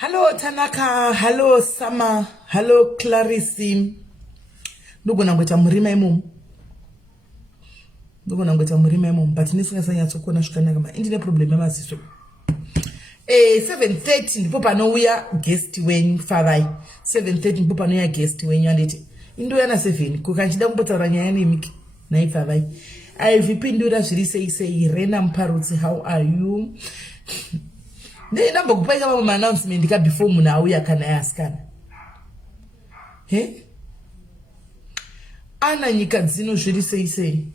Hello Tanaka, hello Sama, hello Clarisse. Ndogona ngweta murima imomo. But nisinganyatsokuona zvakanaka ma indine problem yemaziso. 7:30 ndipo panouya guest wenyu Favai. 7:30 ndipo panouya guest wenyu anditi. Indoyana 7 kukanchida kumbotaura nyaya nemiki nai Favai. Aivipindura zviri sei Rena Mparutsi, how are you? Ndambokupaika mama announcement ka before munhu auya kana yasikana. Ana nyika dzino zviri sei.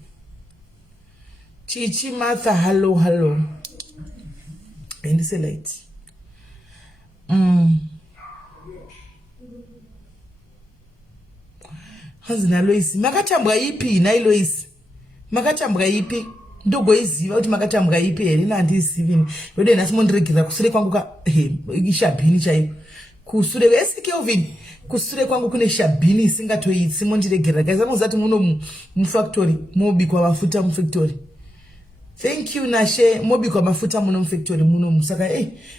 Chichi Martha, hello. And say light. Hazina Lois. Makatambwa ipi na Lois. Makatambwa ipi. Ndogoiziva kuti makatambwa ipi here nandisivini. Yode nasimondiregerera kusure kwangu ka ishabhini chaipo. Kusure Kelvin. Kusure kwangu kune shabhini isingatoitsi simondiregerera. Guys, amuzati muno mufactory, mobikwa mafuta mufactory. Thank you Nashe, mobikwa mafuta muno mufactory muno musaka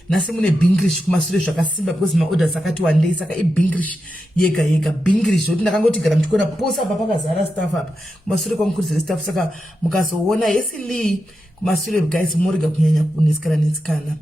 nasi mune Bingrish kumasure zvakasimba because ma orders akati one day saka Bingrish yega Bingrish kuti ndakangoti gara mchikona posa apa pakazara staff apa kumasure kwamukuzire staff saka mukazoona Lee kumasure guys moriga kunyanya kunetsikana.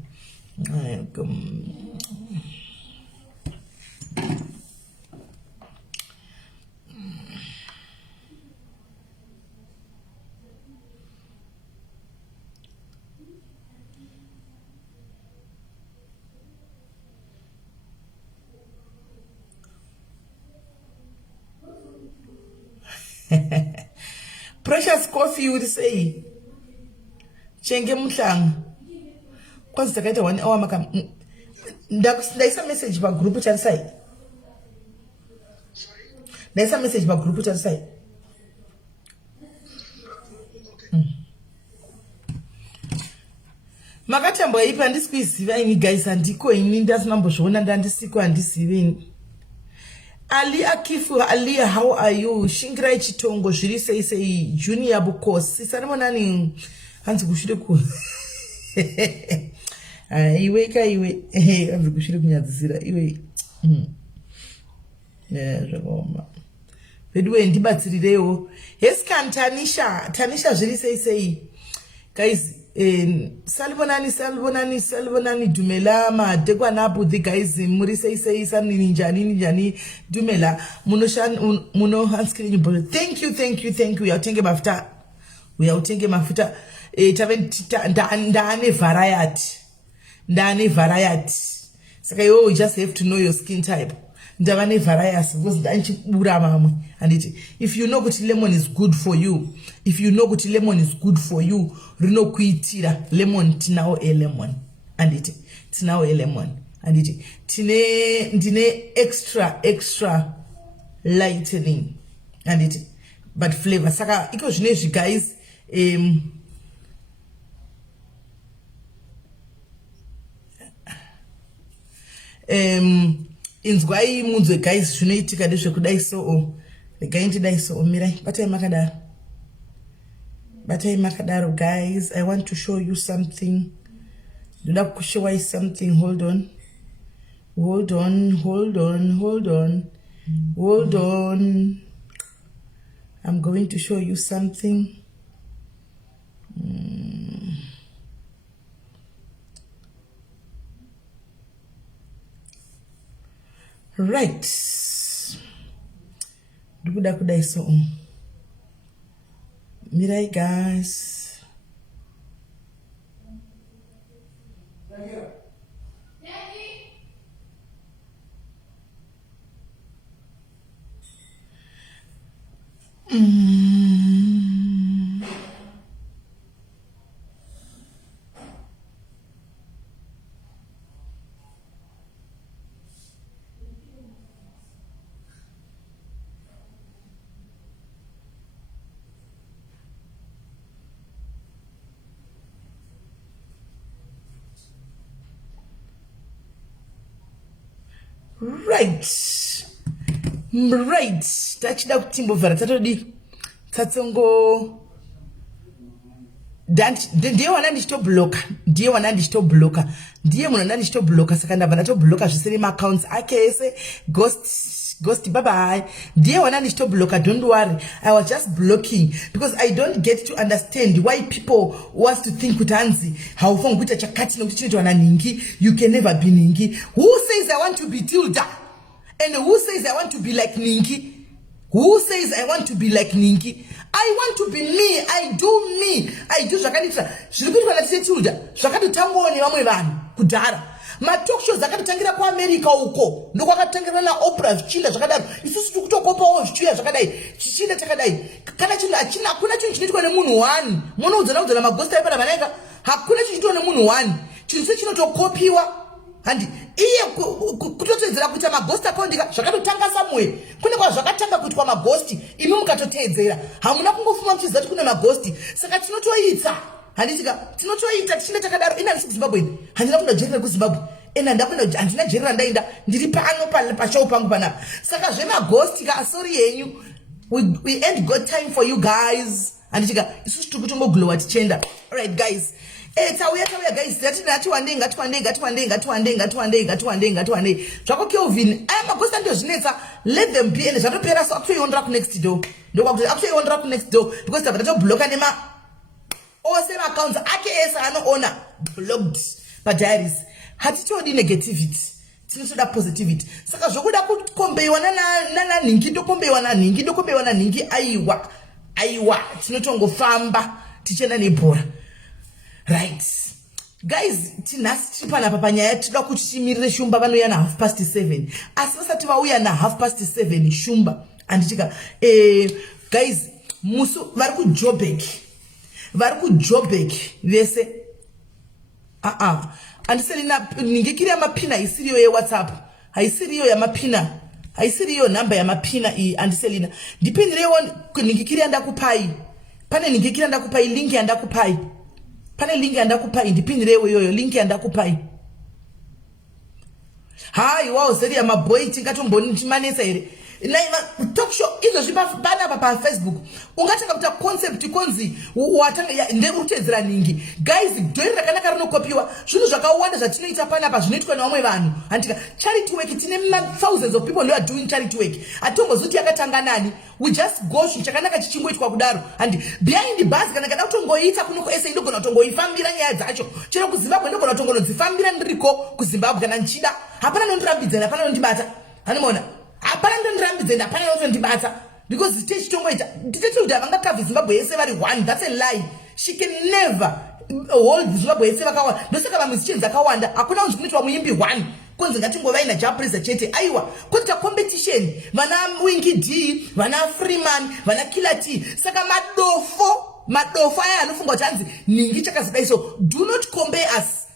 Precious coffee would say Chenge Mutlanga. Cause the 1 hour makam. There's a message about group chat site. There's a message about group chat site. Makatambwa ipa ndisikuiziva ini guys andiko ini ndasinambozviona ndandisiko andisiveni. Ali Akifu, Ali, how are you? Shingirai Chitongo, zviri sei Junior Bukosi. Sarimonani hanzi kushire ku. Iwe. Hanzi kushire kunyadzisira iwe. Zvakoma. Bedwe ndibatsirirewo. Yes can Tanisha zviri sei. Guys, salibonani dumela madekwa napo the guys muri sei sanini njani dumela muno hanskiri nyimbo. Thank you yautenge mafuta ndane variety saka you just have to know your skin type. Ndavane various because ndanchibura mamwe anditi if you know kuti lemon is good for you rinokuitira lemon tinawo lemon anditi ndine extra lightening anditi but flavor saka iko zvinezvi guys inzwai munzwe guys zvinoitika ndezvekudai so regai ndidai so mirai batai makadaro guys. I want to show you something. Ndoda kushowai something. Hold on. I'm going to show you something. Right. Ndoda kudai so mirai guys. Right. Tachida kutimbo vara tatodi tatsongo ndiye wana ndichitobloka ndiye wana ndichitobloka ndiye munhu anda ndichitobloka saka ndabva ndatobloka zvisiri maaccounts ake ese ghost bye bye ndiye wana ndichitobloka. Don't worry, I was just blocking because I don't get to understand why people want to think kuti hanzi haufaniri kuita chakati nokuti chinoitwa naningi. You can never be ningi. Who says I want to be Tilda? And who says I want to be like Ningi? Who says I want to be like Ningi? I want to be me. I do me. I do zvakadita. Zvirikuitwa naTilda zvakatotangwa nevamwe vanhu kudhara. Matalk shows akatotangira kuAmerica uko ndokwakatangira naOprah zvichinda zvakadaro. Isusu tikutokopawo zvichiuya zvakadai chichinda chakadai. Kana chinhu hakuna chinhu chinoitwa nemunhu wani. Munoudza magosta epana vanaika hakuna chinhu chinoitwa nemunhu wani. Chinhu se chinotokopiwa. Handi iye kutotedzera kuita magosti akaondika zvakatotanga somewhere. Kune kwa zvakatanga kuitwa magosti imi mukatoteedzera. Hamuna kungofuma muchiziva kuti kune magosti. Saka tinotoita. Handitika tinotoita tichinge takadaro ina ndisi kuZimbabwe. Handina kuenda jerera kuZimbabwe. Ena ndakwenda handina jerera ndaenda ndiri pano pashow pangu panapa. Saka zvemagosti ka sorry yenyu. We ain't got time for you guys. Handitika isusu tiri kutongoglowa tichenda. All right guys. Tauya guys, ngatiwande. Zvako Kelvin, aya magosta ndio zvinetsa, let them be. And zvatopera so akutoiondera kunext door. Ndokwakuti akutoiondera kunext door because tabva tatobloka nema ose accounts ake ese anoona blocked padiaries. Hatitodi negativity, tinotoda positivity. Saka zvokuda kukombeiwa naningi ndokombeiwa naningi aiwa tinotongofamba tichenda nebhora. Right guys, tinasi tiri panapa panyaya tinoda kuti timirire Shumba vanouya na 7:30 asi vasati vauya na 7:30 Shumba anditika guys musu vari kuJoburg vese andiselina ningikiri yamapina isiriyo yeWhatsApp haisiriyo yamapina haisiriyo namba yamapina iyi andiselina ndipinirewo ningikiri yandakupai pane ningikiri yandakupai link yandakupai pane link yandakupai ndipinirewo yoyo link yandakupai. Hai wow seri ya maboy tingatomboni timanesa here talk show izo zvipa pana pa Facebook ungatanga kuta concept konzi watanga ndekutedzera ningi guys dori rakanaka rinokopiwa zvinhu zvakawanda zvatinoita pana pa zvinoitwa nevamwe vanhu antika charity work tine thousands of people who are doing charity work atombozuti yakatanga nani we just go chakanaka chichingoitwa kudaro and behind the bus kana kada kutongoita kunoko ese ndogona kutongoifambira nyaya dzacho chero kuZimbabwe ndogona kutongodzifambira ndiriko kuZimbabwe kana nchida hapana nondirambidzana hapana nondibata hanimona hapana nondirambidzana hapana nondibata because stage tongoita titete kuti avangakavhi Zimbabwe yese vari one. That's a lie. She can never hold Zimbabwe yese vakawanda ndosaka vamwe zichenzi akawanda hakuna unzi kunoitwa muimbi one kunzi ngatingovaina japrisa chete aiwa kuita competition vana Winky D vana Freeman vana Killer T saka madofo aya anofunga kuti hanzi ningi chakazidai so do not compare us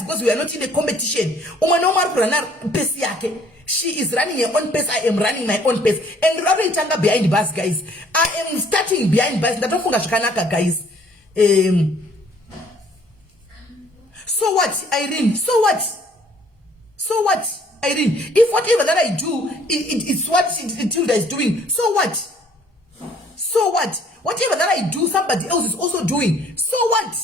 because we are not in a competition. Umwe nomwe ari kurana pace yake. She is running her own pace, I am running my own pace. And rather itanga behind bus guys. I am starting behind bus. Ndatofunga zvakanaka guys. So what, Irene? So what, Irene? If whatever that I do, it's what Tilda is doing. So what? Whatever that I do, somebody else is also doing. So what?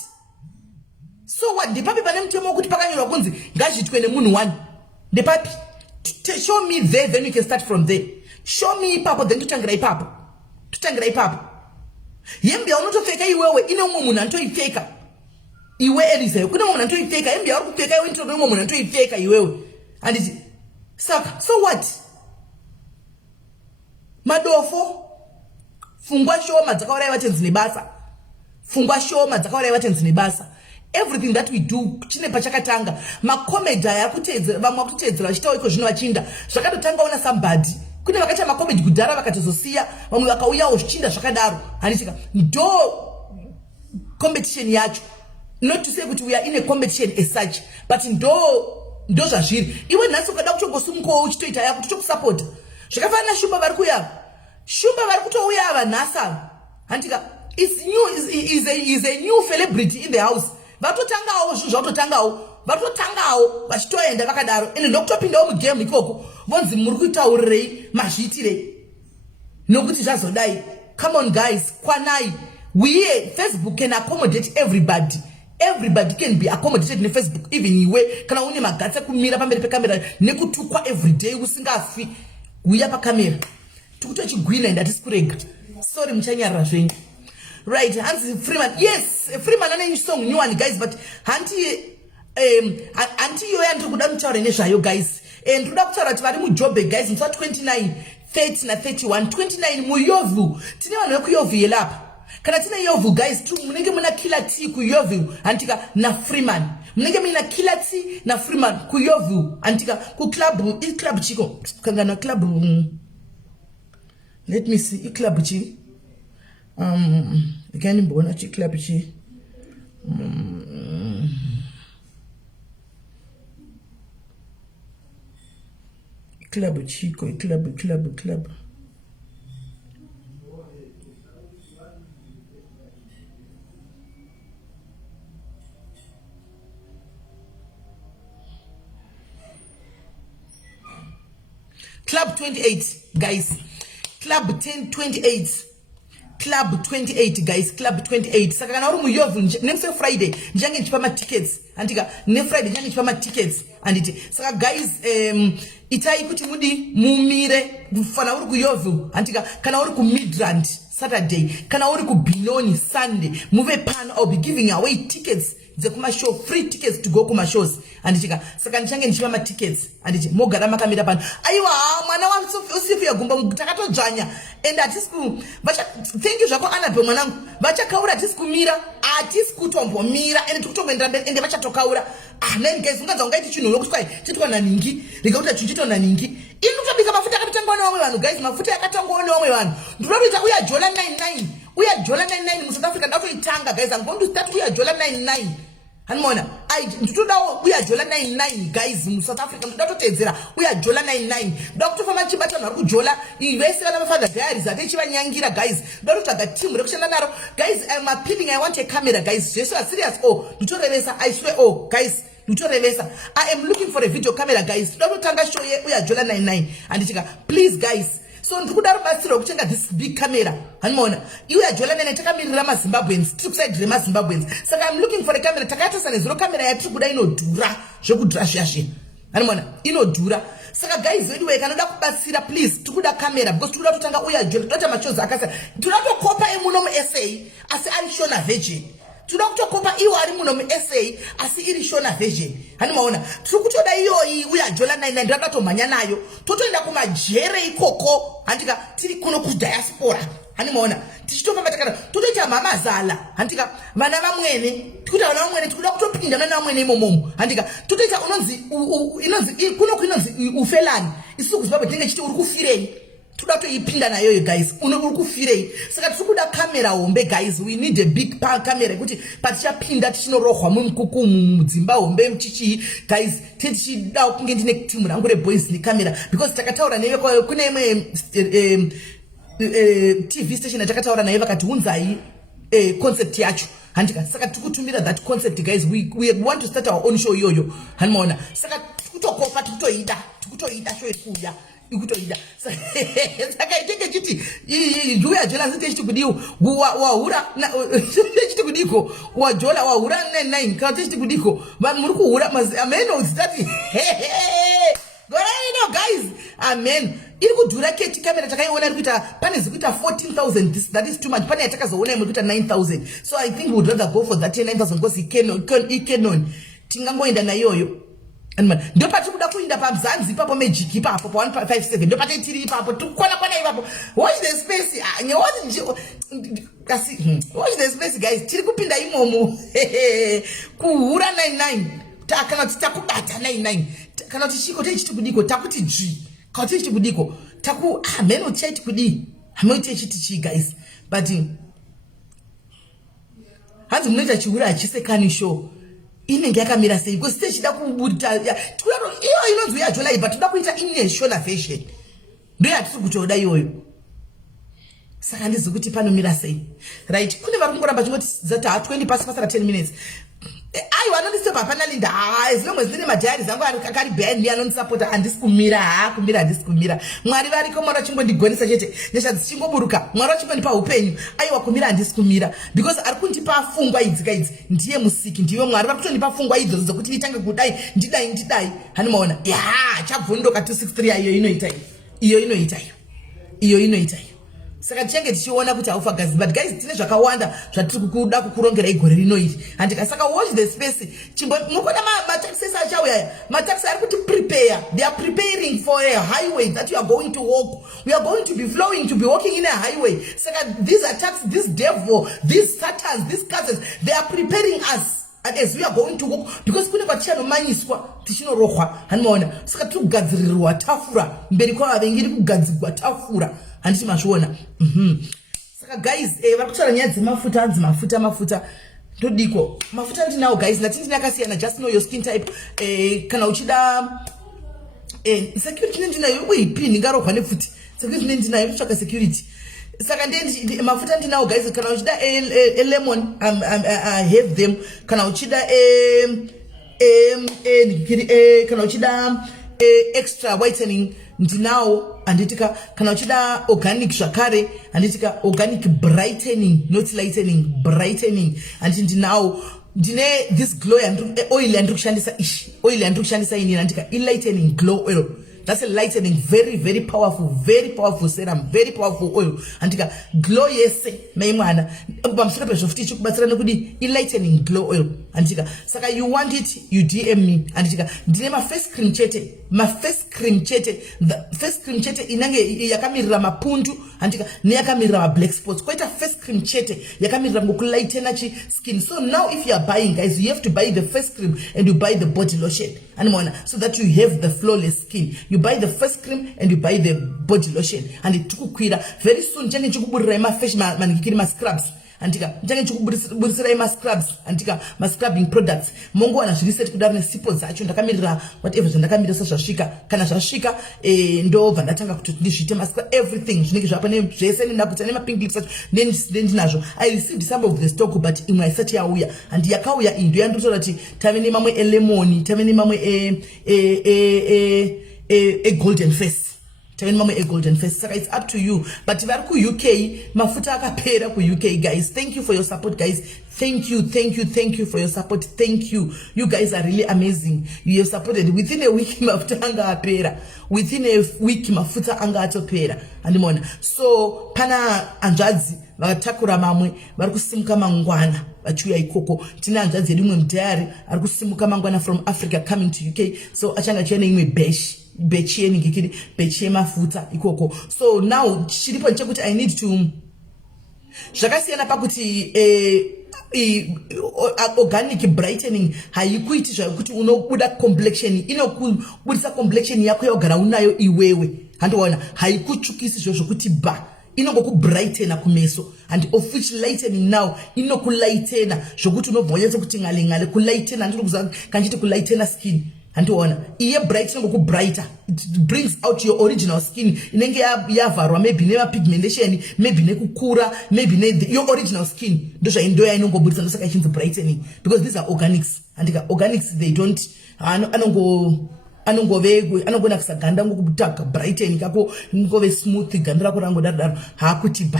Ndipapi pane mtemo kuti pakanyorwa kunzi ngazvitwe nemunhu one. Ndipapi? Show me there, then we can start from there. Show me ipapo, then tutangira ipapo. Hembe yaunotopfeka iwewe ine umwe munhu anotoipfeka. Iwe Elisa, kuna umwe munhu anotoipfeka. Hembe yauri kupfeka iwe ndiro umwe munhu anotoipfeka iwewe. Anditi saka, so what? Madofo fungwa shoma dzakauraya vatenzi nebasa. Everything that we do chine pachakatanga makomedi aya kuteedzera vamwe kuteedzera vachitawo iko zvino vachinda zvakatotanga una somebody kune vakaita makomedi kudhara vakatozosiya vamwe vakauyawo zvichinda zvakadaro handitika ndo competition yacho. Not to say kuti we are in a competition as such but ndo zvazviri iwe nhasi ukada kutongosumukawo uchitoita yako tochokusapota zvakafanana Shumba vari kutouya ava nhasa handitika is a new celebrity in the house. Vatotangawo zvinhu zvatotangawo vachitoenda vakadaro ende ndokutopindawo mugame ikoko vonzi muri kuitaurirei mazviitirei nokuti zvazodai. Come on guys, kwanai, Facebook can accommodate everybody. Everybody can be accommodated in Facebook, even iwe kana une magatsa kumira pamberi pekamera nekutukwa every day usingafi uya pakamera tukuto chigwina enda tisikurega. Sorry mchanyara zvenyu. Right, Hansi Freeman. Yes, Freeman ane song new one guys, but anti yo yandri kuda mutaura nezvayo guys. And kuda kutaura kuti vari mujobe guys, mfa 29, 30 na 31, 29 muyovu. Tine vanhu vekuyovu yelapa. Kana tina yovu guys, munenge muna kila T kuyovu antika na Freeman. Munenge muna kila T na Freeman kuyovu antika ku club, I club chiko. Kangana club. Let me see, I club chi. Again mbona chi club chi. Club chico, club. Club 28 guys. Club 1028. Club 28 guys, Club 28. Saka kana uri muyovu next Friday njange nchipa ma tickets. Antika ne Friday njange nchipa ma tickets anditi. Saka guys itai kuti mudi mumire kufana uri kuyovu antika kana uri ku Midrand Saturday kana uri ku Binoni Sunday move pan I'll be giving away tickets dzekuma show, free tickets to go kuma shows andichika saka nchange nchipa ma tickets anditi mogara makamira pano aiwa mwana wa Sofia Gumba takatodzvanya and atisku vacha thank you zvako Anabe mwanangu vachakaura atiskumira atiskutombomira and tikutongoenda mberi ende vachatokaura then guys ungadza ungaiti chinhu lokuti titwa naningi rikakuti chichitwa naningi inu kutobika mafuta akatotangwa nevamwe vanhu guys mafuta yakatangwa nevamwe vanhu ndinoita uya jola 99 uya jola 99 mu South Africa ndatoitanga guys I'm going to start uya jola 99 hanimona nditodawo uya jola 99 guys mu South Africa ndatotedzera uya jola 99 ndakutofamba chibata nari kujola vese vana vafather diaries atechivanyangira guys ndototaga team rekushanda naro guys I'm appealing I want a camera guys Jesus are serious nditorevesa I swear guys nditorevesa I am looking for a video camera guys ndototanga show ye uya jola 99 andichika please guys so ndikudaro batsiro kutenga this big camera hanimona iwe ajola nene takamirira maZimbabweans tiri kuside maZimbabweans saka I'm looking for a camera takata nezuro camera yatiri kuda inodhura zvekudhura zvashe hanimona inodhura saka guys anyway kanoda kubatsira please tikuda camera because tikuda kutanga uya ajola tota machozi akasa tinoda kukopa emuno mu SA asi ari Shona Virgin tinoda kutokopa iwo ari muno mu SA asi iri Shona Virgin hanimaona tiri kutoda iyoyi uya jola 99 ndakatomhanya nayo totoenda kumajere ikoko handika tiri kuno ku diaspora hanimaona tichitofamba takana totoita mamazala handika vana vamwene tikuita vana vamwene tikuda kutopinda vana vamwene imomomo handika totoita inonzi kuno ufelani isuku Zimbabwe tinenge chiti uri kufirei tuda toipinda nayo guys uri kufirei saka tikuda camera hombe guys we need a big camera kuti patichapinda tichinorohwa mumukuku mudzimba hombe mchichi guys tichida kunge ndine team rangu reboys ne camera because takataura newe kune imwe TV station atakataura naye vakati unzai concept yacho handika saka tikutumira that concept guys we want to start our own show yoyo hanimona saka tikutokopa tikutoida show ikuya ikutoida saka itenge chiti juya jola zite chitikudiwo wahura chiti kudiko wajola wahura 99 kana chiti kudiko muri kuhura ameno zitati goraino guys amen iri kudhura keti camera takaiona iri kuita pane zikuita 14,000 that is too much pane yatakazoona iri kuita 9,000 so I think we would rather go for that 9,000 because he canon tingangoenda nayoyo ndo pati kuda kuinda pamzanzi ipapo magic ipapo pa 157 ndo pati tiri ipapo tukona ipapo watch the space watch the space guys tiri kupinda imomo kuhura 99 takana titakubata 99 kana tichiko techitibudiko takuti g kana techitibudiko taku meno chaiti kudi hameno techiti chi guys but hanzi munoita chihura achisekani show inenge yakamira sei because techida kubuta tikuro iyo inonzi yajola but toda kuita in Shona Virgin ndo yatiri kutoda iyoyo saka ndizi kuti panomira sei right kune vari kungoramba chingoti zata 20 past 10 minutes Ai wanondiseva hapana Linda. As long as ndine madhayari zangu akari band ni anondisapota handisi kumira handisi kumira. Mwari variko mwari vachimgondigonesa chete nyasha dzichingoburuka. Mwari vachimgondipa upenyu. Aiwa kumira handisi kumira because ari kundipa pfungwa idzi ndiye musiki ndiwe mwari vari kutondipa pfungwa idzodzo dzokuti nditange kudai ndidai hanimaona chabvundoka 263 iyo inoita saka tichenge tichiona kuti haufa gazi but guys tine zvakawanda zvatiri kuda kukurongera igore rino iri handika saka watch the space mukona mataxis achauya mataxi ari kuti prepare they are preparing for a highway that you are going to walk we are going to be flowing to be walking in a highway saka these attacks this devil these satans these curses they are preparing us and as we are going to walk because kune kwatichanomanyiswa tichinorohwa hanimaona saka tiri kugadzirirwa tafura mberi kwavavengi iri kugadzirwa tafura handiti mazviona saka guys vari kutaura nyaya dzemafuta hanzi mafuta ndodiko mafuta ndinawo guys ndatini akasiyana just know your skin type kana uchida security ndinayo uipi ndingarohwa nepfuti security ndinayo kutsvaka security saka mafuta ndinawo guys kana uchida lemon I have them kana uchida kana uchida extra whitening ndinawo anditika kana uchida organic zvakare anditika organic brightening not lightening brightening anditi ndinawo ndine this glow oil yandiri kushandisa ini andika lightening glow oil that's a lightening very powerful serum very powerful oil andika glow yese maimwana pamusoro pezvofuti ichikubatsira nokudi lightening glow oil andika saka you want it you DM me andika ndine face cream chete the face cream chete inange yakamirira mapundu andika neyakamirira black spots koita face cream chete yakamirira ngokulightena skin so now if you are buying guys you have to buy the face cream and you buy the body lotion animona so that you have the flawless skin you buy the face cream and you buy the body lotion and tikukwira very soon change chikuburira manikikiri scrubs andika change chikuburisira scrubs andika scrubbing products mongowana zviriset kudaro nesipo dzacho ndakamirira whatever zvandakamirira zvasvika kana zvasvika ndobva ndatanga kuti ndizviite everything zvinenge zvapa zvese nenakuta nemapink lips acho ndinazvo I received some of the stock but imwe haisati yauya and yakauya iyi ndoyandotaura kuti tave nemamwe elemoni tave nemamwe golden face taveni mamwe golden face saka it's up to you but vari ku-UK mafuta akapera ku-UK guys thank you for your support guys thank you for your support thank you guys are really amazing you have supported within a week mafuta anga apera within a week mafuta anga atopera andimona so pana anzvadzi vakatakura mamwe vari kusimuka mangwana vachiuya ikoko tine hanzvadzi yedu imwe mudhayari ari kusimuka mangwana from Africa coming to UK so achanga chiene imwe bechi yeningikiri bechi yemafuta ikoko so now chiripo chekuti I need to zvakasiyana pakuti organic brightening haikuiti zvakuti unobuda complexion inokubudisa complexion yako yogara unayo iwewe handiona haikutsvukisi zvokuti inongokubrightena kumeso and of which lightening now inokulightena zvokuti unobva wanyatsa kuti ngale kulightena handiri kuziva kanchiti kulightena skin handiona iye bright inongokubrighter it brings out your original skin inenge yavharwa maybe nemapigmentation maybe nekukura maybe your original skin ndozvaindoya inongobudisa ndosaka ichinzi brightening because these are organics andika organics they don't anongonakisa ganda ngokutaka brightening kako ngove smooth ganda rako rangodaro hakuti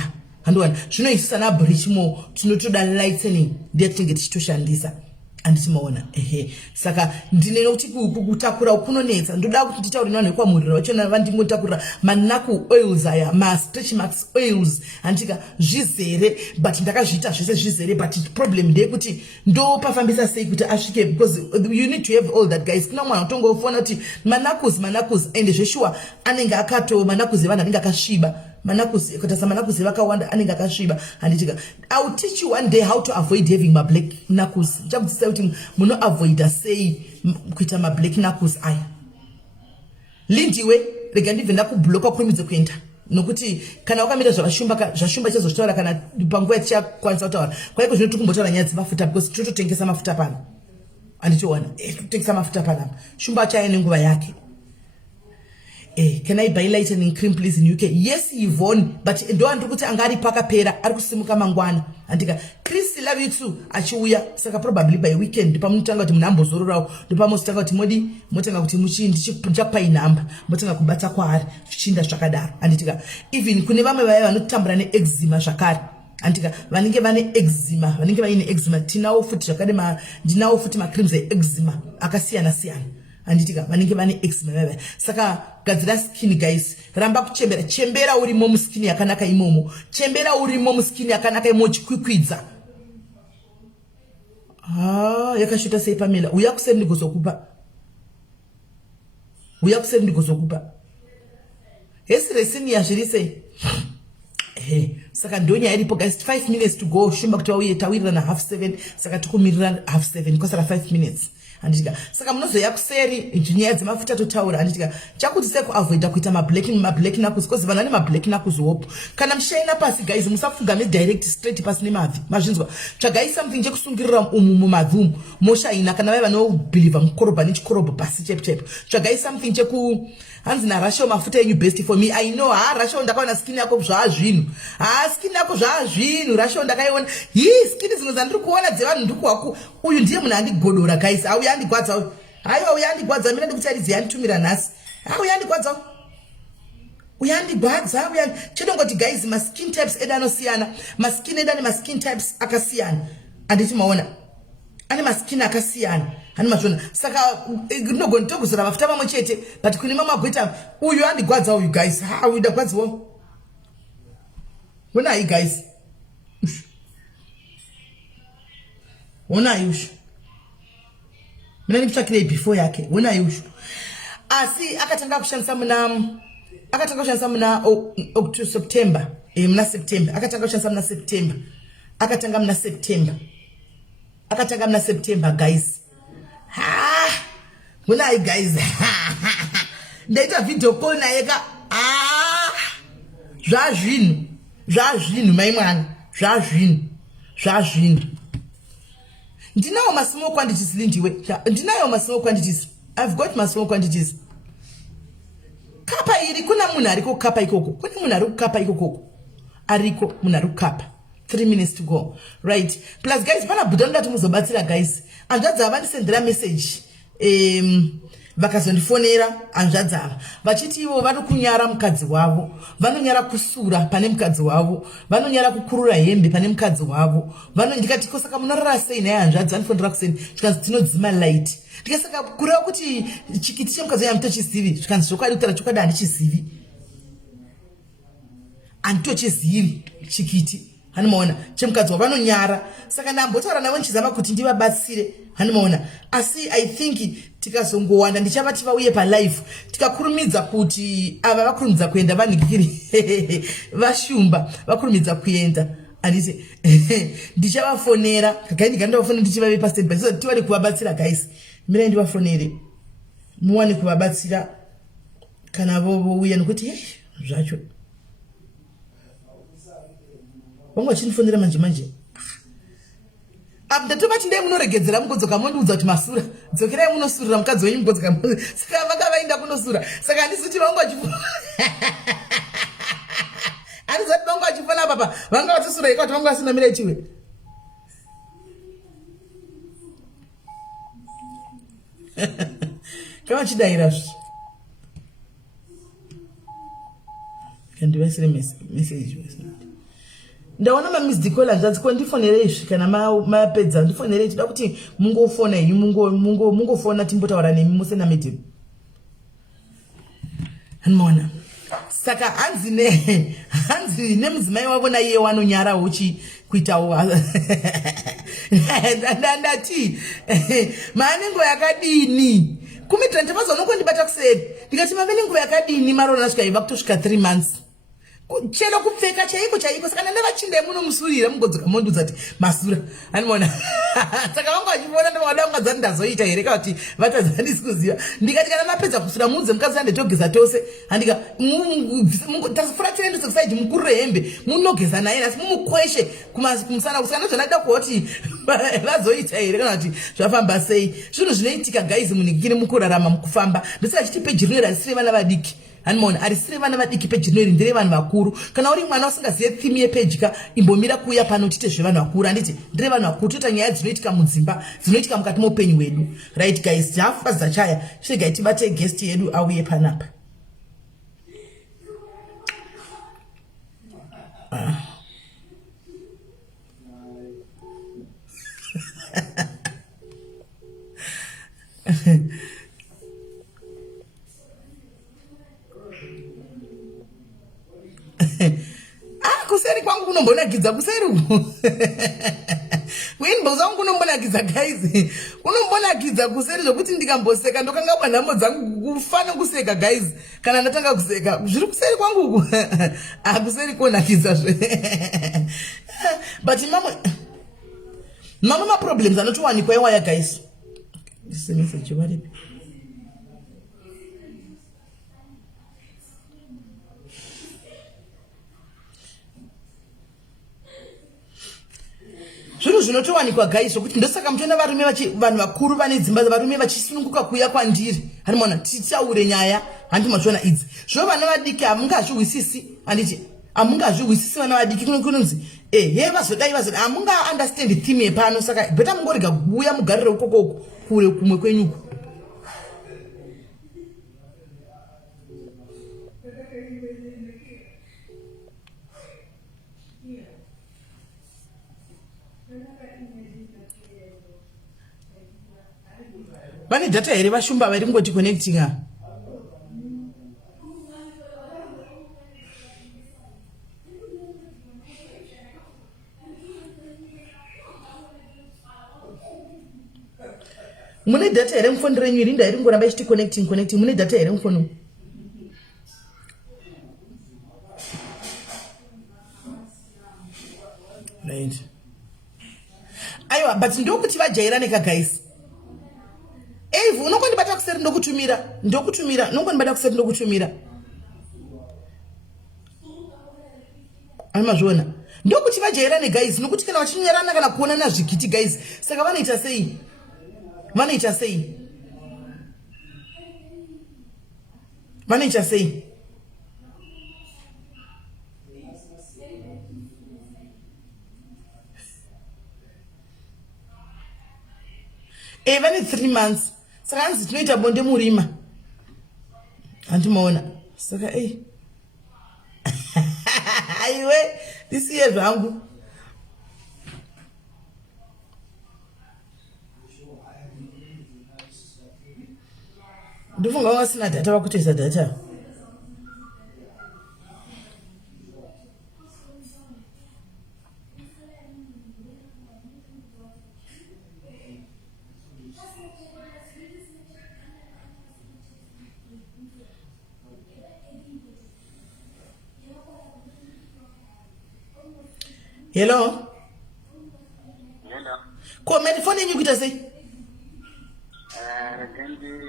handiona zvinoisisa nableach mo tinotoda lightening ndiyatinge tichitoshandisa anditimaona saka ndinena kuti kutakura kunonetsa ndoda kuti nditaure navanhu vekwamurira vachona vandingotakurira manaku oils aya stretch marks oils andika zvizere but ndakazviita zvese zvizere but problem ndeyekuti ndopafambisa sei kuti asvike because you need to have all that guys kuna mwana utongofona kuti manakus ende zveshuwa anenge manakus evanhu anenge akasviba manakus kutasa manakus vakawanda anenge akasviba handitika I will teach you one day how to avoid having my black knuckles chakutsisa kuti muno avoida sei kuita ma black knuckles aya lindiwe rega ndibve ndakubloka kurimidze kuenda nokuti kana wakamira zvashumba chazotaura kana panguva tichakwanisa kutaura kwaiko zvinoti kumbotaura nyaya dzemafuta because tototengesa mafuta pano anditiona totengesa mafuta pano shumba achaya nenguva yake can I buy lightening cream please in UK? Yes, Yvonne, but ndo andiri kuti anga ari pakapera ari kusimuka mangwana andika Chris love you too achiuya saka probably by weekend pamunotanga kuti munambozororawo ndopamositanga kuti motanga kuti ndichapai namba motanga kubata kwaari zvichinda zvakadaro anditika even kune vamwe vaya vanotambura neeczema zvakare anditika vanenge vane eczema vanenge vaine eczema tinawo futi zvakare ndinawo futi macreams eeczema akasiyana siyana anditika vanenge vane eczema vaya saka gadzira skin guys ramba chembera urimo muskin yakanaka imomo chembera urimo muskin yakanaka imo chikwikwidza yakashuta sei Pamela uya kuseri ndikozokupa hesi resini yazvirise saka ndonya iripo guys 5 minutes to go Shumba kuti wauye tawirira na 7:30 saka tikumirira 7:30 kwasara 5 minutes anditika saka munozoya kuseri nyaya dzemafuta totaura anditika chakuti sekuavoida kuita mablack nakuzi kozi vanhu vane mablack nakuzi hope kana mushaina pasi guys musafunga direct straight pasi nemavhi mazvinzwa tsvagai something chekusungirira umu mumavhi umu moshaina kana vai vanobhilivha mukorobha nechikorobha pasi chepu tsvagai something cheku hanzi narasho mafuta enyu best for me I know rasho ndakaona skin yako zvaazvinhu skin yako zvaazvinhu rasho ndakaiona skin dzimwe dzandiri kuona dzevanhu ndikuwaku uyu ndiye munhu andigodora guys auya andigwadza uyu haiwa uya andigwadza mina ndikutaridzi yanditumira nhasi uya andigwadza uya andigwadza uya chedongoti guys maskin types edu anosiyana maskin edu ane maskin types akasiyana anditi maona ane maskin akasiyana hani mazvona saka ndinogona toguzora mafuta mamwe chete but kune mamwe agota uyu andigwadza uyu guys uyu ndagwadziwo onai guys onai ushu mina ndikutsvakirei before yake onai ushu asi akatanga kushandisa muna September muna September akatanga kushandisa muna September akatanga muna September guys onai guys ndaita video call naye ka zvazvinhu mai mwana zvazvinhu ndinawo masmall quantities lindiwe ndinayo masmall quantities I've got my small quantities kapa iri kuna munhu ariko kapa ikoko kune munhu ari kukapa ikoko ariko munhu ari kukapa 3 minutes to go right plus guys pana buda ndati muzobatsira guys anzvadza vandisendera message vakazondifonera anzvadzava vachiti ivo vanokunyara mukadzi wavo vanonyara kusura pane mukadzi wavo vanonyara kukurura hembe pane mukadzi wavo ndikati kosaka munorara sei naye hanzvadzi andifonera kuseni zvikanzi tinodzima light ndikasaka kureva kuti chikiti chemukadzi wangu hamtochizivi zvikanzi zvokwadi kutaura chokwadi handitochizivi chikiti hanimaona chemukadzi wavanonyara saka ndambotaura navo ndichizama kuti ndivabatsire hanimaona asi I think tikazongowanda ndichavati vauye palive tikakurumidza kuti ava vakurumidza kuenda vanhikiri vaShumba vakurumidza kuenda anditi ndichavafonera kagai ndikandavafonera ndichivave pastand so tiwane kuvabatsira guys mirai ndivafonere muwane kuvabatsira kana vouya nokuti zvacho vamwe vachinifonera manje ndatobati ndei munoregedzera mugodzoka mondiudza kuti masura dzokerai munosurira mukadzi wenyu mugodzoka saka vanga vaenda kunosura saka handizoti vangu handizoti vangu vachifona papa vanga vatisura ikati vangu vasina mira ichiwe kama chidayira kandivaisire message ndaona mamissed call anzvadzi ko ndifonerei kana mapedza ndifonerei tida kuti mungofona henyu mungofona timbotaura nemi musena meeting hanimona saka hanzi nemudzimai wavo naiye wanonyara uchi kuitawo ndati maanengo yakadini kumitira ndipazvanokondibata kuseri ndikati mave nenguva yakadini marona asvika iva kutosvika 3 months chero kupfeka chaiko saka ndavachinde munomusurira mugodzoka mondudza kuti masura hanimona saka vanga vachivona ndavada ungadzani ndazoita here kuti vatadzandisi kuziva ndikati kana mapedza kusura muudze mukadzi anditogeza tose handika tasifura tiendese kusaiji mukurire hembe munogeza naye asi mumukweshe kumusana kusaka ndozvanada kuti vazoita here kana kuti zvafamba sei zvinhu zvinoitika guys munhikini mukurarama mukufamba ndosaka chiti peji rinoira risire vana vadiki hanimona arisire vana vadiki peji rinori ndere vanhu vakuru kana uri mwana usingazive theme yepeji ka imbomira kuuya pano tite zvevanhu vakuru handiti ndere vanhu vakuru toita nyaya dzinoitika mudzimba dzinoitika mukati moupenyu hwedu. Right guys, tihafu pasi dzachaya chiregai tibate guest yedu auye panapa. Kuseri kwangu kunombonakidza kuseri windows wangu kunombonakidza guys, kunombonakidza kuseri zvokuti ndikamboseka ndokangabwa nhamo dzangu kufana kuseka guys, kana ndatanga kuseka zviri kuseri kwangu uku akuseri konakidza zve but mamwe maproblems anotowanikwa iwaya guys. This message waripi zvinhu zvinotowanikwa guys zvokuti ndosaka mutoona varume vanhu vakuru vane dzimba varume vachisununguka kuuya kwandiri hanimona titaure nyaya handi machiona idzi zvo vana vadiki hamungazvihwisisi handiti hamungazvihwisisi vana vadiki kunonzi he vazodai hamunga understand theme yepano saka beta mungorega kuuya mugarire ukoko kure kumwe kwenyuko. Vane data here vashumba vari kungoti connecting a mune data here mufoni renyu iri ndairi ngoramba ichiti connecting mune data here mufoni right. Aiwa but ndokuti vajairane ka guys. Eve unokondibata kuseri ndokutumira unokondibata kuseri ndokutumira amazvona ndokuti vajairane guys nokuti kana vachinyarana kana kuonana zvigiti guys saka vanoita sei vane 3 months saka hanzi tinoita bonde murima handimaona saka aiwe ndisiye zvangu ndofunga wasina data vakutoisa data. Hello. Comment phone yenyu kuita sei?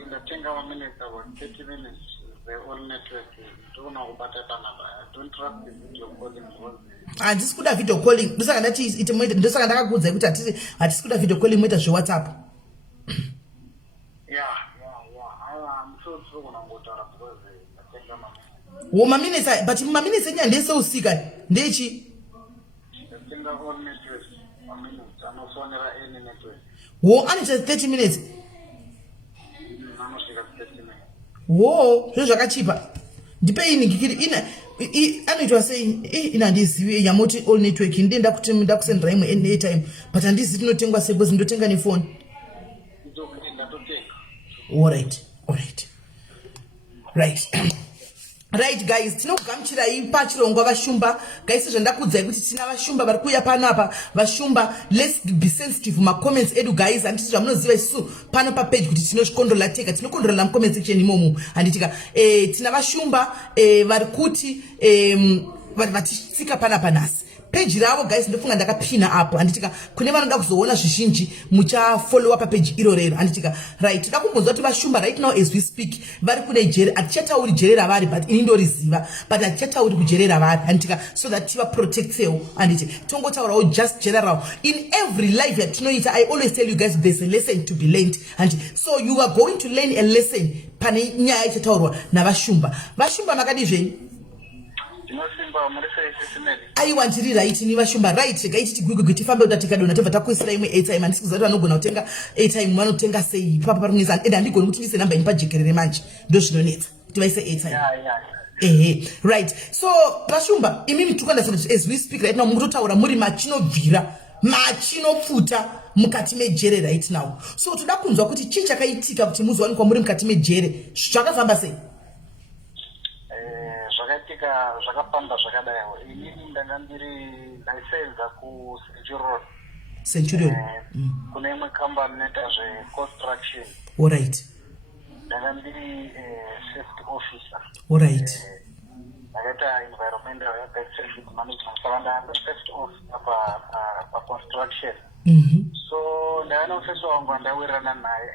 Ndatenga 1 minute about 30 minutes the all network ndona kubata panapa. Don't trust the video calling. Handisi kuda video calling. Ndosaka ndati ite moita ndosaka ndakakuudza kuti hatisi kuda video calling moita zve WhatsApp. Yeah. I'm so gonna go to because ndatenga mama. Wo maminutes but maminutes enya ndese usika ndechi all network. Anofonera any network. Wo anoita 30 minutes. Anosvika 30 minutes. Wo zvo zvakachipa. Ndipe iningikiri ina anoitwa sei ina ndizivi yamoti all network ndenda kuti ndakusendera imwe anytime but handizi tinotengwa sei because ndotenga nefoni. Right. Right guys, tinogamuchirai pachirongwa vashumba guys, zvandakuudzai kuti tina vashumba vari kuuya panapa vashumba. Let's be sensitive macomments edu guys, handiti zvamunoziva isusu pano papage kuti tinozvikondrola tega, tinokondrola mucomment section imomo handitika tina vashumba vari kuti vachitsika panapa nhasi page ravo guys ndofunga ndakapina apo anditika kune vanoda kuzoona zvizhinji muchafollowa papage iro rero anditika right toda kumbonzwa kuti vashumba right now as we speak vari kune jere hatichatauri jere ravari but ini ndoriziva but hatichatauri kujere ravari anditika so that tivaprotectewo anditi tongotaurawo just general in every life yatinoita. I always tell you guys there's a lesson to be learned anditi so you are going to learn a lesson pane nyaya ichataurwa navashumba. Vashumba makadizveni aiwa ndiri right ni vashumba right rega tigwigwi tifambe kuti tikadona tobva takuisira imwe airtime handisi kuziva kuti vanogona kutenga airtime vanotenga sei papa parinesa and handigoni kuti ndise namba ini pajekerere manje ndo zvinonetsa kuti vaise airtime. Ehe right so vashumba imi mtukandasaa kuti as we speak right now mutotaura muri machinobvira machinopfuta mukati mejere right now so toda kunzwa kuti chii chakaitika kuti muzowanikwa muri mukati mejere zvakafamba sei? Zvakaitika zvakafamba zvakadaiwo inini ndanga ndiri ndaisenza kuCenturion kune imwe kambani inoita zveconstruction. Alright. Ndanga ndiri safety officer. Alright. Ndakaita environmental health safety management saka ndanga safety officer paconstruction. So ndanga nomufeso wangu andawirirana naye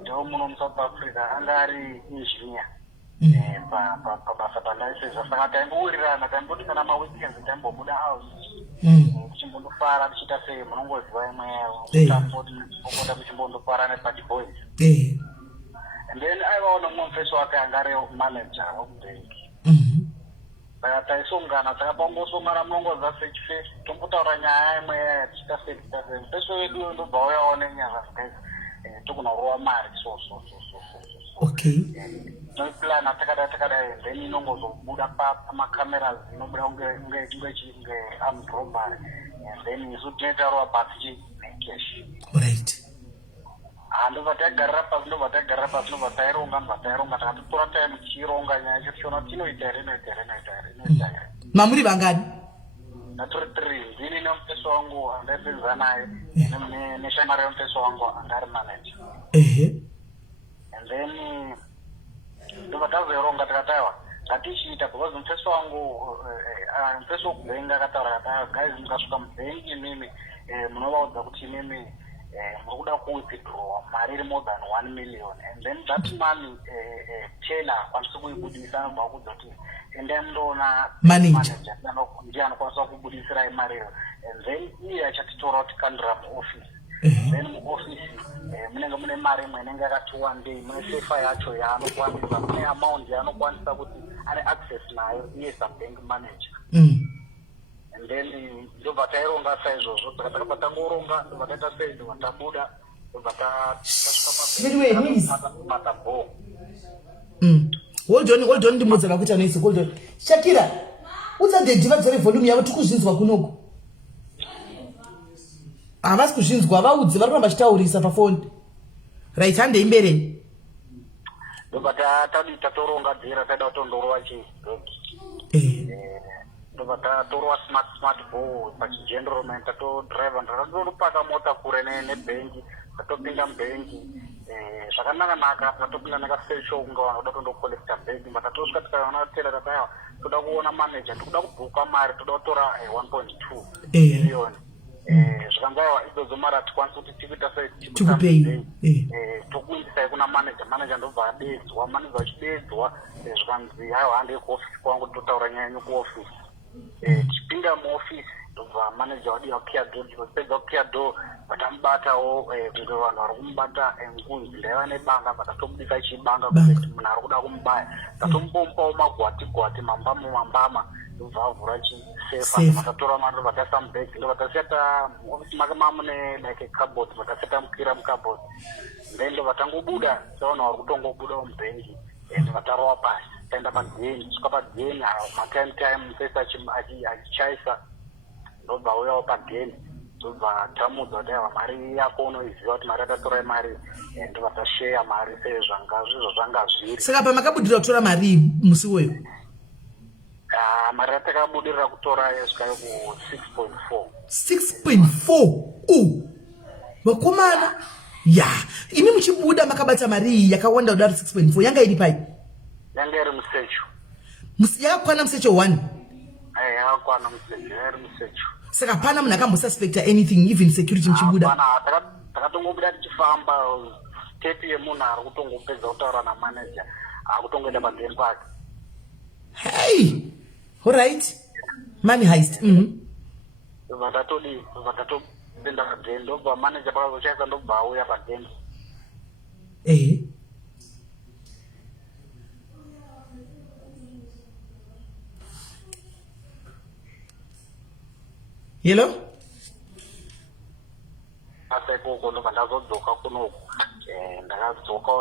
ndo muno muSouth Africa anga ari engineer. Pabasa pandaiseza saka taimbowirirana taimboti kana maweekends taimbobuda house tichimbondofara tichiita sei munongoziva imwe tamboti okota tichimbondofara neparty boys and then aivawo nomumwe mufeso wake anga ari manager wekubenki saka taisongana takapangosongana munongoziva sechife tombotaura nyaya imwe yaya tichiita sei mufeso wedu ndobva uyawo nenyaya guys togona kurova mari so okay plan atakada then inongozobuda pamacameras inobuda unge armed robbery and then izotoitarowa pasi necash. Right. Ndobva tagarira pasi ndobva taironga takatotora time tichironga nyaya yacho tichiona kuti inoita here mamuri vangani? ndatori 3 ndini nemufeso wangu andaisenza naye neshamari yemufeso wangu anga ari manager. And then ndobva tazoironga takataiwa ngatichiita because mufeso wangu mufeso wekubhengi akataura akataiwa guys mukasvika mubhengi imimi munovaudza kuti imimi muri kuda kuwithdraw mari iri more than 1 million and then that money tena hakwanisi kuibudisa anobva kudza kuti endai mundoona manager ndiye anokwanisa kubudisirai mariyo and then iye achatitora kuti kandira muoffice. Then muoffice munenge mune mari imwe inenge yakati wandei mune sefa yacho yaanokwanisa mune amount yaanokwanisa kuti ane access nayo iye sabank manager. And then ndobva taironga saizvozvo saka takabva tangoronga ndobva taita sei ndobva tabuda ndobva tasvika hold on ndimodzera kuti anoisi hold on Shakira udzadhedhi vadzore volume yavo tikuzvinzwa kunoku havasi kuzvinzwa vaudzi vari kuramba chitaurisa pafoni right handei mbereni ndobva tatoronga dzira taida kutondorova ndobva tatorwa smart ball pachigenroman tatodriva ndatotopaka mota kure nebhengi tatopinda mubhengi zvakanaka tatopinda nekasecho kunga vanhu kuda tondokollecta bhengi but tatosvika tikaona tera tataiwa toda kuona manager tikuda kubhuka mari toda kutora 1.2 million zvakanzaiwa idzodzo mari hatikwanisi kuti tikuita sei tokuindisai kuna manager ndobva adedzwa manager achidedzwa zvikanzi haiwa handei kuofisi kwangu totaura nyaya yenyu kuofisi tichipinda muofisi ndobva manager wadiwa kuclear door tikopedza kuclear door vatamubatawo kunge vanhu vari kumubata ngunzi ndaiva nebanga vatatobudisa chibanga kuti munhu ari kuda kumubaya tatombomupawo magwati mambama ndobva avhura chisefa vatatora mari ndobva taisa mubhegi ndobva taseta muofisi make mamune like cupboard vataseta mukwira mucupboard then ndobva tangobuda tavanhu vari kutongobudawo mubhengi ndobva tarowa pasi taenda pageni kusvika pageni matime mufesi achichaisa ndobva uyawo pageni ndobva tamudza kuti aiwa mari yako unoiziva kuti mari yatatorai mari ndobva tasheya mari sezvizvo zvanga zviri. Saka pamakabudira kutora mari musi uyo mari yatakabudirira kutora yasvikayo ku 6.4 vakomana ya imi muchibuda makabata mari yakawanda kudaro 6.4 yanga iri pai? Yanga iri musecho yakakwana musecho 1 yakakwana musecho yairi musecho. Saka hapana munhu akambosuspecta anything, even security muchibuda? Hapana, takatongobuda tichifamba step yemunhu ari kutongopedza kutaura namanager akutongoenda pageni pake. Hey, all right, money heist. Vatatopinda pageni ndobva manager pakazochaisa ndobva auya pageni. Hello? Asa ikoko ndobva ndazodzoka kunoku. Ndakadzoka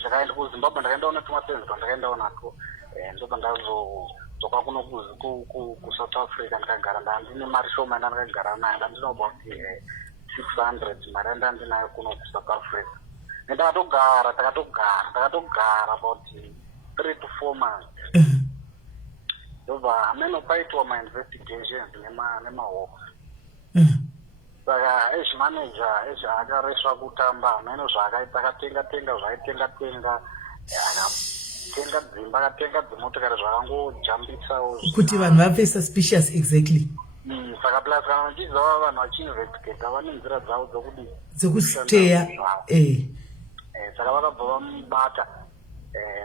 ndakaenda kuZimbabwe, ndakaendaona tumasenzi ndakaendawo nako. Ndobva ndazodzoka kuno kuSouth Africa ndikagara. Ndandine mari shoma ndandakagara nayo, ndandine about 600 mari ndandinayo kuno kuSouth Africa. Takatogara about 3 to 4 months. Ndobva amenopaitwa ma-investigations nemahoko. Saka manager akareswa kutamba ameno zvaakaita akatenga zvaitenga akatenga dzimba akatenga dzimotokari zvakangojambisawo kuti vanhu vabve suspicious. Exactly. Saka plus kana vachiziva vanhu vachiinvestigata vane nzira dzavo dzokusteya. Saka vakabva vamubata.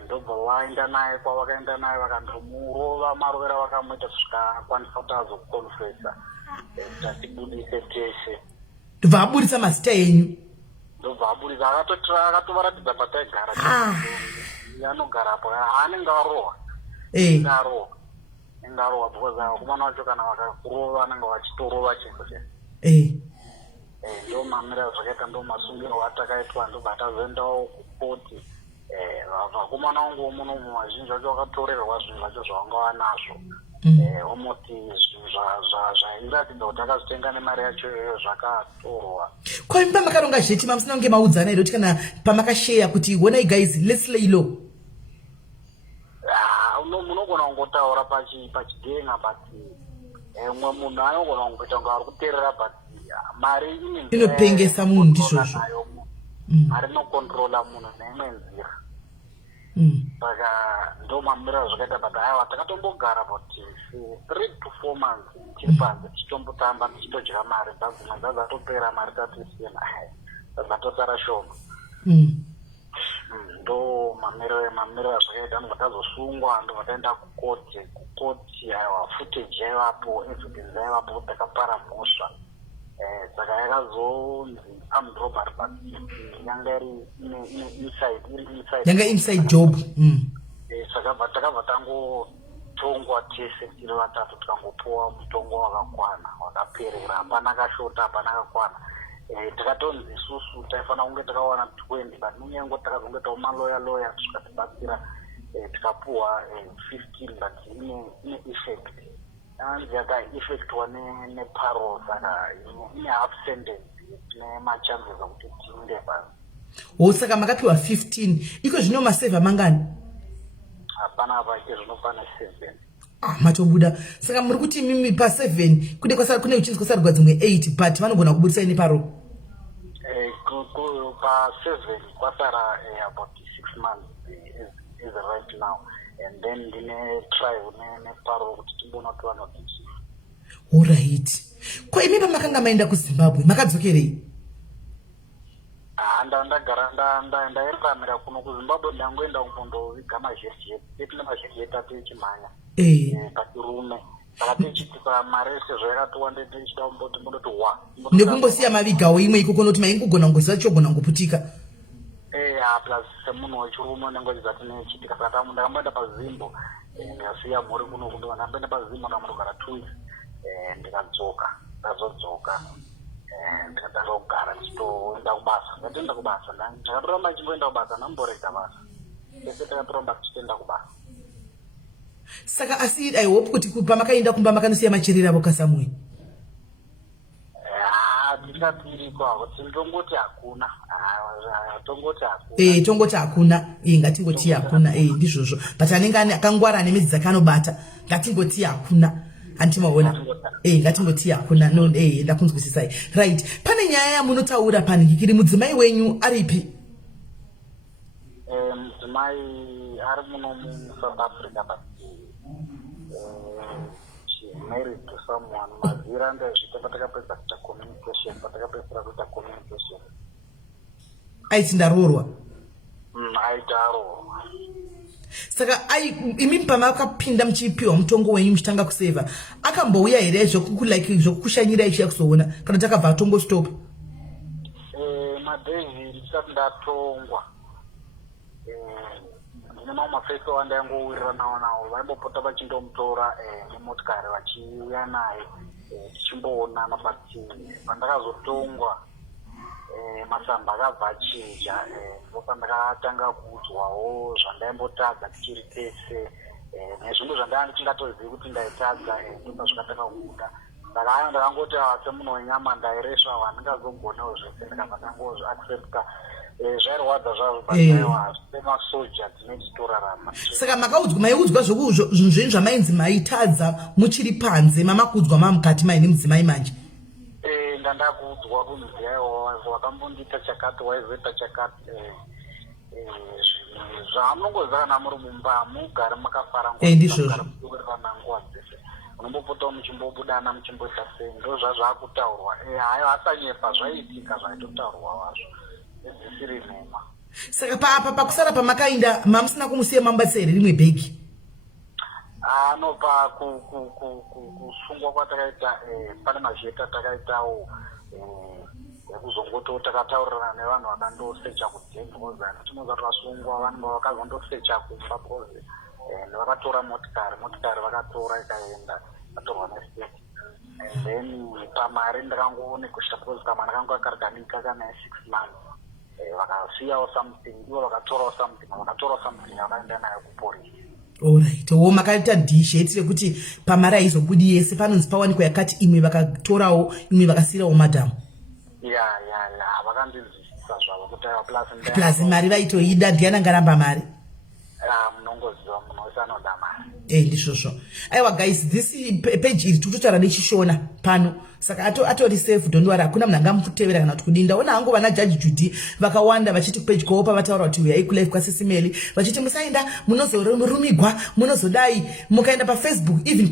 Ndobva vaenda naye kwavakaenda naye vakandomurova marovera vakamuita zvikakwanisa kuti azokonfesa kuti atibudise teshe. Ndobva abudisa mazita enyu? Ndobva abudisa, akatovaratidza pataigara. Anogarapo anenge arohwa. Arohwa because vakomana vacho kana vakakurova vanenge vachitorova chese. Ndo mamira zvakaita, ndo masungirwa atakaitwa. Ndobva atazoendawo kukoti. Vakomana vangu muno vazhinji vacho vakatorerwa zvinhu zvacho zvavanga vanazvo. Omoti zvinhu zvairatidza kuti akazvitenga nemari yacho iyoyo zvakatorwa. Ko imi pamakaronga zvetima musina kunge maudzana here kuti kana pamakasheya kuti honai guys let's lay low? Munogona kungotaura pachigenga but mumwe munhu anogona kungoita kunge ari kuteerera but mari inopengesa munhu ndizvozvo. Mari inokontrola munhu neimwe nzira. Saka ndo mamira zvakaita but aiwa takatombogara but 3 to 4 months tiri panze tichitombotamba tichitodya mari dzadzimwe dzadzatopera mari tatisina dzadzatosara shoma. Ndo mamira zvakaita ndobva tazosungwa ndobva taenda kukoti aiwa footage yaivapo evidence yaivapo takapara mhosva. Saka yakazonzi armed robbery but yanga iri inside job. Saka takabva tangotongwa tese tiri vatatu tikangopuwa mutongo wakakwana wakaperera, hapana kashota hapana kakwana. Takatonzi isusu taifanira kunge takawana 20 but munyengo takazongoitawo maloya tikatibatsira tikapuwa 15 but ine effect. Anzi yaka-effectwa neparo, saka ine half sentence nemachances okuti tiinde pasi. Saka makapiwa 15. Iko zvino maseva mangani? Hapana pake zvinopana 7. Matobuda. Saka muri kuti mimi pa 7 kune uchinzi kwasarigwa dzimwe 8 but vanogona kubudisai neparo? Pa 7 kwasara about 6 months is right now. And then ndine trial neparo kuti timbona kuti vanodisi. Alright. Ko imi pamakanga maenda kuZimbabwe makadzokerei? Ndaeramira kuno kuZimbabwe ndangoenda kundoviga mazhezhi etine mazhezhi etatu echimhanya patirume. Saka tichitika mari sezvo yakatowa ndetichida mbondoti nekumbosiya mavigawo imwe ikoko noti maingogona kungoziva chogona kungoputika. Plus semunhu wechirume unenge uchiziva tine chitika. Saka ndakamboenda pazimbo ndikasiya mhuri kuno kundo ndamboenda pazimbo ndamondogara 2 weeks ndikadzoka ndazodzoka ndikatanga kugara ndichitoenda kubasa. Ndatoenda kubasa ndakatoramba ndichingoenda kubasa ndamborega basa ese takatoramba tichitoenda kubasa. Saka asi I hope kuti pamakaenda kumba makanosiya machirira avo kasamwe. Ndikapiri kwavo tongoti hakuna. Tongoti hakuna. Ngatingoti hakuna. Ndizvozvo. But anenge akangwara ane midzi dzakanobata. Ngatingoti hakuna. Antimaona. Ngatingoti hakuna. No, ndakunzwisisai. Right. Pane nyaya yamunotaura panikiri mudzimai wenyu aripi? Mudzimai ari muno muSouth Africa but someone mazira ndazvita patakapedza kuita communication patakapedzera kuita communication aiti ndarorwa aita arohwa. Saka imi pamakapinda muchipiwa mutongo wenyu muchitanga kuseva akambouya here zvokukushanyira ichi yakuzoona kana takabva atongostop madhezi ndisati ndatongwa ndine mamwe mafeso andaingowirira nawo vaimbopota vachindomutora nemotikari vachiuya naye tichimboonana but pandakazotongwa masamba akabva achinja ndopandakatanga kuudzwawo zvandaimbotadza tichiri tese nezvimwe zvandanga tingatozivi kuti ndaitadza ndopa zvakatanga kubuda saka ayo ndakangoti semunhu wenyama ndairesva wandingazogonawo zvese ndikabva ndangozviaccepta zvairwadza zvazvo badaiwa semasoja tinetitorarama. Saka maiudzwa zvinhu zvamainzi maitadza muchiri panze mamakuudzwa mamukati maine mudzimai manje ndandakuudzwa kunzi yaiwa wakambondita chakati waizoita chakati zvamunongoziva kana muri mumba mugare makafara ndizvozvorana nguva dzese unombopotawo muchimbobudana muchimboita sei ndo zvazvakutaurwa hayo asanyepa zvaiitika zvaitotaurwa wazvo zvisiri nhema. Saka pakusara pamakaenda mamusina kumusiya mambatsa here rimwe bhegi no kusungwa kwatakaita pane mazheta takaitawo ekuzongoto takataurirana nevanhu vakandosecha kudhembi kozana tinoza twasungwa vanhu vakazondosecha kumba koze vakatora motikari vakatora ikaenda vatorwa nestate and then pamari ndakangoonekosha because kamwana kangu akaridadika kana 6 months vakasiyawo something ivo vakatorawo something vakaenda nayo kupolisi. Alright, makaita dish yetire kuti pamari aizobudi yese panonzi pawanikwa yakati imwe vakatorawo imwe vakasirawo madam. Vakandinzwisisa zvavo kuti plus mari vaitoida ndiana ngaramba mari munongoziva munhu wese anoda mari ndizvozvo. Aiwa guys, this page iri tikutotara nechishona pano saka atori safe, don't worry, hakuna munhu angamutevera kana kuti kudinda. Ona hangu vana Judge Judy vakawanda vachiti kupage kwavo pavataura kuti uyai kulive kwaSIS MELLY vachiti musaenda munozorumigwa munozodai mukaenda paFacebook even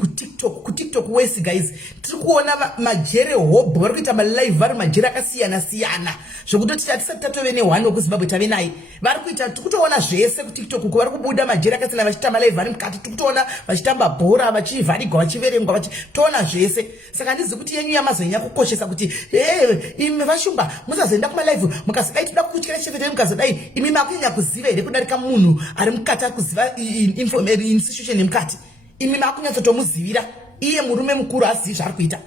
kuTikTok wese guys tiri kuona majere hobho vari kuita malive vari majere akasiyana siyana zvokutoti hatisati tatove ne1 wekuZimbabwe tave naye vari kuita tikutoona zvese kuTikTok uko vari kubuda majere akasiyana vachiita malive vari mukati tikutoona vachitamba bhora vachivharigwa vachiverengwa vachitoona zvese. Saka handizi kuti yenyu yamazonyanya kukoshesa kuti imi vashumba musazoenda kumalive mukazodai toda kukutyira chevete mukazodai imi makunyanya kuziva here kudarika munhu ari mukati ari kuziva institution yemukati imi makunyatsotomuzivira iye murume mukuru azivi zvaari kuita.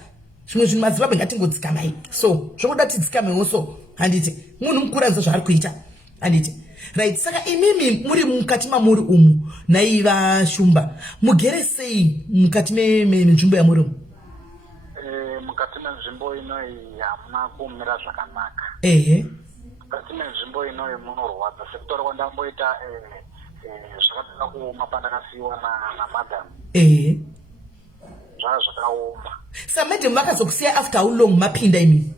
Zvimwe zvinhu maZimbabwe ngatingodzikamai so zvokuda tidzikamewo so handiti munhu mukuru anziva zvaari kuita handiti right. Saka imimi muri mukati mamuri umu naiva Shumba mugere sei mukati menzvimbo yamuri umu? Mukati menzvimbo inoyi hamuna kumira zvakanaka. Mukati menzvimbo inoyi munorwadza sekutora kwandamboita zvakatanga kuoma pandakasiyiwa namadam zvakaoma. Saka madam vakazokusiya after how long mapinda imi?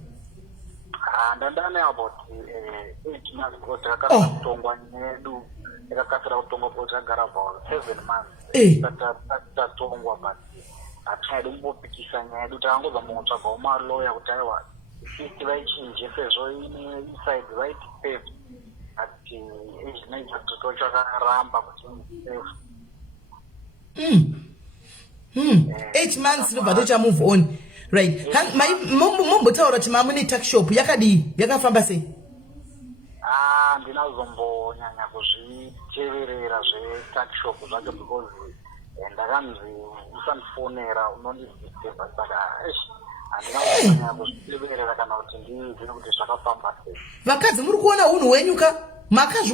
Ndandane about 8 months because takakasira kutongwa nedu yakakasira kutongwa because takagara about 7 months tatongwa but hatinaidi kumbopikisa nyaya yedu takangoza mungotsvagawo maloya kuti aiwa fiti vaichinje sezvo ine inside vaitipeved ati ezvinoita totochakaramba kuti safe 8 months ndobva tocha move on right. Mombotaura kuti mamune tuckshop yakadii yakafamba sei? Ndinazombonyanya kuzviteverera zvetuckshop zvacho because ndakanzi usandifonera unondizviteva saka handinazonyanya kuzviteverera kana kuti ndizive kuti zvakafamba sei. Vakadzi muri kuona unhu wenyu ka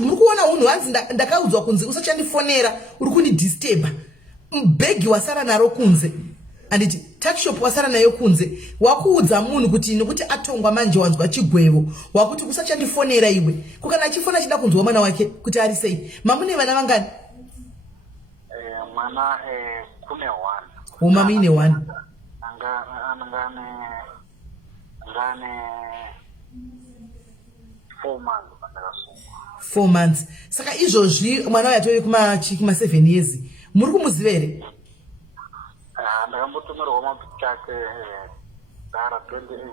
muri kuona unhu hanzi ndakaudzwa kunzi usachandifonera uri kundidisturba bhegi wasara naro kunze anditi tuckshop wasara nayo kunze wakuudza munhu kuti nokuti atongwa manje wanzwa chigwevo wakuti usachandifonera iwe kukana achifona chida kunzwa mwana wake kuti ari sei. Mamune vana vangani? Mwana kune 1. Mami ine 1 ngane 4 months 4 months. Saka izvozvi mwana wayo atove kuma 7 years muri kumuziva here? ndakambotumirwa mapicha ake Zara 2018.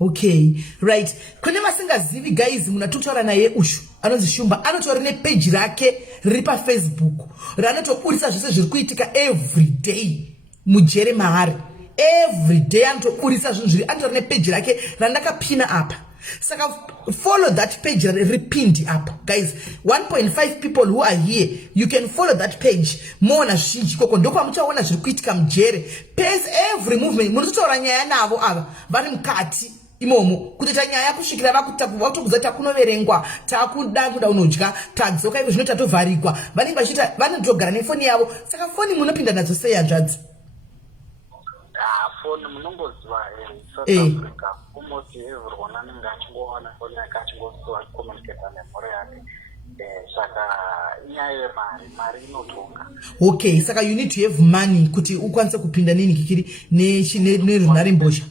Okay, right. Kune masingazivi guys, munatotaura naye ushu anonzi Shumba anotori nepage rake riri paFacebook ranotoburisa zvese zviri kuitika everyday mujere maari. Everyday anotoburisa zvinhu zviri, anotori nepage rake randakapina apa. Saka follow that page repinned up guys. 1.5 people who are here, you can follow that page. Mona zvizhinji koko ndokwa muchaona zviri kuitika mujere. Pace every movement. Munototaura nyaya navo ava vari mukati imomo kutoita nyaya kusvikira vakutobvudza takunoverengwa takuda kuda unodya tadzoka izvo zvinoti tatovharigwa vanenge vachiita vanotogara nefoni yavo. Saka foni munopinda nadzo sei hanzvadzi? Foni munongoziva South Africa almost everyone anenge achingowana foni yake achingocommunicata nemhuri yake. Saka inyaya yemari inotonga. Okay, saka you need to have money kuti ukwanise kupinda nenikikiri nerunhare mbozha.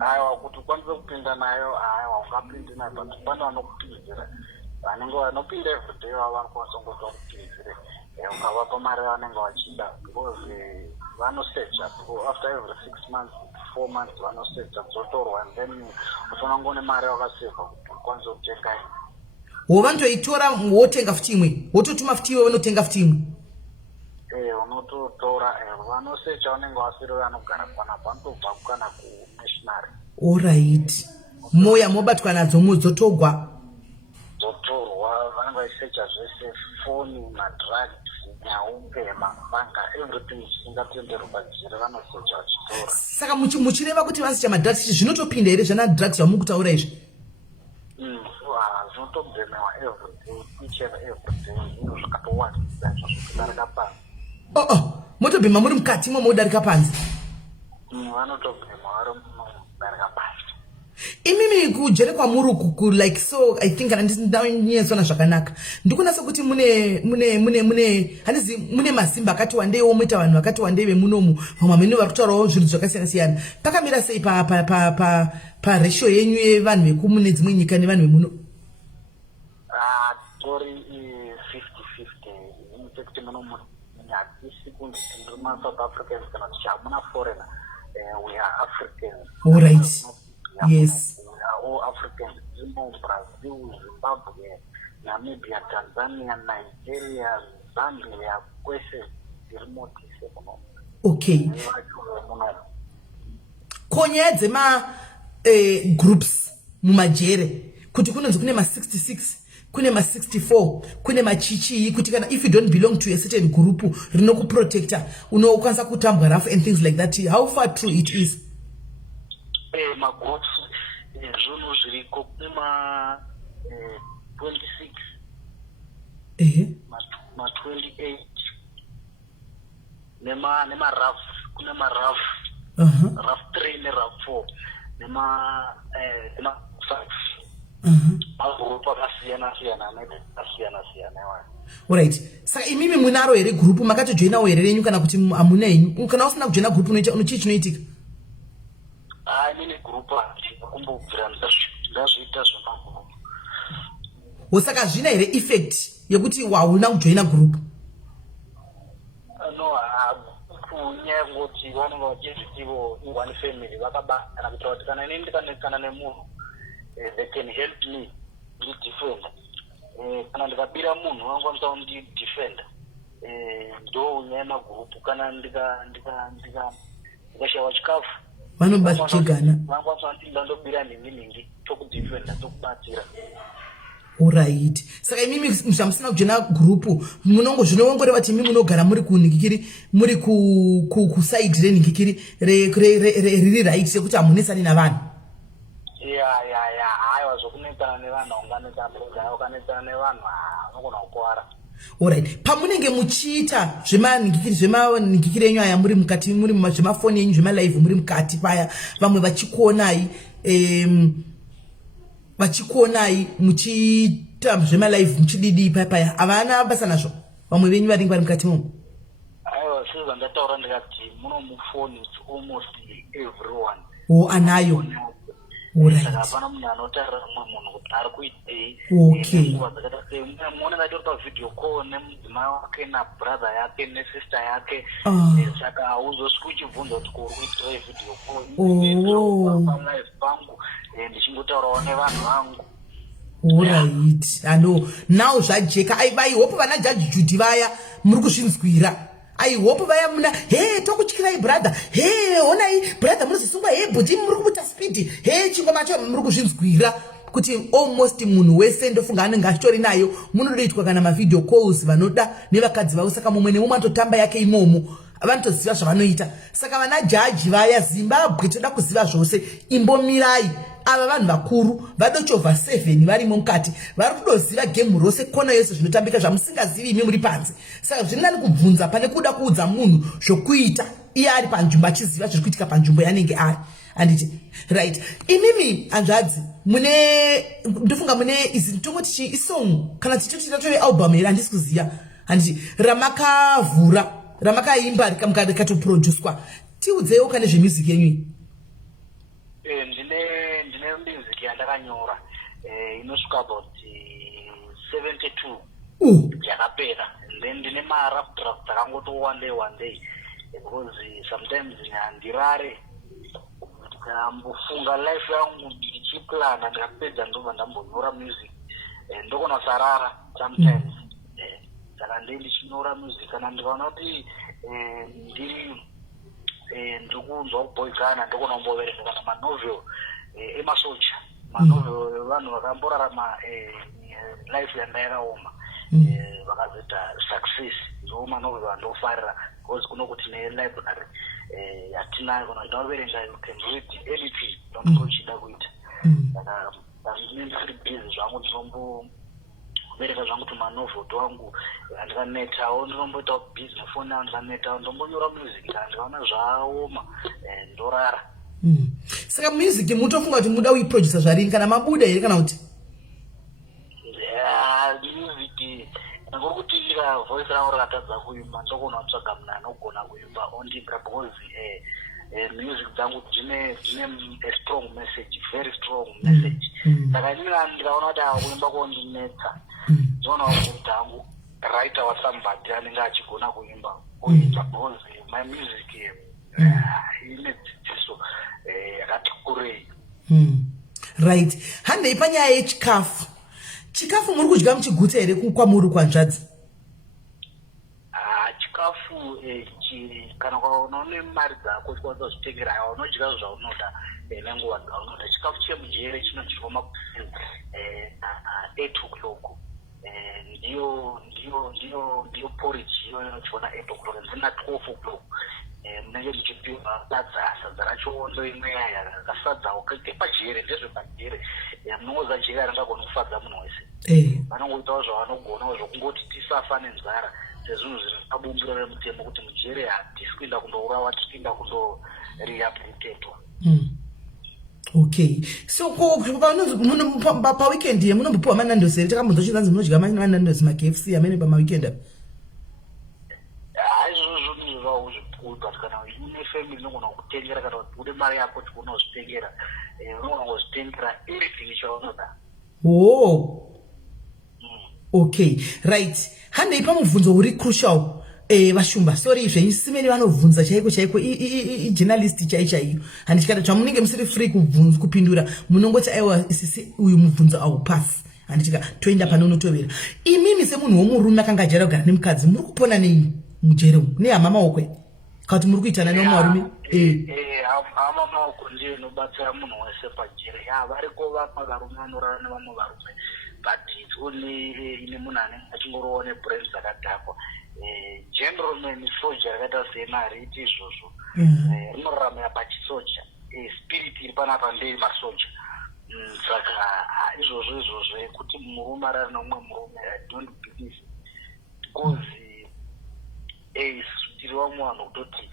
Aiwa, kuti ukwanise kupinda nayo aiwa ungapindi nayo, but pane vanokupinzira vanenge vanopinda everyday vanokwanisa kutokupinzire ukavapa mari vanenge vachida, because vanosecha after every 6 months 4 months vanosecha dzotorwa, and then ufanira kunge une mari wakasevha kuti ukwanise kutenga. Wovantoitora wotenga futi imwe, wototuma futi iwe vanotenga futi imwe. Unototora vanosecha vanenge vasiri vanogara kwana panotobva kana kunationary. Alright. Moya mobatwa nadzo mudzotogwa. Dzotorwa vanenge vachisecha zvese, foni, madrugs, nyaupe, mabanga, everything chisingatenderwi pajere vanosecha vachitora. Saka muchireva kuti vasecha madrugs zvinotopinda here zvana drugs zvamukutaura izvi? Zvinotobhemewa everyday, each and everyday, zvinhu zvakatowandisa zvazvokudarika panze. Motobhema muri mukati modarika panze. Vanotobhema vari mudarika panze. Imimi kujere kwamuri kuku like so I think ndinyetsona zvakanaka. Ndikunasa kuti mune hanizi mune masimba akati wandei womuita vanhu vakati wandei vemunomu vamwe vamene vari kutaurawo zvinhu zvakasiyana siyana. Pakamira sei pa ratio yenyu yevanhu vekumune dzimwe nyika nevanhu vemuno? Tori 50-50 sekuti munomu hatisi kunzi tiri South Africans kana kuti hamuna foreigner. We are Africans. All right. Yes. We are all Africans. Brazil, Zimbabwe, Namibia, Tanzania, Nigeria, Zambia, kwese remote sekono. Okay. Konya dzema groups mumajere kuti kunonzi kune ma 66 kune ma 64 kune machichi kuti kana if you don't belong to a certain group rinokuprotecta unokwanisa kutambwa rafu and things like that. How far true it is? Magroups zvinhu zviriko kuma 26 ma 28 nema raf, kuna ma raf raf 3 ne raf 4 nema 5 magroup akasiyana siyana. Alright. Saka imimi munaro here group makatojoinawo here renyu kana kuti hamuna henyu? Kana usina kujoina group unochii chinoitika? Mine group kumbobvira ndazviita zvemagroup. Saka zvina here effect yekuti hauna kujoina group? No, kunyaya ngoti vanenge vachizvitivo one family vakabatana kuitira kuti kana inini ndikanekana nemunhu they can help me ndidefend. Kana ndikabira munhu vangakwanisa kundidefenda. Ndo nyaya yemagroup. Kana ndikashayiwa chikafu vanobatsirana. Vangakwanisa kuti ndandobira ningi tokudefenda tokubatsira. Alright. Saka imimi musina kujoina group zvinongoreva kuti imimi munogara muri kunikikiri muri kuside renikikiri riri right sekuti hamunesani navanhu. Aiwa, zvokunetsana nevanhu ukanetsana nevanhu unogona kukuwara. Alright. Pamunenge muchiita zvemanikikiri enyu aya muri mukati muri zvemafoni enyu zvemalive muri mukati paya vamwe vachikuonai muchiita zvemalive muchididi paya havana basa nazvo vamwe venyu varingi vari mukati momo? Aiwa, sezvandataura ndikati muno mufoni almost everyone anayo. saka hapana munhu anotarira mumwe munhu kuti ari kuitei nguva dzakaita sei muoneka tori pavideo call nemudzimai wake nabrother yake nesister yake saka hauzosviki uchibvunza kuti kuri kuitirei video call palive pangu ndichingotaurawo nevanhu vangu. Alright, now zvajeka. I hope vana Judge Judy vaya muri kuzvinzwira. I hope vaya muna tokutyirai brother. Onai brother munozosungwa budi muri kubuta speed. Chingoma cho muri kuzvinzwira kuti almost munhu wese ndofunga anenge achitori nayo munodoitwa kana mavideo calls vanoda nevakadzi vavo, saka mumwe nemumwe atotamba yake imomo vanotoziva zvavanoita. Saka vana jaji vaya Zimbabwe toda kuziva zvose, imbomirai. Ava vanhu vakuru vadochovha 7 varimo mukati vari kudoziva gemu rose kona yose zvinotambika zvamusingazivi imi muri panze. Saka zvinani kubvunza pane kuda kuudza munhu zvokuita iye ari panzvimbo achiziva zviri kuitika panzvimbo yanenge ari. Anditi right, imimi hanzvadzi ndofunga mune izi tongoti isong kana tichoti tatove album here handisi kuziva. Handiti ramakavhura ramakaimba rikatoproducwa, tiudzewo kana zvemusic yenyu. Ndine music yandakanyora inosvika about 72 yakapera. Then ndine ma-rough draft akangoto one day because sometimes ndirare ndikambofunga life yangu ndichiplana ndikapedza ndobva ndambonyora music ndokona sarara sometimes. Saka ndichinyora music kana ndikaona kuti ndiri kunzwa kuboikana ndokona kumboverenga kana manovel emasoja, manovel evanhu vakamborarama life yandairaoma vakazoita success. Ndo manovel vandofarira because kuno kuti nelibrary yatinayo kana ndinoverenga you can read anything ndongo uchida kuita. Saka ndiri busy zvangu ndinombovereka zvangu kuti manovel wangu andikanetawo ndinomboita busy nefoni yangu ndikanetawo ndombonyora music ndikaona zvaoma ndorara. Saka music mutofunga kuti muda uiproducer zvarini kana mabuda here kana kuti music ngori kuti ndika voice rangu rakatadza kuimba ndokona kutsvaga munhu anogona kuimba ondimbira because music dzangu dzine a strong message, very strong message. Saka ndikaona kuti akuimba kondinetsa ndinoona kuti hangu writer wa somebody anenge achigona kuimba kuita because my music ine dzidziso yakati kurei. Right, handei panyaya yechikafu. Chikafu muri kudya muchiguta here kwamuri kwanzvadzi? Chikafu kana ukaona mari dzako chikwanisa kuzvitengera unodya zvaunoda nenguva dzaunoda. Chikafu chemujere chinodyiwa makuseni 8 o'clock. Ndiyo porridge iyo inochiona 8 o'clock ndina 12 o'clock. Munenge muchipiwa sadza racho ndo imwe yakasadzawo kepajere ndezvepajere munongoza jere arangagona kufadza munhu wese. Vanongoitawo zvavanogonawo zvokungoti tisafa nenzara sezvinhu zvinopabumbiro remutemo kuti mujere hatisi kuenda kundourawa tiri kuenda kundorehabilitatwa. Okay, so paweekend munombopiwa manandosi here? Takambozochinzanzi munodya manandosi maKFC amene pamaweekend? But kana une family unogona kutengera kana une mari yako kuti unozvitengera unogona kuzvitengera everything chaunoda. Okay, right. Handei pamubvunzo uri crucial Vashumba, sorry zvenyu simeni vanobvunza chaiko journalist chaiyo handichikada chamunenge musiri free kupindura munongoti aiwa isisi uyu mubvunzo aupasi handichika toenda pano unotovera. Imimi semunhu womurume akanga ajara kugara nemukadzi muri kupona nei mujere umu nehama maoko kati muri kuitana nevarume? Hama maoko ndiyo inobatsira munhu wese pajere. Variko vamwe varume vanorara nevamwe varume but it's only ine munhu anenge achingorowa nebrains dzakadhakwa. Gentleman soldier rakaita semari iti izvozvo rinoraramira pachisoja. Spirit iri panapa ndei masoja. Saka izvozvo kuti murume arari nomumwe murume I don't believe because tiri vamwe vanhu kutoti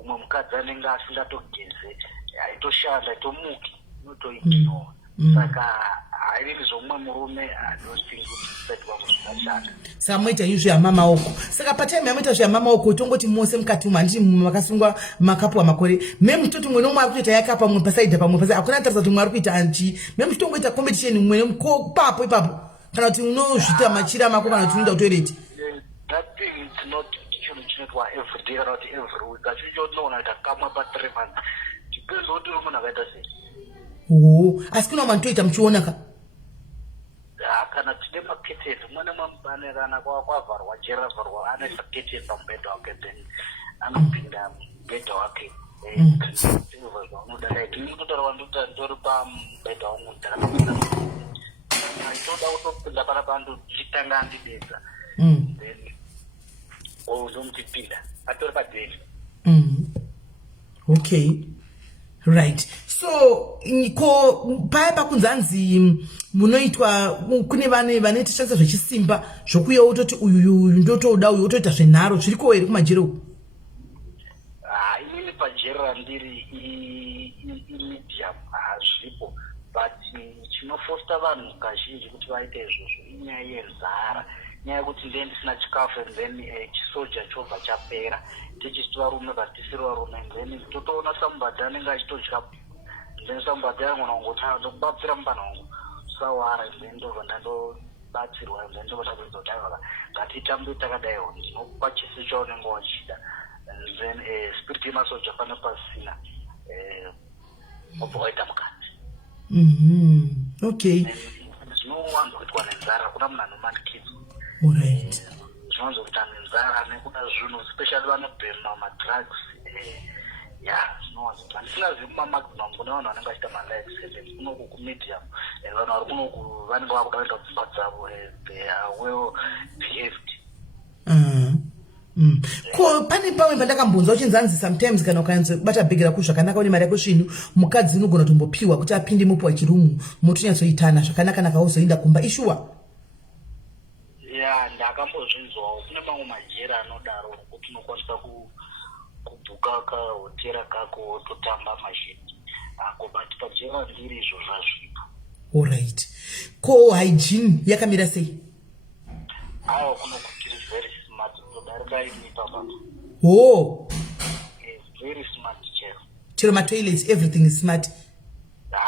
umwe mukadzi anenge asingatogeze aitoshanda aitomuki inotoignora. Saka hainini zvomumwe murume hadotingi kuti zvisati vamuzvashanda saka moita izvo yamamaoko. Saka patime yamoita zvo yamamaoko tongoti mose mukati umu handiti makasungwa makapuwa makore memutoti mwe nomwe ari kutoita yakapa mwe pasaidha pamwe pasai hakuna tarisa kuti mwari kuita anchi memutongoita competition mwe papo ipapo kana kuti unozvita machira mako kana kuti unoenda kutoireti. That thing is not chinhu chinoitwa every day kana kuti every week achichotoona kuita kamwe pa3 months depends kuti uri munhu akaita sei. Asi kuna mantoita muchionaka kana tine maketeni mwana mamubane kana kwavharwa jera vharwa anoisa keteni pamubhedha wake then anopinda mubhedha wake zvaunoda like inototaura ndota ndori pamubhedha wangu ndakanopinda toda kutopinda panapa ndochitanga andidedza then uzomutipinda atori padheni. Okay, right. So ko paya pakunzanzi munoitwa kune vane tishandisa zvechisimba zvokuya utoti uyu ndotoda uyu utoita zvenharo zviriko here kumajero? Inini pajera ndiri medium hazvipo but chinofosta vanhu kazhinji kuti vaite izvozvo inyaya yenzara, nyaya yekuti ndiye ndisina chikafu and then chisoja chobva chapera tichiti varume but tisiri varume and then totoona somebody anenge achitodya then somebody angona kungotanga ndokubatsira mubana wangu sawara then ndobva ndandobatsirwa then ndobatakuedza kuti aiva ngatitambe takadaiwo ndinokupa chese chaunenge wachida and then spirit yemasoja pane pasina obva waita mukati. Okay. Zvinowanza kuitwa nenzara kuna munhu anomanikidza. Alright. Zvinowanza kuita nenzara nekuda zvinhu especially vanobhema madrugs zvinowanza kuita ndisingazivi mamaximum kune vanhu vanenge vachiita malife sentence kunoku kumedium vanhu vari kunoku vanenge vakuda kuenda kudzimba dzavo they are well behaved. Ko pane pamwe pandakambonzwa uchinzanzi sometimes kana ukaanza kubata bhegi rako zvakanaka une mari yako svinhu mukadzi unogona kutombopiwa kuti apinde mupo wachirumu motonyatsoitana zvakanaka nakauzoenda kumba ishuwa. Ndakambozvinzwawo kune mamwe majera anodaro kuti unokwanisa kubhuka kahotera kako wototamba mazhinji but pajera ndiri izvo zvazvipo. Alright. Ko hygiene yakamira sei? Aiwa kunokutiri very smart todarika ini papapo. Very smart chero matoilets everything is smart.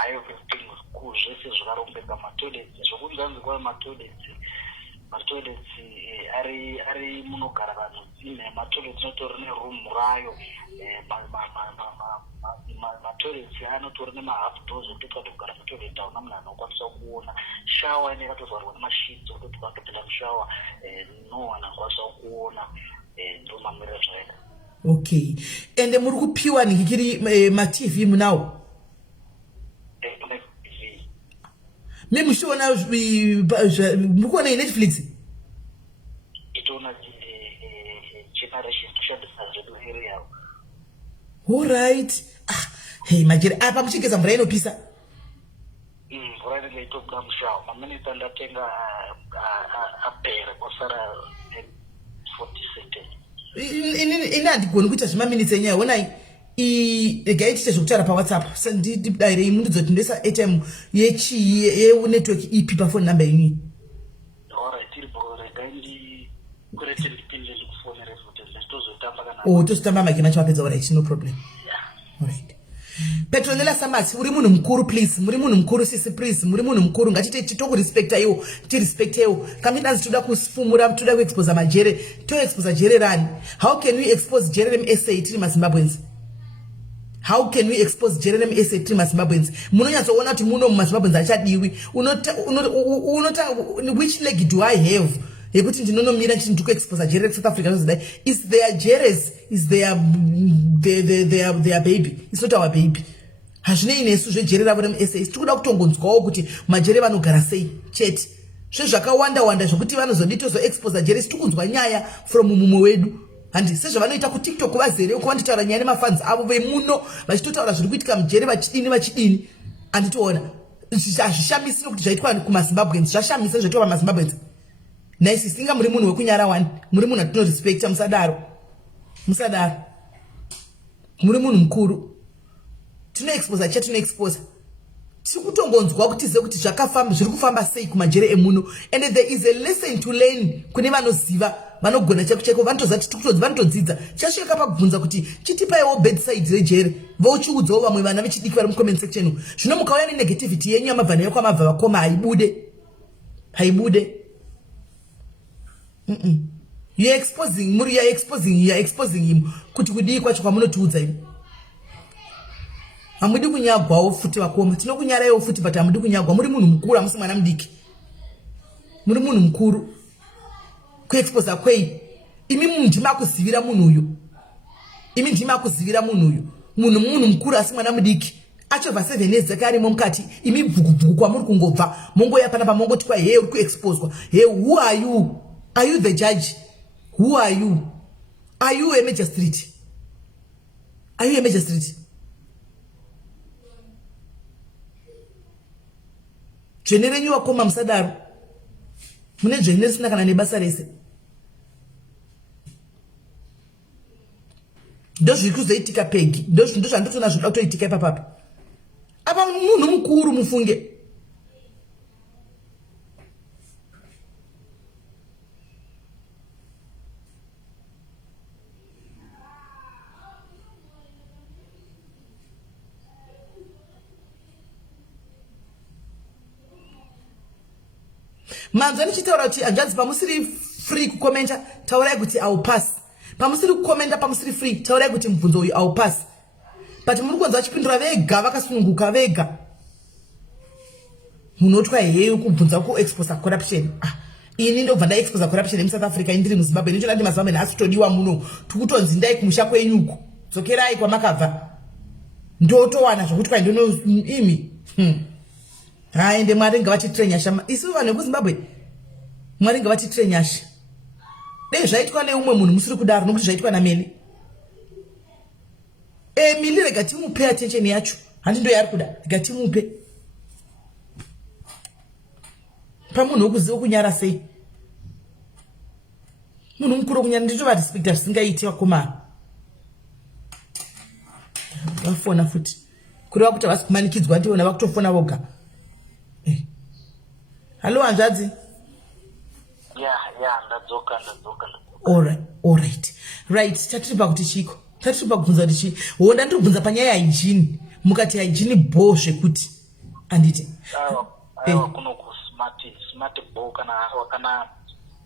Everything is cool zvese zvakarombeka matoilets zvokunzanzi kwayo matoilets ari munogara vanhu dzine matoilets inotori neroom rayo matoilets anotori nemahalf doors okuti ukatogara mutoilet hauna munhu anokwanisa kuona shawa inenge yatovharwa nemashidzi okuti ukatopinda mushawa no one anokwanisa kuona ndo mamiriro zvaika. Okay. Ende muri kupiwa nikikiri ma-TV munawo? Memuchiona mukuona Netflix? Itoona generation kushandisa zvedu iri yavo. Alright. Hey majira apa muchigeza mvura inopisa? Mvura inenge itobuda mushawa maminitsi andatenga apera kwasara 40 seconds. Ini handigoni kuita zvimaminitsi enyaya onai regai tiite zvekutaura pawhatsapp ndidairei mundidzoti ndoisa airtime yenetwork ipi pafoni namba yenyu. Alright, iripo regai ndikurete ndipinde ndikufonere futi nditozotamba kana tozotamba magema chawapedza. Alright, no problem. Alright. Petronella Samasi, uri munhu mukuru please, muri munhu mukuru sisi please, muri munhu mukuru ngatite titokurespecta iwo, tirespecta iwo. Kamidanzi toda kusifumura, toda kuexpose majere, toexpose jere rani. How can we expose jere rem-SA tiri maZimbabweans? How can we expose jere rem-SA tiri maZimbabweans? Munonyatsoona kuti muno mumaZimbabweans achadiwi. Unota which leg do I have? Yekuti ndinonomira chiti ndikuexpose jere South Africa zvozidai. Is their jeres, is their baby. It's not our baby. Hazvinei nesu zvejere ravo rem-SA. Tikuda kutongonzwawo kuti majere vanogara sei chete. Zvezvakawanda zvokuti vanozodito zoexpose jere tirikunzwa nyaya from mumwe wedu. Handi sezvavanoita kuTikTok vazere kuvanditaura nyaya nemafans avo vemuno vachitotaura zviri kuitika mujere vachidini anditoona hazvishamisiri kuti zvaitwa kumaZimbabweans zvashamisa zvaitwa pamaZimbabweans. Naisi singa muri munhu wekunyara wani muri munhu atinorespekta musadaro muri munhu mukuru tinoexposa chatinoexposa tikutongonzwa kuti ze kuti zvakafamba zviri kufamba sei kumajere emuno, and there is a lesson to learn kune vanoziva vanogona cheko vanotozati vanotodzidza chasvika pakubvunza kuti chitipaiwo bedside rejere vochiudzawo vamwe vana vechidiki vari mucomment section. Zvino mukauya nenegativity yenyu yamabva nayo kwamabva vakoma haibude. You are exposing him kuti kudii kwacho kwamunotiudza imi. Hamudi kunyagwawo futi vakoma, tinokunyaraiwo futi but hamudi kunyagwa. Muri munhu mukuru, hamusi mwana mudiki. Muri munhu mukuru kuexposa kwei. Imi ndima kuzivira munhu uyu. Munhu mukuru asi mwana mudiki. Achovha 7 years dzake arimo mukati. Imi bvuku kwamuri kungobva. Mongoya panapa mongoti kwa uri kuexposwa. Hey, who are you? Are you the judge? Who are you? Are you a magistrate? Generenyu wakoma musadaro. Mune generenyu sina kana nebasa rese. Ndozviri kuzoitika Pegi. Ndozvandotona zvoda kutoitika ipapapa. Apa munhu mukuru mufunge. Manzani chitaura kuti anjanzi pamusiri free kukomenta taurai kuti I'll pass. Pamusiri kukomenta pamusiri free taurai kuti mubvunzo uyu I'll pass. But muri kuwanza vachipindura vega vakasununguka vega. Munotwa heyo kubvunza ku expose corruption. Ini ndobva nda expose corruption in South Africa indiri muZimbabwe ndicho ndati mazambe nasitodiwa muno. Tukutonzi ndai kumusha kwenyuko. Dzokerai kwamakabva. Ndotowana zvokuti kwa ndono imi. Ende Mwari ngavachitrenyasha. Isu vanhu kuZimbabwe. Mwari ngavachitrenyasha. Dei zvaitwa neumwe munhu musiri kudaro nokuti zvaitwa naMelly. Melly rega timupe attention yacho. Handi ndo yari kuda. Rega timupe. Pamunhu wokuziva kunyara sei. Munhu mukuru kunyara ndito va respect zvisingaiti vakoma. Vafona futi. Kureva kuti havasi kumanikidzwa ndiona vakutofona voga. Hello hanzvadzi. Yeah, ndadzoka. All right. Tatiripa kuti chiko. Tatiripa kubvunza kuti chi. Honda ndirikubvunza panyaya hygiene. Mukati hygiene bo zvekuti. Anditi. Aiwa kuno ku smart bo kana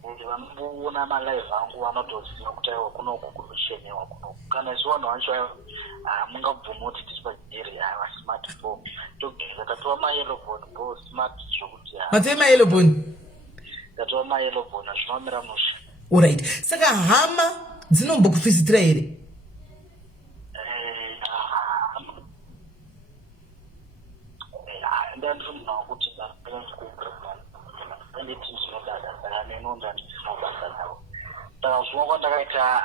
vanoona malive angu vanotoziva kuti aiwa kuno kukushenewa kuno. Kana isu vanhu vacho mungabvuma kuti tiri pajeri aiwa smart bo. Togeza tatova mayellow bone bo smart zvokuti. Matei mayellow bone. Tatova mayellow bone zvinomira musha. All right. Saka hama dzinombokufisitira here. Ndandifuna ukuthi anditi zvinodada saka nenonda ndinobasa nawo. Saka zvimwe kwandakaita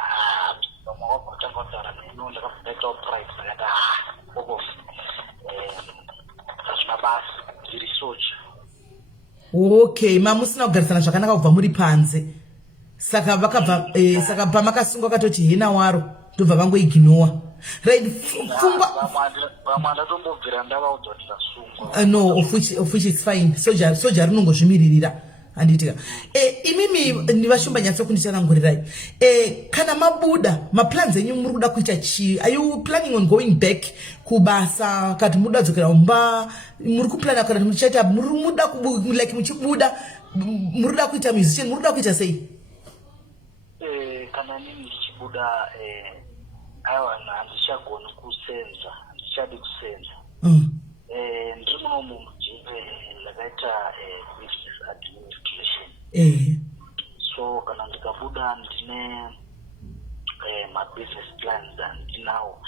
mwakabva kutaura neno ndakaita upright ndakati bokofu hazvina basa ndiri soja. Okay, mamusina kugarisana zvakanaka kubva muri panze. Saka vakabva saka pamakasungwa katoti hena waro ndobva vangoignore. Right, fungwa vamwe ndatombobvira ndavaudzwa kuti ndasungwa. No, of which is fine. Soja rinongozvimiririra handitika. Imimi ndivashumba nyatso kundichanangurirai. Kana mabuda maplans enyu muri kuda kuita chi? Are you planning on going back kubasa kati muda dzokera umba? Muri kuplana kana muchaita muri muda like muchibuda muri kuda kuita musician muri kuda kuita sei? Kana nini ndichibuda aiwa handichagoni kusenza, handichadi kusenza. Ndiri muno mumujere ndakaita business administration. So kana ndikabuda ndine mabusiness plans andinawo.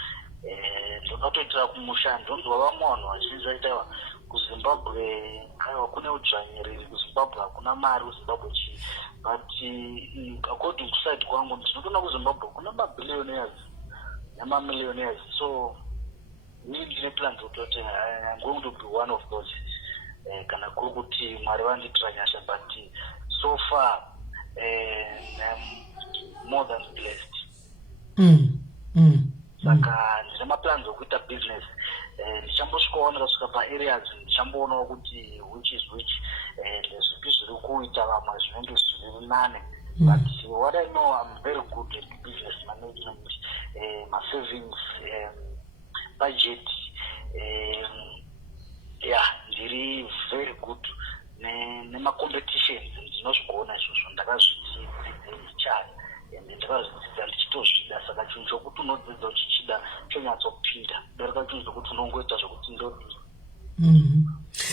Ndakatoitira kumusha ndonzwa vamwe vanhu vachizvaita kuZimbabwe aiwa kune udzvanyiriri kuZimbabwe hakuna mari kuZimbabwe chi. But according kuside kwangu ndinotoona kuZimbabwe kuna mabillionaires millionaires. So we ndine plan kuti I'm going to be one of those. Kana kuri kuti Mwari vanditranyasha, but so far I'm more than blessed. saka ndine maplans okuita business ndichambosvikawo ndikasvika paareas ndichamboonawo kuti which is which zvipi zviri kuita vamwe zvinenge zviri nane. But what I know, I'm very good at business management, my savings, budget, ndiri very good nema competitions ndinozvigona izvozvo ndakazvidzidza ende ndakazvidzidza ndichitozvida saka chinhu chokuti unodzidza uchichida chonyatsopinda darika chinhu chokuti unongoita zvokuti ndodii.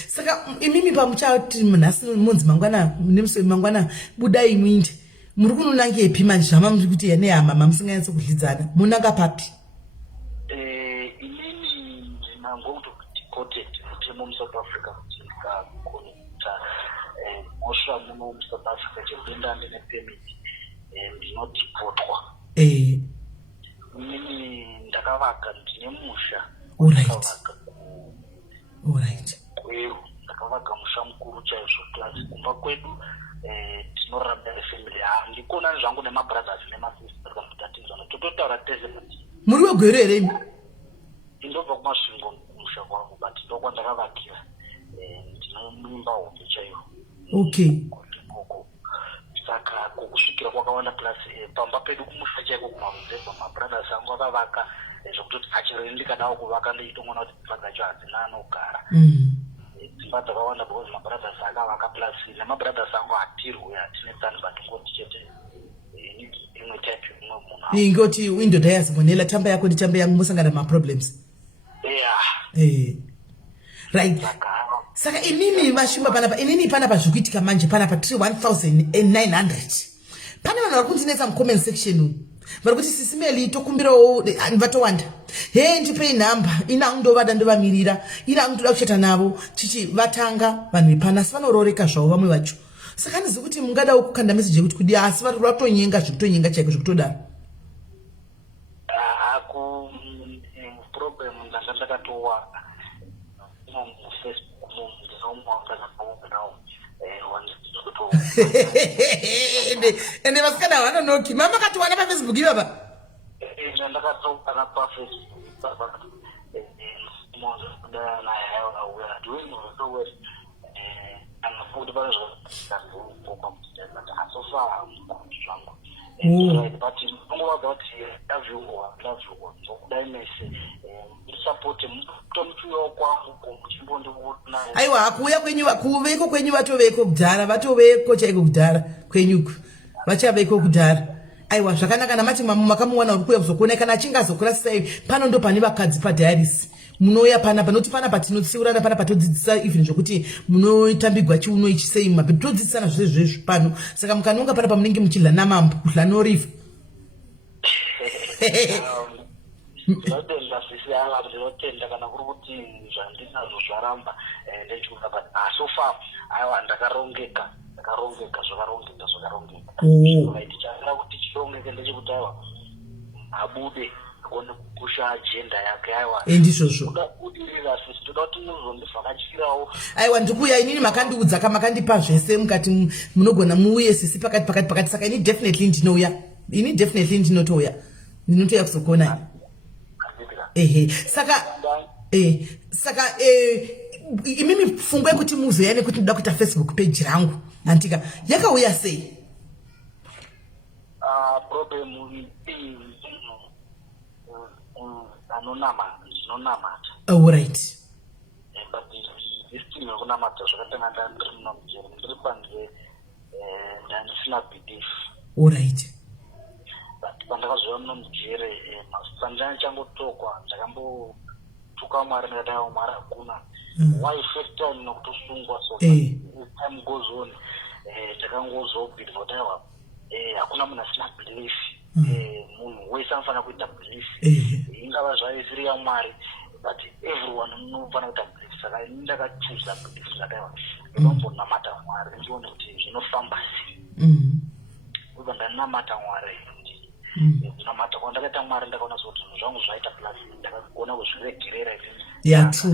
Saka imimi pamuchati nhasi munzi mangwana nemusi mangwana budai mwindi muri kunonanga epi manje zvama muri kuti ene hama mamusinganyatso kudlidzana munanga papi? Inini ndinangokuti deported mu South Africa ndikakonta osva muno mu South Africa chekuenda ndine permit ndinodeportwa. Inini ndakavaka ndine musha. Alright. Kweru ndakavaka musha mukuru chaizvo plus kumba kwedu tinoramba family ndikona zvangu nemabrothers nemasisters kamutatizana tototaura tese kuti muri wegwero here imi? Ndobva kumasvingo musha kwangu but ndokwa ndakavakira ndinomimba hombe chaiyo. Okay. Saka kusvikira kwakawanda plus pamba pedu kumusha chaiko kumamuzebva mabrothers angu akavaka zvokutoti achero ndikadawo kuvaka ndeitongona kuti dzimba dzacho hadzina anogara. Dzimba dzakawanda because mabrothers akavaka plus nemabrothers angu hatirwi hatine tsani but ngoti chete imwe type imwe munhu ingoti indoda yazimonela tamba yako nditamba yangu musangana maproblems. Right. Saka inini Mashumba panapa inini panapa zvikuitika manje panapa 1900 pana vanhu vari kundinetsa mucomment section vari kuti SIS MELLY tokumbirawo vatowanda ndipei nhamba inangu ndovada ndovamirira inangu ndoda kuchata navo chichi vatanga vanhu vepanasi vanororeka zvavo vamwe vacho. Saka ndizi kuti mungadawo kukanda meseji yekuti kudi asi vari vatonyenga zvekutonyenga chaiko zvekutodaro. Problem ndanga ndakatowa Facebook ende vasikana vanonoki mama katiwana paFacebook ivava ndakatowana paFacebook aiwa hakuuya kwenyu kuveko kwenyu vatoveko kudhara vatoveko chaiko kudhara kwenyuku vachaveko kudhara. Aiwa zvakanaka namati makamuwana uri kuuya kuzokuona kana achinge azokura sei pano ndo pane vakadzi padiaris munouya panapa noti panapa tinotsiurana panapa todzidzisa even zvokuti munotambigwa chiuno ichi sei mapeto todzidzisana zvese zvezvo pano. Saka mukanonga panapa munenge muchidla namambo kudla noriva. Ndinotenda sisi yanga ndinotenda kana kuri kuti zvandinazvo zvaramba ndechikuda but so far aiwa ndakarongeka zvakarongeka. Ndichaenda kuti chirongeke ndechekuti aiwa abude kone kupusha agenda yake aiwa ndizvozvo kudirira sisi toda kuti muzondivhakachirawo aiwa ndikuya inini makandiudza makandipa zvese mukati munogona muuye sisi pakati saka ini definitely ndinotouya ndinotoya kuzokona. Saka imimi pfungwa yekuti muzoya nekuti ndoda kuita Facebook page rangu antika yakauya sei? Problem ndinonamata. Alright. But this thing yokunamata zvakatanga ndiri munomujeri ndiri panze ndandisina belief. Alright. But pandakazoya munomujeri pandanga changotokwa ndakambotuka Mwari ndikadaiwa Mwari hakuna. Why first time nokutosungwa so time goes on ndakangozobhidhwa kudaiwa hakuna munhu asina belief. Munhu wese anofanira kuita belief ingava zvaisiri yaMwari but everyone unofanira kuita belief. Saka ini ndakachuza belief ndakaiwa ndinombonamata Mwari ndione kuti zvinofamba sei. Ubva ndanamata Mwari ndinamata kwandakaita Mwari ndakaona kuti zvinhu zvangu zvaita plus ndakagona kuzviregerera yacho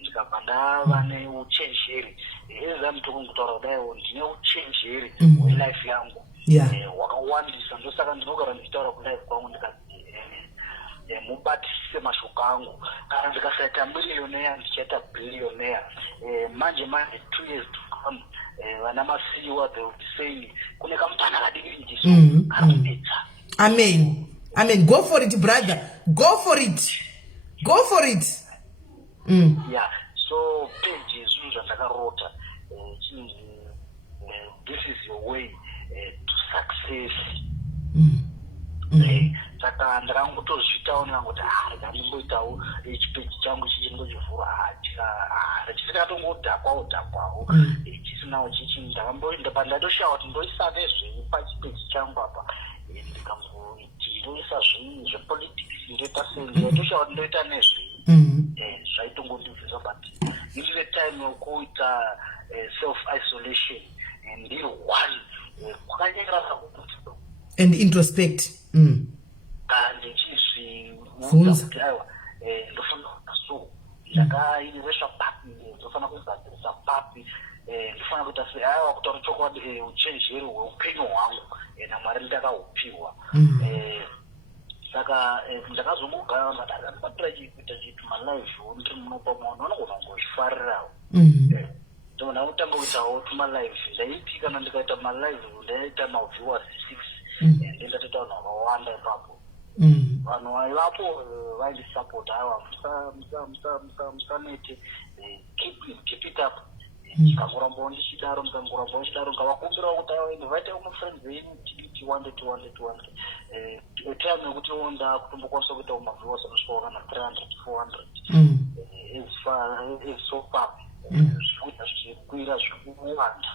ndikabva ndava neuchenjeri ezamutoko kutaura kudaiwo ndine uchenjeri hwelife yangu wakawandisa ndosaka ndinogara ndichitaura kulife kwangu ndikati mubatise mashoko angu. Kana ndikasaita millionaire ndichaita billionaire. Manje 2 years to come, vana masiyiwa they will be saying kune kamutana kadiki so karapedza. Amen. Amen. Go for it, brother. Go for it. Go for it. Yeah. So page is zvandakarota. This is your way to success. Saka ndakangotozvitawo ndikangoti ndamboitawo chipeji changu chichingochivhura chikatongodhakwawo chisinawo chichi ndakamboenda ndatoshawa kuti ndoisa nezvei pachipeji changu apa ndikamboti ndoisa zvii zvepolitics ndoita sei ndatoshawa kuti ndoita nezvei zvaitongondibvisa but ndine time yokuita self isolation ndiri one kwakanyarara and introspect ndichizviudza kuti aiwa ndofana so ndakairesva papi ndofana kuzadzirisa papi ndofana kuita sei aiwa kutaura chokwadi uchenjeri hweupenyu hwangu namwari ndakahupiwa saka ndakazongogara ndakatira kuita chitu malive ndiri munopa maono vanogona kungozvifarirawo ndakutanga kuitawo tumalive ndaiti kana ndikaita malive ndaita maviewers 6 ndendatoita vanhu vakawanda ipapo vanhu vaivapo vaindisapota aiwa musanete keep it up ndikangorambawo ndichidaro ngavakumbirawo kuti aiwa invite mufriends venyu tiwande time yekuti ndakutombokwanisa kuita maviewers anosvikawo kana 300 400 as so far zvikwira zvikuwanda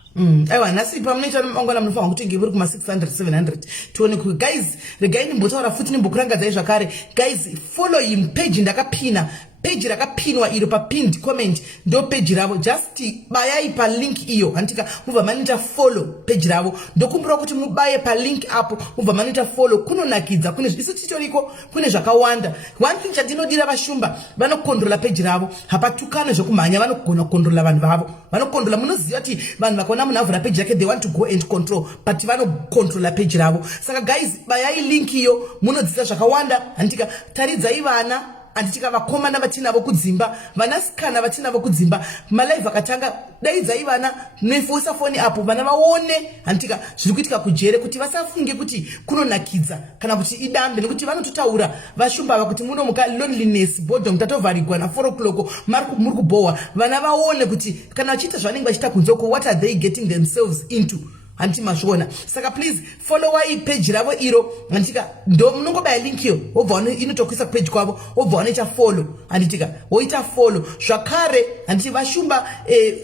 aiwa nhasi pamunoita mangwana munofanira kuti ngevuri kuma 600 700 tione kuti guys regai nimbotaura futi nimbokurangadzai zvakare guys follow him page ndakapina page rakapinwa iro papinned comment ndo page ravo just bayai palink iyo handika mubva manoita follow page ravo ndokumbira kuti mubaye palink apo mubva manoita follow kunonakidza kune isu titoriko kune zvakawanda one thing chandinodira vashumba vanokondrola page ravo hapatukane zvokumhanya vanogona kukondrola vanhu vavo vanokondrola munoziva kuti vanhu vakaona munhu avhura page yake they want to go and control but vanokondrola page ravo saka guys bayai link iyo munodzidza zvakawanda handika taridzai vana anditika vakomana vatinavo kudzimba vanasikana vatinavo kudzimba malive akatanga daidzai vana nefosa foni apo vana vaone anditika zviri kuitika kujere kuti vasafunge kuti kunonakidza kana kuti idambe nekuti vanototaura vashumba ava kuti munomuka loneliness boredom tatovharigwa na 4 o'clock muri kubohwa vana vaone kuti kana vachiita zvavanenge vachiita kunzoko what are they getting themselves into handiti mazviona saka please follow page ravo iro handitika ndo munongobaya link iyo wobva inotokwisa page kwavo wobva wanoita follow handitika woita follow zvakare handiti vashumba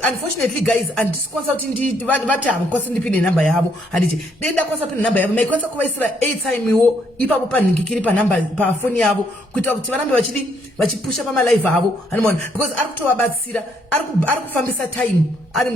unfortunately guys handisikwanisa kuti vati havakwanisa ndipine namba yavo handiti denda kwanisa pine namba yavo maikwanisa kuvaisira airtime iwo ipapo panhingikiri pafoni yavo kuitira kuti varambe vachipusha pamalive avo hanimona because ari kutovabatsira ari kufambisa time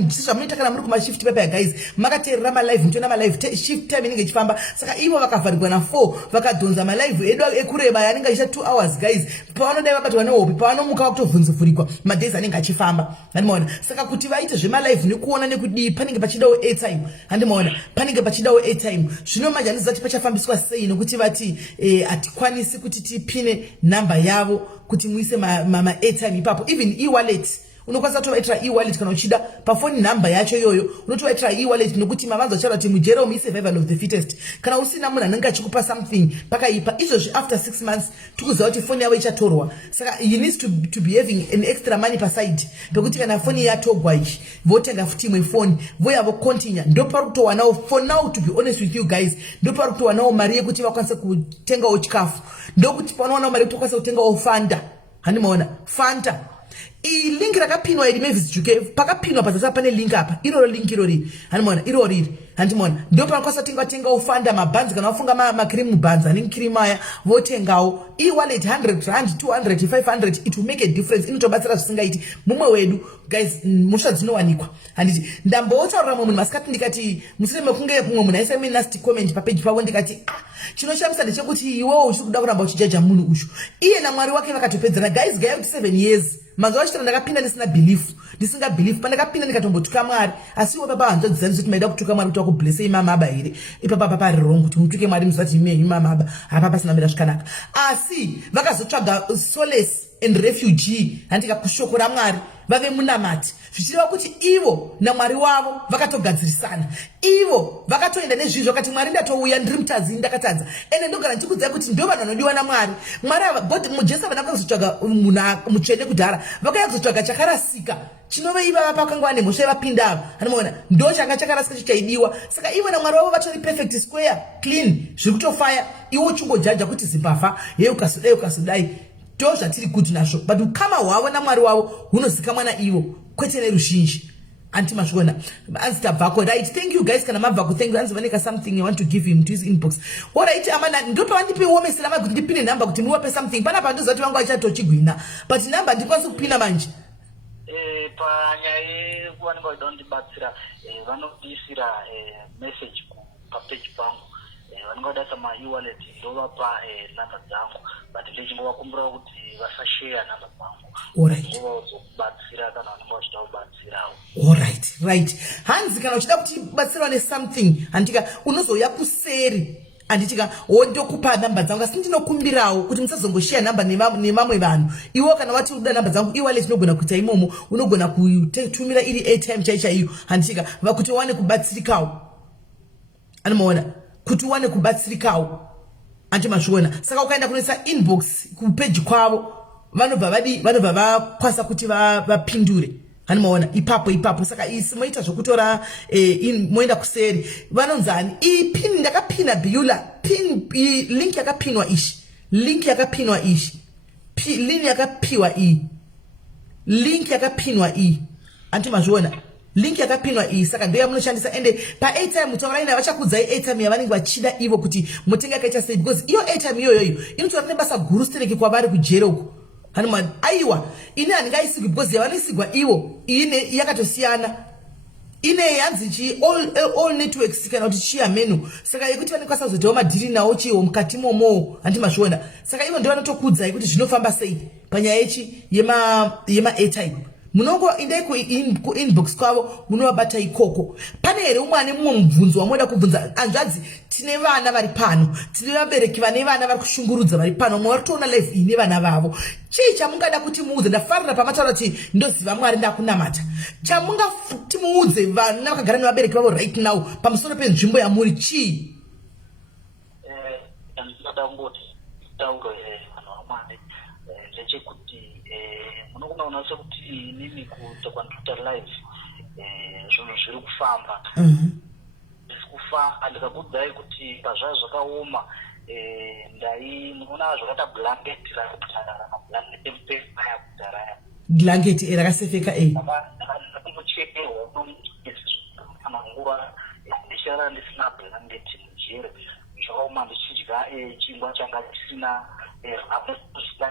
zvamanoita kana muri kumashift pepaya guys makateerera malive muchiona malive shift time inenge ichifamba saka ivo vakavharirwa na 4 vakadhonza malive edu ekureba yanenge achiita 2 hours guys pavanodai vabatwa nehope pavanomuka vakutobvunzivhurikwa madays anenge achifamba handimaona saka kuti vaite zvemalive nekuona nekudii panenge pachidawo airtime handimaona panenge pachidawo airtime zvino manje handiziva kuti pachafambiswa sei nokuti vati hatikwanisi kuti tipine namba yavo kuti muise airtime ipapo even e-wallet unokwanisa kutovaitira e-wallet kana uchida pafoni namba yacho iyoyo unotovaitira e-wallet nokuti mavanza uchara kuti mujerome isurvival of the fittest kana usina munhu anenge achikupa something pakaipa izvozvi after 6 months tikuziva kuti foni yavo ichatorwa saka you need to be having an extra money paside pekuti kana foni yatogwa ichi votenga futi imwe foni voya vocontinue ndopari kutowanawo for now to be honest with you guys ndopari kutowanawo mari yekuti vakwanise kutengawo chikafu ndokuti panowanawo mari yekuti vakwanise kutengawo fanta handimaona fanta link rakapinwa iri Mavis Juke pakapinwa pazasa pane link apa iroro link irori hanimona irori handimona ndio panokwanisa tenga ufanda mabhanzi kana wafunga makrimu bhanzi anenge krimu aya votengawo e-wallet 100 rand 200 500 it will make a difference inotobatsira zvisingaiti mumwe wedu guys musha dzinowanikwa handiti ndambotaurira mumwe munhu masikati ndikati musire mekunge kumwe munhu aisa mini nasty comment papage pavo ndikati chinoshamisa ndechekuti iwewo uchiri kuda kuramba uchijaja munhu ushu iye namwari wake vakatopedzana guys gaya kuti 7 years manzwa vacho ndakapinda ndisina belief ndisinga belief pandakapinda ndikatombotuka Mwari asi iwe baba hanzodzani kuti maida kutuka Mwari kuti wakublessa imamaba here ipapa papa ari wrong kuti mutuke Mwari musati ime imamaba apa pasina mira zvakanaka asi vakazotsvaga solace and refugee handika kushoko raMwari vave munamati zvichireva kuti ivo naMwari wavo vakatogadzirisana ivo vakatoenda nezvizvo vakati Mwari ndatouya ndiri mutadzi ndakatadza ende ndogara ndichikudzai kuti ndo vanhu vanodiwa naMwari Mwari Jesu havana kuzotsvaga munhu mutsvene kudhara vakauya kuzotsvaga chakarasika chinove ivava pakanga vane mhosva yavapinda ava anomaona ndo changa chakarasika chichaidiwa saka ivo naMwari wavo vatori perfect square clean zviri kutofaya iwo chimbojaja kuti zimbavha ye ukasodai ukasodai ndo zvatiri good nazvo but ukama hwavo naMwari wavo hunozikamwa naivo kwete neruzhinji anti mazviona anzi tabvako right thank you guys kana mabvako thank you anzi vaneka something you want to give him to his inbox alright amana ndo pavandipe womesera maguti ndipine namba kuti muwape something pana pandozati vangu achatochigwina but namba ndikwanisi kupina manje panyaya kuwanika vachidaundibatsira vanodisira message papage pangu vanenge vadasa ma-e-wallet ndovapa namba dzangu but ndichingovakumbira kuti vasashare namba dzangu ngovazokubatsira kana vanenge vachida kubatsirawo right hanzi kana uchida kuti batsirwa nesomething handika unozouya kuseri anditika wondokupa namba dzangu asi ndinokumbirawo kuti musazongoshiya namba nemamwe vanhu iwo kana wati uda namba dzangu e-wallet unogona kuita imomo unogona kutumira iri airtime chaichaiyo handitika vakuti wane kubatsirikawo anomaona kuti uwane kubatsirikawo anti mazviona saka ukaenda kunoisa inbox kupage kwavo vanobva vakwasa kuti vapindure anomaona ipapo saka isi moita zvokutora moenda kuseri vanonzani ipin ndakapina biula pin link yakapinwa ishi link yakapiwa link yakapinwa anti mazviona link yakapinwa iyi saka ndoya munoshandisa ende pa-airtime mutauraina vachakudzai airtime yavanenge vachida ivo kuti mutenga yakaita sei because iyo airtime iyoyoyo inotora nebasa guru stereki kwavari kujere uko hanimani aiwa ine handingaisigwi because yavanoisigwa ivo ine yakatosiyana ine yanzi chi all networks kana kuti chiya menu saka yekuti vanekwanisa kuzoitawo madhiri nawo chiwo mukati momo handimazviona saka ivo ndo vanotokudzai kuti zvinofamba sei panyaya yechi yema-airtime munongo indai kuinbox kwavo munovabata ikoko pane here umwe ane mumwe mubvunzo wamoda kubvunza anzvadzi tine vana vari pano tine vabereki vane vana vari kushungurudza vari pano mwe vari kutoona live ine vana vavo chii chamungada kuti muudze ndafarira pamataura kuti ndoziva Mwari ndakunamata chamungati muudze vana vakagara nevabereki vavo right now pamusoro penzvimbo yamuri chii ndingangoti tauro vanhu vaMwari ndechekuti munokunaona sekuti inini kuita kwandikuita live zvinhu zviri kufamba kufamba ndikakudzai kuti pazvaa zvakaoma munoona zvakaita blanket mablanket epepaya kudharaya blanket rakasefeka ndakatombochekerwa nguva ndichirara ndisina blanket mujere zvakaoma ndichidya chingwa changa chisina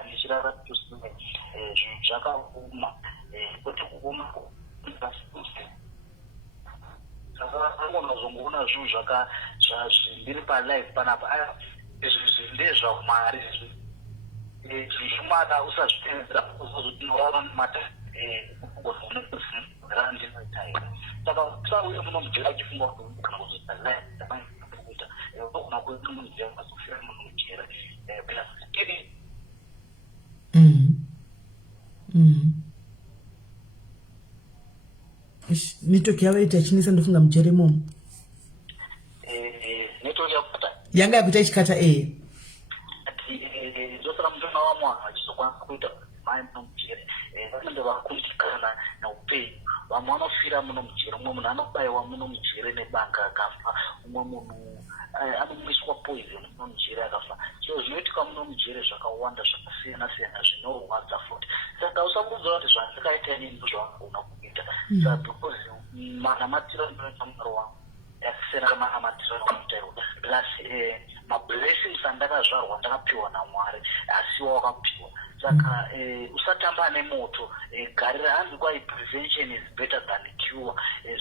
ndichirara tusina zvinhu zvakaoma kwete kuoma saka angona zongoona zvinhu zviri palive panapa izvi ndezvaMwari zvimwana usazvitedzera uzozotinoraramata saka usauye munomujera chifunga kana kuzoita live kuita ogona kuita munojera mazofira munojera netoki yavaita chinisa ndofunga mujere momo netoki yakukata yanga yakuita ichikata ndosara mutana wamwana vachizokwanisa kuita mai munomujere vanenge vakundikana naupenyu vamwe vanofira munomujere umwe munhu anobayiwa munomujere nebanga akafa umwe munhu anomwiswa poison munomujere akafa so zvinoitika munomujere zvakawanda zvakasiyana siyana zvinorwadza futi saka usakuudza kuti zvandikaita inini zvavangona kuita because manamatiro ndinoita Mwari wangu yakasiyana kamanamatiro anoitaiwa plus mablessings andakazvarwa ndakapiwa naMwari asiwo wakapiwa saka usatamba nemoto garira hanzi kwai prevention is better than cure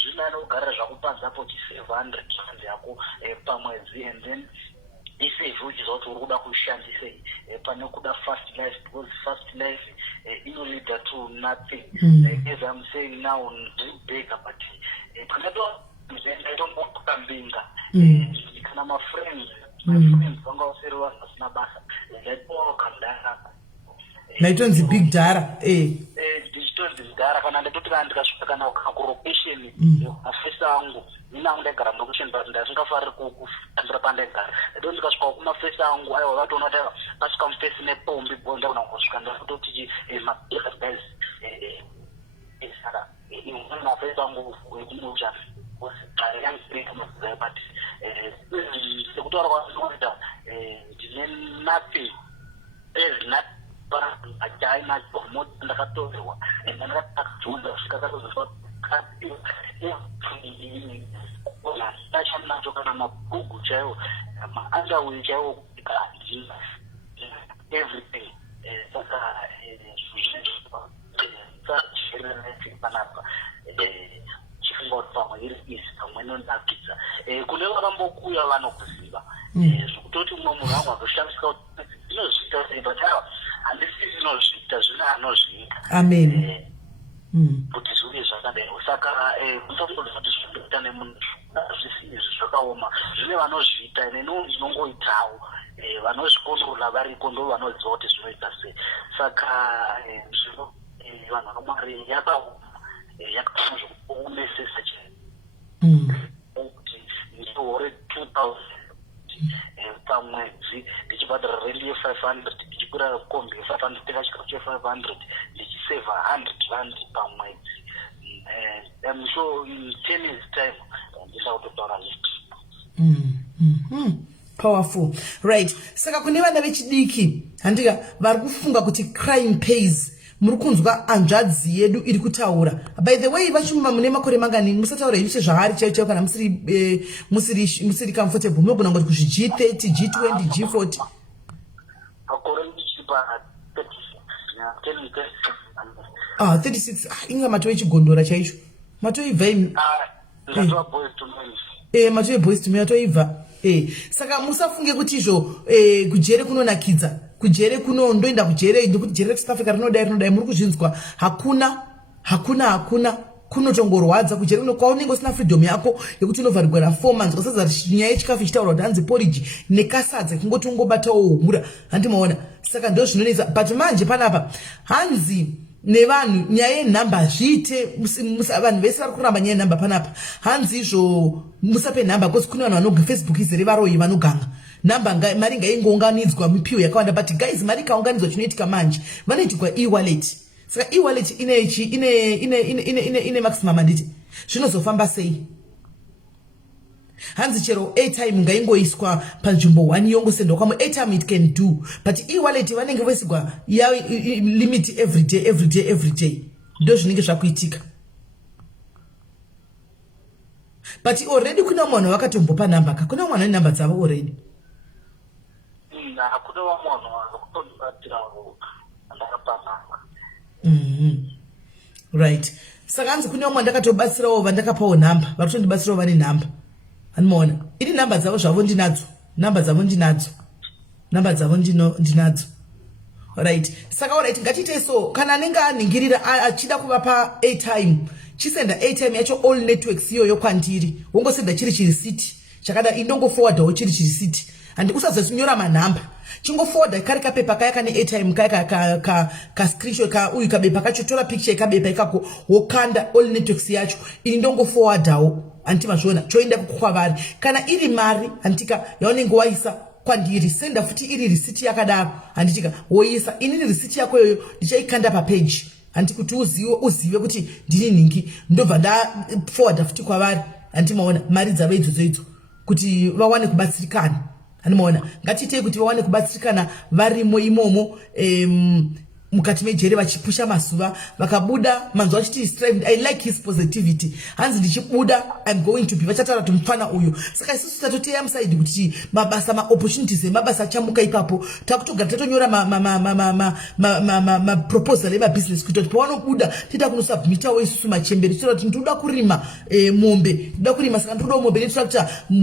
zvinani kugarira zvakupanzapo chi700 rand yako pamwedzi and then isave uchiziva kuti uri kuda kushandisei pane kuda fast life, because fast life inolida to nothing. As I'm saying now, ndibega but panatombokambinga kana my friends vanga usiri vanhu vasina basa ndaitokandara naitonzi big dara ndichitonzi dara kana nditoti kana ndikasvika kana kulocation mafesa angu inangu ndaigara mulocation but ndasingafariri kufambira pandaigara ndaito ndikasvika kumafesa angu aiwa vatoona kuti pasvika mufesi nepombi bonda kuna kusvika ndakutoti guys saka mafesa angu ekumucha but sekutaura kwazinoita ndine nothing as not ajaina moti ndakatorerwa ndakatakujuza kusvika katozosva tachanacho kana mabhugu chaiwo maandaway chaiwo everything saka panapa chifunga kuti pamwe iri isi pamwe inonakidza kune vakambokuya vanokuziva zvokutoti umwe munhu wangu azoshandisika kuti inozviita sei but handisi zvinozviita zvine anozviita amen kuti zviuye zvakadaro saka kusakuti zvinoita nemunhu zvisi zvakaoma zvine vanozviita neno ndinongoitawo vanozvikontrola variko ndo vanoziva kuti zvinoita sei saka zvino vanhu vakamwari yakaoma yakaoma zvokuomesesa kuti ndihore 2000 pamwedzi ndichibhadhara rendi ye500 ndichikwira kombi ye500 tekachikafu che500 ndichiseva 100 rand pamwedzi. I'm sure in 10 years time ndinda kutotaura next. Powerful. Right. Saka kune vana vechidiki handika vari kufunga kuti crime pays. Muri kunzwa anzvadzi yedu iri kutaura. By the way, vachuma mune makore mangani musataura zvese zvahari chaicho kana musiri comfortable munogona ngoti kuzvi G30, G20, G40. Makore ndichipa 36. Inga mato echigondora chaicho. Mato ibva mato boys to me atoibva. Saka musafunge kuti izvo kujere kunonakidza. Kujere kuno ndoenda kujere ndikuti jere South Africa rinodai muri kuzvinzwa hakuna kunotongorwadza kujere kuno kwaunenge usina freedom yako yekuti unovharirwa na 4 months usaza nyaya yechikafu ichitaura kuti hanzi porridge nekasadza kungoti ungobatawo hura handimaona saka ndo zvinonetsa but manje panapa hanzi nevanhu nyaya yenhamba zviite vanhu vese vari kuramba nyaya yenhamba panapa hanzi izvo musape nhamba because kune vanhu vanoga Facebook izere varoyi vanoganga namba mari ngaingounganidzwa mipiwo yakawanda but guys mari ikaunganidzwa chinoitika manje vanoitirwa e-wallet saka e-wallet ine maximum handiti zvinozofamba sei hanzi chero airtime ngaingoiswa panzvimbo 1 yongosendwa kwamwe airtime it can do but e-wallet vanenge voisigwa limit every day ndo zvinenge zvakuitika but already kuna mwana wakatombopa namba kuna mwana namba dzavo already hakuna munhu akutondibatira ndakapa namba right saka hanzi kune mwana ndakatobatsirawo vandakapawo namba vakutondibatsirawo vane namba anomaona ini namba dzavo zvavo ndinadzo right saka alright ngatiite so kana anenge anhingirira achida kuvapa airtime chisenda airtime yacho all networks iyoyo kwandiri wongosenda chiri chirisiti chakada indongoforwardawo chiri chirisiti handi usazosinyora manhamba chingoforwarda kari kapepa kaya kane airtime kaya ka screenshot uyu kabepa kacho tora picture ikabepa ikako wokanda all networks yacho ini ndongoforwardawo antimazviona choenda kukwavari kana iri mari antika yaunenge waisa kwandiri senda futi iri risiti yakadaro handitika woisa inini risiti yako yoyo ndichaikanda papage handi kuti uzive kuti ndini ningi ndobva ndaforwarda futi kwavari handimaona mari dzavo idzodzo kuti vawane kubatsirikana handimaona ngatiitei kuti vawane kubatsirikana varimo imomo mukati mejere vachipusha masuva vakabuda manzwa achiti strived. I like his positivity hanzi ndichibuda I'm going to be vachataura kuti mufana uyu saka isusu tatoteya musaidi kuti mabasa maopportunities emabasa achamuka ipapo takutogara tatonyora maproposal emabusiness kuita kuti pawanobuda tiita kunosubmitawo isusu machemberi titora kuti ndinoda kurima mombe ndoda kurima saka ndoda mombe netoda kuti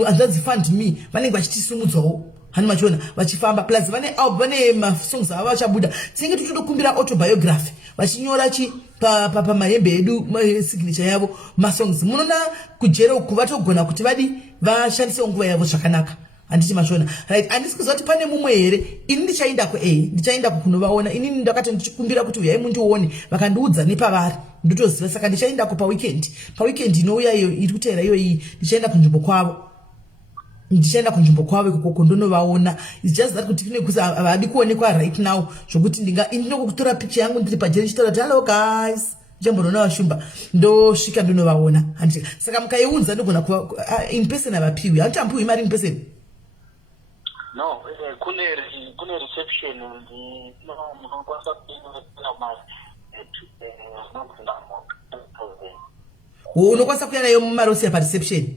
hanzvadzi fund me vanenge vachitisimudzwawo hani machona vachifamba plus vane masongs ava vachabuda tinenge tichitokumbira autobiography vachinyora pamahembe edu signature yavo masongs. Munoona kujere uku vatogona kuti vadi vashandisewo nguva yavo zvakanaka. Handiti machona right. Handisi kuziva kuti pane mumwe here ini ndichaendako kunovaona. Inini ndakati ndichikumbira kuti uyai mundione, vakandiudza nepavari ndotoziva. Saka ndichaendako paweekend inouya iyo iri kuteera iyoyi ndichaenda kunzvimbo kwavo ikoko ndonovaona. It's just that kuti kunekuti havadi kuonekwa right now zvokuti ndinokutora picture yangu ndiri pajeri ndichitaura kuti hello guys ndichambonona vashumba ndosvika ndonovaona. Saka mukaiunza ndogona in person havapiwi. Hamutampiwi mari in person? No, kune reception munokwanisa unokwanisa kuya nayo mumarosi apa reception?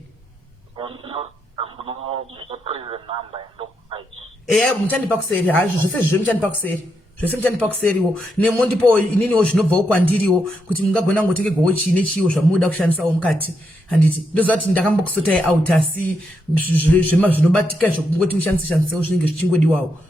Muchandipa kuseri hazvo zvose zvizvo muchandipa kuseri zvose muchandipa kuseriwo nemondipo ininiwo zvinobvawo kwandiriwo kuti mungagona ngotenge gochi nechiwo zvamunoda kushandisawo mukati. Handiti ndoziva kuti ndakambokusotai out asi zvema zvinobatika zvokungoti mushandisewo zvinenge zvichingodiwawo.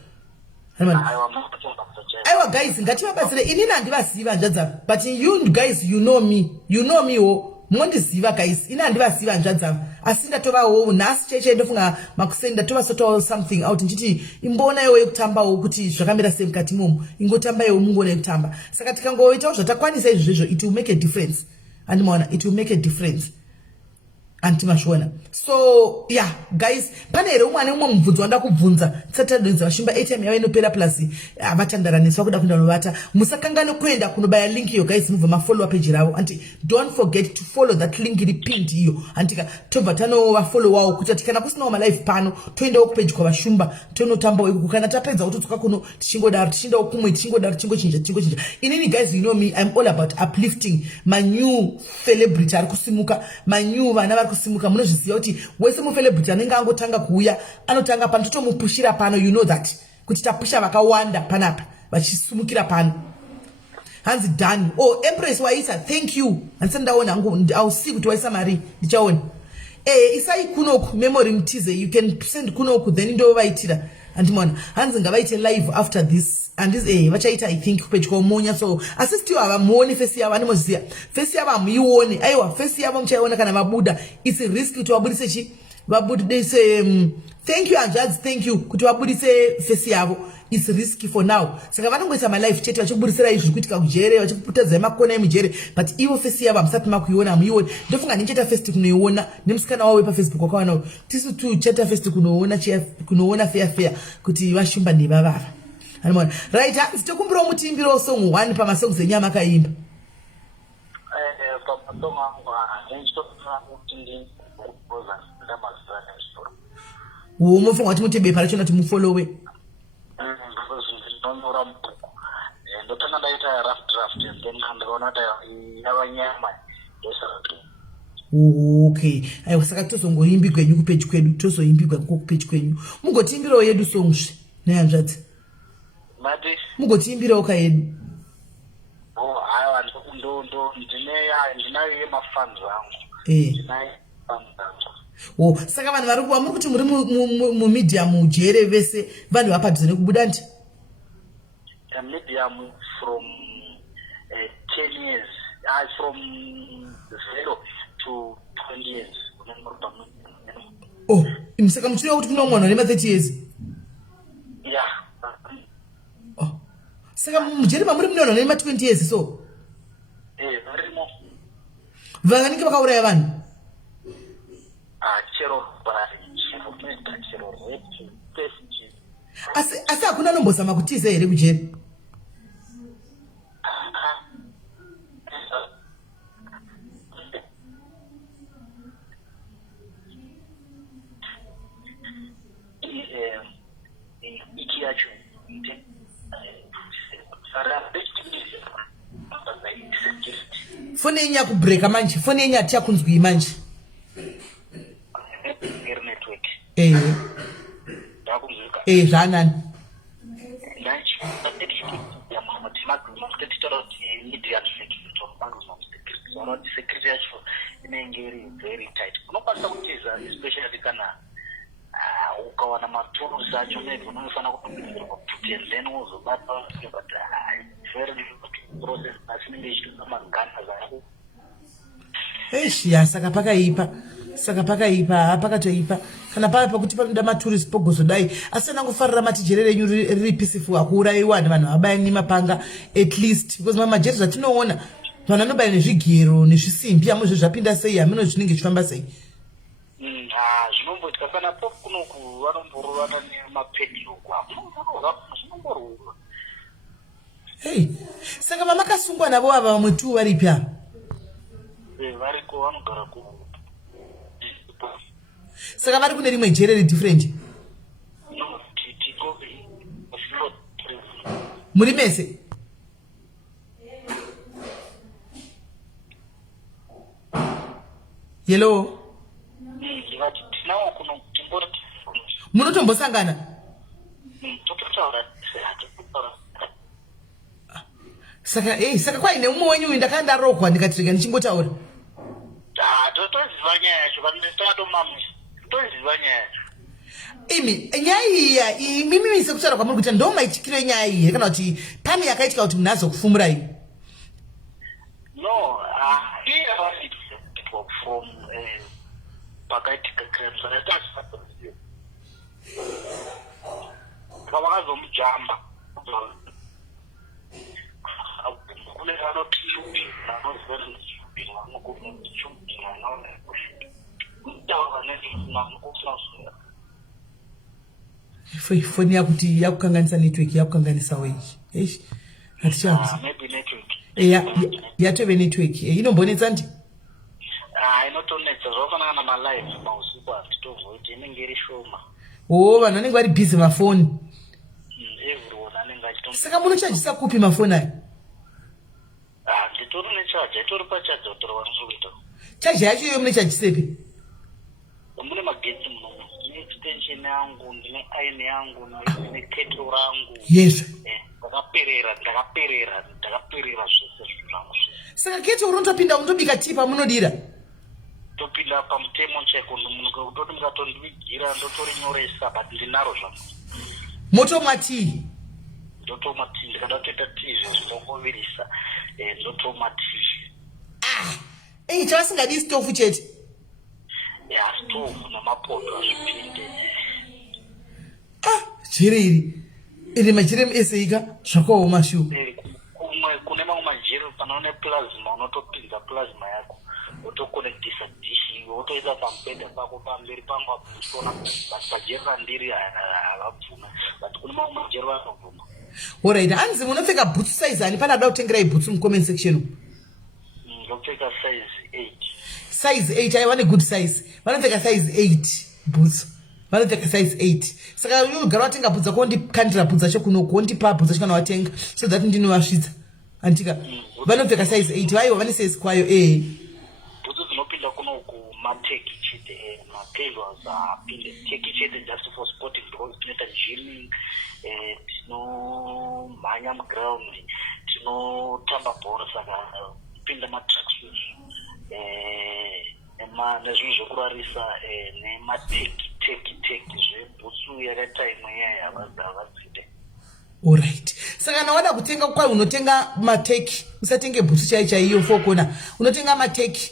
Aiwa guys, ngativabatsire. Inini handivaziva hanzvadza but you guys you know me wo mondiziva guys. Ini handivaziva hanzvadza asi ndatovawo nhasi cheche ndofunga makuseni ndatovasotawo something out ndichiti imboonaiwo yekutambawo kuti zvakamira sei mukati imomo, ingotambaiwo mungoona yekutamba. Saka tikangoitawo zvatakwanisa izvozvo it will make a difference. Handimaona it will make a difference. Antimashona. So yeah guys, pane here umwe neumwe mubvunzo wanda kubvunza tisati tadonedza vashumba airtime yavo inopera plus vatandaraniswa kuda kundanovata. Musakangane kuenda kunobaya link iyo guys, mubva mafollow page ravo. Anti don't forget to follow that link iri pinned iyo. Antika tobva tanovafollow wawo kuti tikana kusinawo malive pano toendawo kupage kwavashumba tonotambawo ikoko. Kana tapedza kutodzoka kuno tichingodaro tichindawo kumwe tichingodaro tichingodaro tichingodaro. Inini guys you know me, I'm all about uplifting my new celebrity ari kusimuka, my new vana vari kusimuka. Munozviziva kuti wese mufelebrity anenge angotanga kuuya anotanga pano totomupushira pano. You know that kuti tapusha vakawanda panapa vachisumukira pano. Hanzi done. Oh Empress waisa thank you. Handisa ndaona hangu ausi kuti waisa mari ndichaona. Isai kunoku memory mtize you can send kunoku then ndo vaitira. Andimona hanzi ngavaite live after this and this vachaita I think page kwa monya. So assist you avamuoni face yavo animoziya face yavo amuione. Aiwa face yavo mchaiona kana vabuda. It's a risk kuti vabudise chi vabudise thank you Anjadzi thank you kuti vabudise face yavo. It's risky for now. Saka vanongoisa ma live chat vachibudisira izvi kuitika kujere vachiputadza makona emujere but ivo face yavo amusati makuiona amuione. Ndofunga nichata first kunoiona nemusikana wawe pa Facebook wakawana tisu tu chata first kunoona fair kuti vashumba nevavava. Animona right. Sitokumbira mutimbiro song 1 pa masongs enyama akaimba. Mufunga kuti mutebe parachona kuti mufollowe. Ndotanga ndaita rough draft then ndakaona yava nyama. Okay. Aiwa saka tozongoimbi kwenyu kupage kwedu tozoimbigwa kupage kwenyu. Mungotimbirawo yedu songs nehanzvadzi. Mati mungotiimbirawo kayedu. Aiwa ndinayo yemafans angu. Ndinayo fans angu. Saka vanhu vari kuva muri kuti muri mumedia mujere vese vanhu vapadhuze nekubuda nti? Medium from 10 years. From 0 to 20 years. Saka muchireva kuti kuna mwana nema 30 years? Yeah. Saka mujere mamuri muna nema 20 years so? Varimo. Vanganike vakauraya vanhu? Asi hakuna nombozama kutiza here kujere? Yacho. Fone yenyu yakubreaka manje, fone yenyu hati yakunzwi manje. Network. Ndakunzwika. Zvanani. Ndachi. Security yacho inenge iri very tight. Unokwanisa kutiza especially kana ukawana matools acho maybe unofanira kuti and then uzobata but very difficult process asinenge ichiita magana zako. Ya saka pakaipa pakatoipa kana paya pakuti panoda matourist pogozodai asina kufarira matijerere enyu riri peaceful akuuraiwa nevanhu vabaya nemapanga at least because mamajeri zvatinoona vanhu vanobaya nezvigero nezvisimbi amwe zvezvapinda sei hameno zvinenge zvichifamba sei. Zvinomboitika kana po kunoku vanomborovana nemapedloku zvinomborova. Saka vamakasungwa navo ava vamwe tu varipi apa? Variko vanogara ku. Saka vari kune rimwe jere different. No, muri mese? Hello? Munotombosangana? Saka kwaine umwe wenyu ndakandarokwa ndikatirega ndichingotaura. Imi nyaya imimi sekutaura kwamuri kuti ndo maitikire nyaya iyi kana kuti pane yakaitika kuti munhu azokufumurai? No, from pakaitika pavakazomujamba kune foni yakuti yakukanganisa network yakukanganisa wei hatichazi yatove network inombonetsa ndi inotonetsa zvafanana namalive mausiku hatitovoiti inenge iri shoma. Vanhu vanenge vari busy mafoni. Everyone anenge achitombo. Saka munochajisa kupi mafoni aya? Nditori nechaja itori pachaja utori wanozoita. Chaja yacho iyo munochajisepi? Mune magetsi munomu. Ndine extension yangu, ndine aini yangu, ndine kettle rangu. Yes. Ndakaperera zvese zvangu. Saka kettle unotopinda unotobika tea pamunodira? Topinda pamutemo cheko ndoti mukatondivigira ndotorinyoresa but ndinaro zvangu. Motomwa tea? Ndotomwa tea, ndikada kutoita tea zvinokovirisa ndotomwa tea. Chavasingadi stofu chete? Stofu namapoto azvipinde. Jere iri iri majere mueseika zvakaoma shuwa. Kune mamwe majere panoone plasma unotopinza plasma yako wotokonekitisa dishi wotoisa pamubhedha pako pamberi pangu apushona but pajere randiri havabvuma but kune mamwe majere vanobvuma. Alright, hanzi munopfeka boots size ani pana da kutengerai boots mucomment section? Ndopfeka size 8. Size 8 I want a good size. Vanopfeka size 8 boots. Vanopfeka size 8. Saka unogara watenga boots zako ndikandira boots zacho kunoku wondipa boots zacho kana watenga so that ndinovasvitsa. Antika vanopfeka size 8 vaivo vane size kwayo boots dzinopinda kunoku mateki chete matailors apinde teki chete just for sporting because tinoita gymming tinomhanya muground tinotamba bhora saka pinda matracksuits nezvinhu zvekurarisa nemateki zvebhutsu yakaita imwe yaya havadzide. Alright. Saka kana wada kutenga kwa unotenga mateki usatenge bhutsu chaiyo fokona unotenga mateki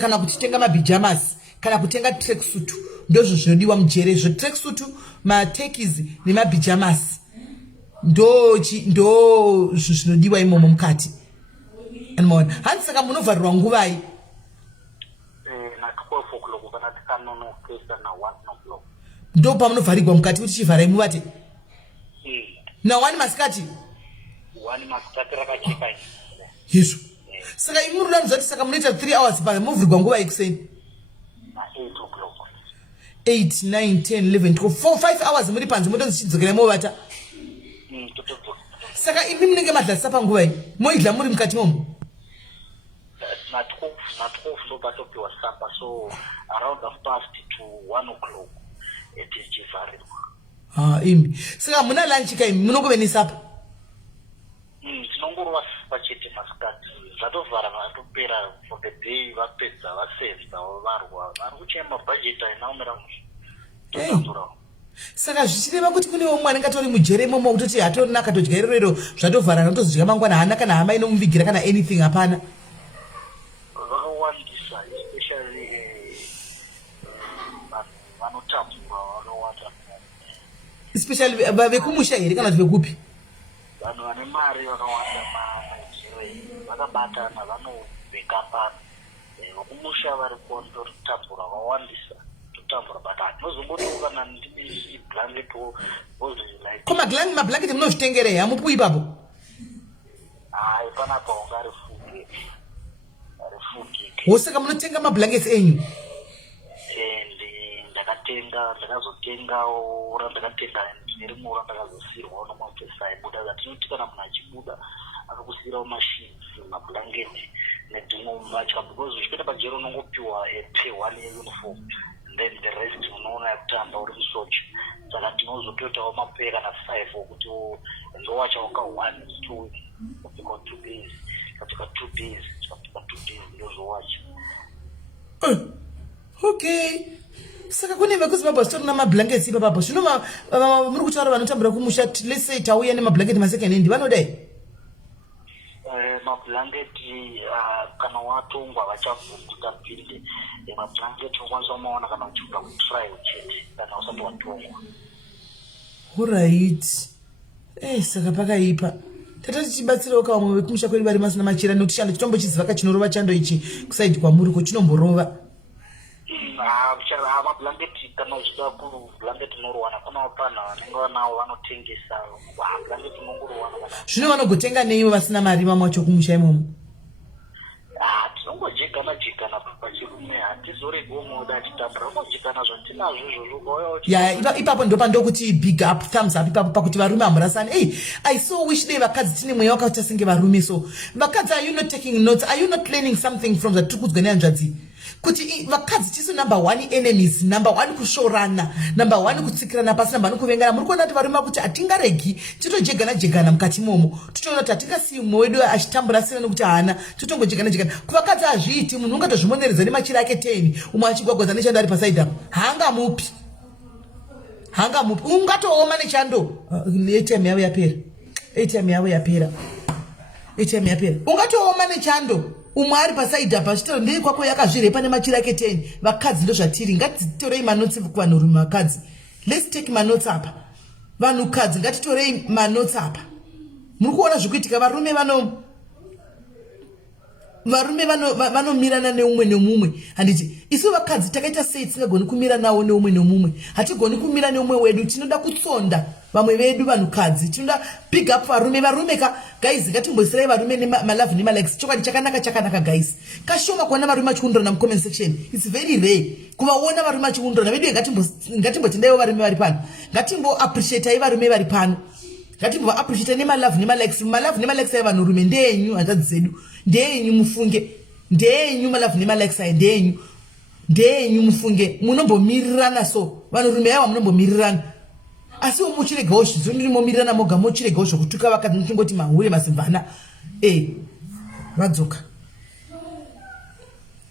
kana kutenga mabijamas kana kutenga tracksuit ndozvo zvinodiwa mujere zvo tracksuit matekis nemabijamas ndo zvinodiwa imomo mukati. Anoona hanzi saka munovharirwa nguvai? Na 12 o'clock kana tikanonokesa na 1 o'clock ndo pamunovharirwa mukati kuti chivharai muvate? Na 1 masikati? 1 masikati rakacheka Yesu. Saka imi muri kudanidza kuti saka munoita 3 hours pamovhirwa nguva yekuseni? 8 o'clock. 8, 9, 10, 11, 12, 5 hours muri panze motonzichidzokera movata? Saka imi munenge madlasisa panguva iyi moidla muri mukati momo? Na 12 ndo patopiwa sapa so around 1:30 o'clock tichivharirwa. Imi saka muna lunch kai munongove nesapa? Tinongorova pachete masikati zvatovhara vatopera for the day vapedza vasevza varwa vari kuchema budget ainaomera Saka zvichireva kuti kune umwe anenge atori mujere imomo kutoti hatorina akatodya irorero zvatovharana kutozodya mangwana haana kana hama inomuvigira kana anything hapana. Vakawandisa especially vanotapwa vakawanda. Especially vekumusha here kana kuti vekupi? Vanhu vane mari vakawanda manaijeria vakabatana vanobheka pano. Vekumusha vari kundotapura vakawandisa. But hatizomboti kana ndibisi blanket wozi like. Koma mablanket munozvitengerei hamupi ipapo? Hayi panapa ungarifuge. Wosaka munotenga mablankets enyu? Ndakazotengawo ndakatenga rimwe ura ndakazosirwa nomapesa aibuda zatinoti kana munhu achibuda akakusirawo mashins mablanketi nedhimwe mbatya because uchipinda pajero unongopiwa pay 1 yeuniform. Then the rest unoona yakutamba uri musoja. Saka tinozotoitawo mapera na 5 okuti ndowacha waka 1 2 weeks katika 2 days katika 2 days ndozowacha. Okay. Saka kune vekuzimbabwe sitori namablankets ipapapo. Zvino muri kutaura vanotambura kumusha, let's say tauya nemablanketi masecond hand vanodai? Mablanketi kana watongwa vachabvunzi kapinde mablanketi unokwanisa umaona kana uchibva kutrial chete kana usati watongwa. Alright. Saka pakaipa. Tata tichibatsirawo kamwe vekumusha kwedu vari masina machira nekuti chando chitombochizivaka chinorova chando ichi kusaidi kwamuri ko chinomborova. Mablanketi kana uchida kublanketi unorwana pana pana vanenge vanawo vanotengesa blanketi unongorowana. Zvino vanogotenga neivo vasina mari vamwe wacho kumusha imomo? Tinongojekana pachirume hatizoregiwo muda achitambura ungojekana zvatinazvo izvozvo. Ipapo ndopandokuti big up thumbs up ipapo pakuti varume hamurasani. I so wish dei vakadzi tine mweya wakaita senge varume so. Vakadzi, are you not taking notes? Are you not learning something from zvatiri kudzwa nehanzvadzi? Kuti vakadzi tisu number 1 enemies, number 1 kushorana, number 1 kutsikirana pasi, number 1 kuvengana. Muri kuona kuti varume kuti hatingaregi titojegana mukati momo. Titoona kuti hatingasiyi mumwe wedu achitambura sina nekuti haana. Totongojegana. Kuvakadzi hazviiti, munhu ungatozvimoneredza nemachira ake 10 umwe achigwagwadza nechando ari pasaidi apo. Haangamupi. Ungatooma nechando. ATM yavo yapera. Ungatooma nechando. Umwe ari pasaidi apa chitoro ndei kwako yakazvirepa nemachira ake 10. Vakadzi ndozvatiri. Ngatitorei manotsi kuvanhurume vakadzi. Let's take manotsi apa. Vanhukadzi ngatitorei manotsi apa. Muri kuona zvikuitika varume vanomirana neumwe nemumwe. Handiti isu vakadzi takaita sei tisingagoni kumira nawo neumwe nemumwe? Hatigoni kumira neumwe wedu, tinoda kutsonda vamwe vedu vanhukadzi. Tinoda big up varume ka guys, ngatimbosirai varume nemalove nemalikes. Chokwadi chakanaka guys. Kashoma kuona varume vachikundurana mucomment section. It's very rare kuvaona varume vachikundurana. Vedu ngatimbotendaiwo varume vari pano. Ngatimbo appreciate varume vari pano. Ngatimbo appreciate nemalove nemalikes. Malove nemalikes aivanhurume ndenyu hanzvadzi dzedu. Ndenyu mufunge. Ndenyu malove nemalikes ndenyu mufunge. Munombomirirana so. Vanhurume ava munombomirirana. Asi muchiregawo zvizondirimomirirana moga mochiregawo zvokutuka vakadzi muchingoti mahure masimvana. Vadzoka.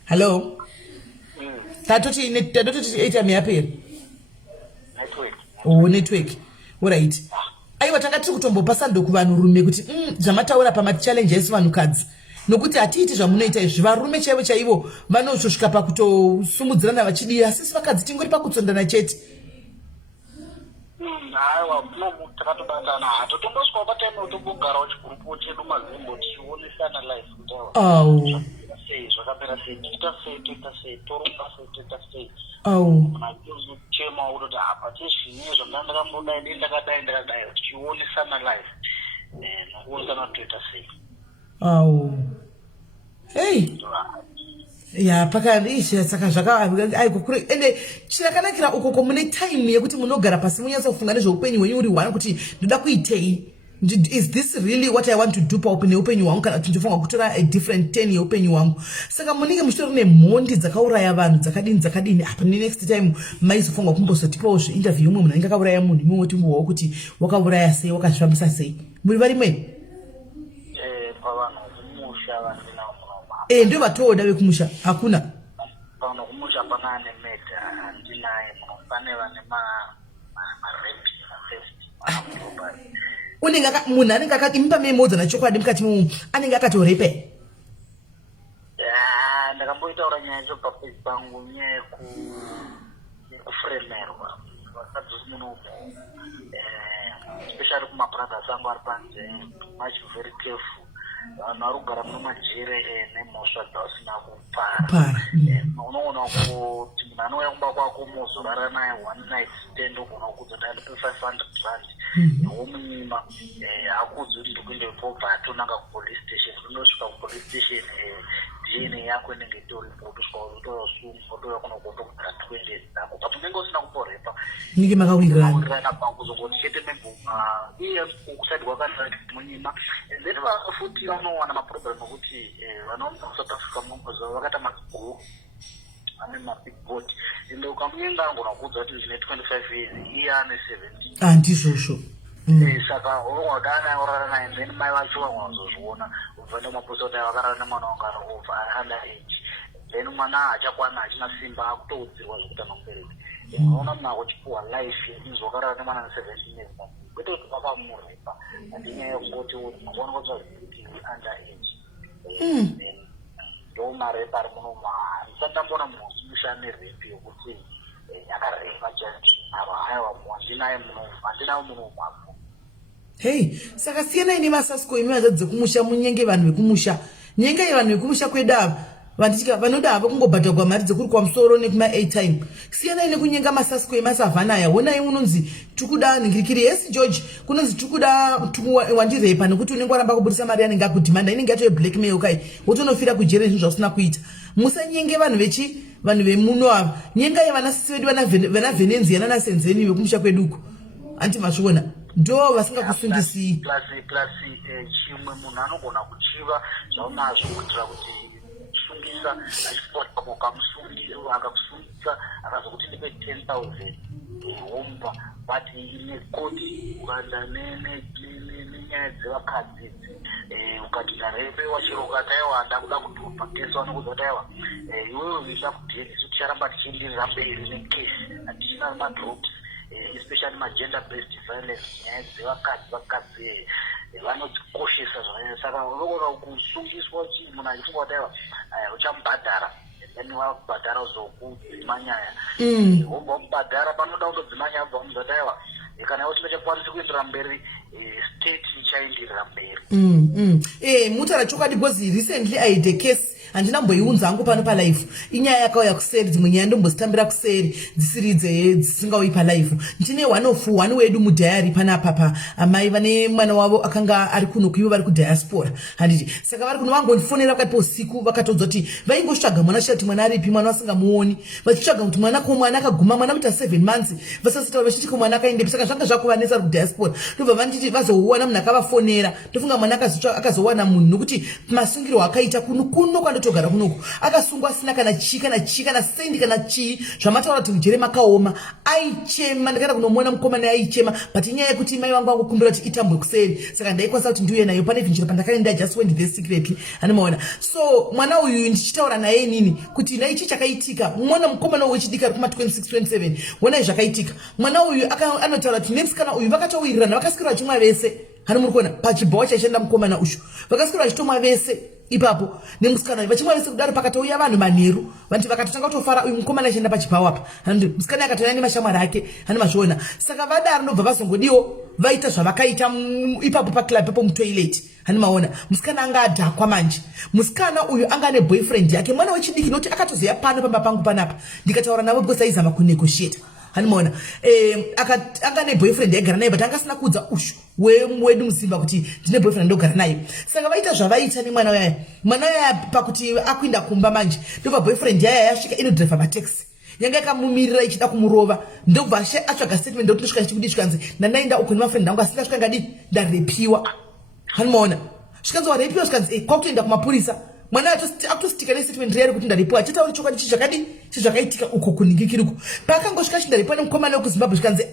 Hello. Tatoti ATM yapera. Network. Alright. Aiwa tanga tiri kutombopa sando kuvanhurume kuti zvamataura pamachallenge esu vanhukadzi. Nokuti hatiiti zvamunoita izvi. Varume chaivo vanozvosvika pakutosumudzirana vachidira. Sisi vakadzi tingori pakutsondana chete. Aiwa takatobatana hatotombosvikawo patime utombogarawo chigurupu chedu mazimbo tichionesana live kuti sei zvakapera sei toita sei torumba sei toita sei. Chema utoti apa tezvine zvandandakambodai ndakadai tichionesana live nokuonesana toita sei. Ya pakalisha saka zvakaikukure ende chirakanakira uko mune time yekuti munogara pasi munyasa kufunga nezveupenyu hwenyu uri one kuti ndoda kuitei. Is this really what I want to do paupenyu upenyu hwangu kana tindofunga kutora a different 10 yeupenyu hwangu? Saka munenge muchitori nemhondi dzakauraya vanhu dzakadini apa next time maizofunga kumbozotipawo interview umwe munhu anenge akauraya munhu imwe woti mbowawo kuti wakauraya sei wakazvifambisa sei. Muri vari mwe? Pavanhu kumusha vandina ndio vatoda vekumusha hakuna. Vanhu kumusha pana nemeta handinaye munofane vane unenge munhu anenge akati mupa memodzana chokwadi mukati momu anenge akatorepe. Ndakamboitaura nyaya yacho papezi pangu nyaya yekufremerwa vakadzi muno especially kumabrothers angu ari panze much very careful. Vanhu vari kugara muno majere nemhosva dzavasina kupara. Unoona kuti munhu anouya kumba kwako mozorara naye one night stand ogona kukudza kuti andipe 500 rand womunyima hakudzi kuti ndikuende pobva atonanga kupolice station. Unosvika kupolice station DNA yako inenge itoripo kusvika utosunga utoya kuno kutogara 20 days dzako but unenge usina kumborepa ninge makawirirana pakuzongoti chete membuma iye kusadi kwakanaka munyima. Then futi vanowana maproblem okuti vanoona South Africa vakaita maziguru ane mabig boat ende ukamuenga angona kuudza kuti zvine 25 years iye ane 17 handizvozvo. Saka unodana urara naye then mai vacho vanozozviona ubva ndomaposa kuti vakarara nemwana wanga ari over under age then mwana haachakwana hachina simba akutoudzirwa zvekuti anomubereki. Unoona munhu akuchipuhwa life inzwakarara nemwana ne17 years kwete kuti vakamurepa handinyaya yekungoti maona kuti under age ndo marepa ari muno ndisandambona munhu uchimusha nerepi yokuti yakarepa chaicho aiwa handinaye muno mako. Hey, saka siyana ine masasko imi vazadze kumusha munyenge vanhu vekumusha nyenge yevanhu vekumusha kwedu ava vanditika vanoda hava kungobhadharwa mari dzekuri kwamusoro nekuma airtime. Siyana ine kunyenga masasko emasavanaya honai unonzi tukuda ningirikiri yes George kunonzi tukuda wandirepa nekuti unenge waramba kubudisa mari yanenge akudhimanda inenge yacho yeblackmail kai wotonofira kujere zvinhu zvasina kuita. Musanyenge vanhu vemuno ava nyenga yevana sisi vedu vana venenzi yana nasenzeni vekumusha kweduko anti mazviona ndo vasingakusungisi plus chimwe munhu anogona kuchiva zvaunazvo kuitira kuti sungisa achipota kamusungisa akakusungisa akazokuti ndipe 10,000 womba but ine koti ukaenda nenyaya dzevakadzi ukati ndarepewa chiro ukataiwa handa kuda kutopa kesi vanokudza kuti aiwa iwewe uida kudheni so ticharamba tichienderera mberi nekesi hatichina madrops especially magender based violence nyaya dzevakadzi vanodzikoshesa zvakanyanya. Saka unogona kusungiswa munhu achifunga kuti aiwa uchamubhadhara then wakubhadhara uzokudzima nyaya wobva mubhadhara panoda kundodzima nyaya bva muzati aiwa kana iwe chingachakwanisi kuendera mberi state ichaenderera mberi. mutaura chokwadi because recently I had a case handinamboiunza hangu pano palive inyaya yakauya kuseri dzimwe nyaya ndombozitambira kuseri dzisiri dzisingauyi palive. ndine one wedu mudhayari panapa amai vane mwana wavo akanga ari kuno kuivo vari kudiaspora handiti saka vari kuno vangondifonera vakati pousiku vakatodza kuti vaingosvaga mwana chati mwana aripi mwana vasingamuoni vachitsvaga kuti mwana mwana akaguma mwana muta 7 months vasasitaura vachiti ko mwana akaendepi saka zvanga zvakuvanesa ari kudiaspora ndobva vanditi vazouwana munhu akavafonera ndofunga mwana akazowana munhu nokuti masungirwo akaita kuno kwandotogara kunoku akasungwa asina kana chii kana sendi kana chii zvamataura kuti mujere makaoma aichema ndakaenda kunomuona mukomana aichema but inyaya yekuti mai vangu vangukumbira kuti itambwe kuseri saka ndaikwanisa kuti ndiuye nayo pane vhinjiro pandakaenda I just went there secretly anomaona. So mwana uyu ndichitaura naye nini kuti naichi chakaitika mwana mukomana wechidika ari kuma 26-27 wonai zvakaitika mwana uyu anotaura kuti nemusikana uyu vakatowirirana vakasikira vachimwa vese hani muri kuona pachibhawa chaishanda mukomana ushu vakasikira vachitomwa vese ipapo nemusikana vachimwa vese kudaro pakatouya vanhu manheru vanti vakatotanga kutofara uyu mukomana achienda pachibhawa apa handi musikana akatouya nemashamwari ake hani mazviona saka vadaro ndobva vazongodiwo vaita zvavakaita ipapo paclub ipapo mutoilet hani maona musikana anga adhakwa manje musikana uyu anga ane boyfriend yake mwana wechidiki noti akatoziya pano pamba pangu panapa ndikataura navo because aizama kunegotiate hani maona anga ne boyfriend yaigara naye but angasina kuudza ushu wedu musimba kuti ndine boyfriend ndogara naye saka vaita zvavaita nemwana waya pakuti akuinda kumba manje ndobva boyfriend yaya yasvika inodhiraivha mataxi yanga yakamumirira ichida kumurova ndobva atsvaga statement ndokuti ndosvika ndichikudi chikanzi ndandaenda uko nemafriend angu asi ndasvika ngadi ndarepiwa hani maona zvikanzi warepiwa zvikanzi kwakutoenda kumapurisa mwana akutositika nestatement reyari kuti ndarepiwa achitaura chokwadi chizvakadi chizvakaitika uko kuningikiriko paakangosvika chindarepiwa nemukomana wekuzimbabwe zvikanzi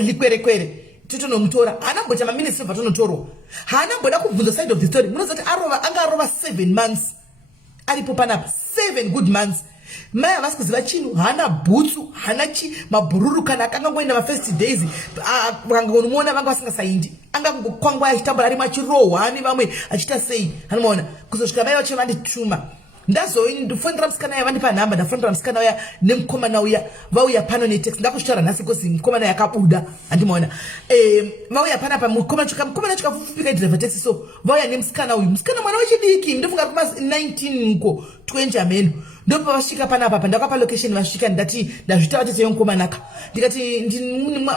likwerekwere totonomutora haana mboita maministri bva tonotorwa haana mboda kubvunza side of the story munoziva kuti anga arova 7 months aripo panapa 7 good months mai havasi kuziva chinhu, haana bhutsu, haana mabhururu kana akangangoenda ma1st days vangangomuona vanga vasingasaindi, angangokwangwa achitambura ari machirohwa nevamwe achita sei, hanomaona kuzosvika mai vacho vandituma ndazofonera musikana uya vandipa nhamba, ndafonera musikana uya nemukomana uya vauya pano netext, ndakushara nhasi kosi mukomana yakabuda handimaona vauya panapa mukomana chikafufupika idriver taxi, so vauya nemusikana uyu, musikana mwana wechidiki ndofunga kuma19 uko 20 ameno ndopa vasvika panapa pandakapa location vasvika ndati ndazvitaura tete yomukomanaka ndikati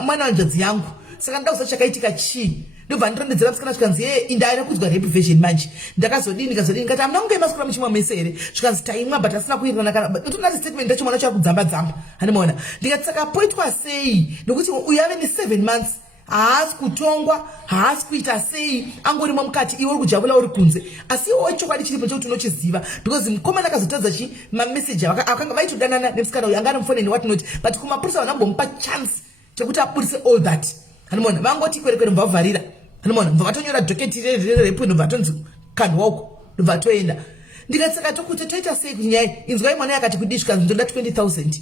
mwana wanjodzi yangu saka ndakuziva chakaitika chii ndobva ndirondedzera musikana zvikanzi indaira kudzwa rape version manje ndakazodini ndikati amuna kunge masikura muchimwa mese here zvikanzi taimwa but asina kuirana kana ndotondati statement ndacho mwana chakudzamba handimaona ndikati saka poitwa sei nokuti uyu ave ne7 months haasi kutongwa haasi kuita sei angorimo mukati iwe uri kujabula uri kunze asi iwe chokwadi chiripo chekuti unochiziva because mukomana akazotadza chi mameseji akanga vaitodanana nemusikana uyu anga ari mufoneni watinoti but kumapurisa vanambomupa chance chekuti abudise all that hanimona vangoti kwerekwere mva vharira hanimona mva vatonyora doketi rerepo ndobva tonzi kandwa uko ndobva toenda ndikati saka tokuti toita sei kunyaya inzwai mwana yakati kudisvika ndoda 20,000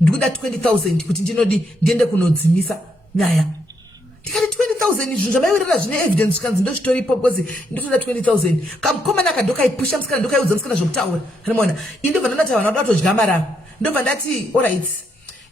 ndikuda 20,000 kuti ndinodi ndiende kunodzimisa nyaya ndikati 20,000 izvo zvamaiwirira zvine evidence zvikanzi ndozvitoripo because ndotoda 20,000 kamukomana akadokaipusha musikana ndokaiudza musikana zvokutaura hanimona indobva ndonati vana voda kutodya marava ndobva ndati allright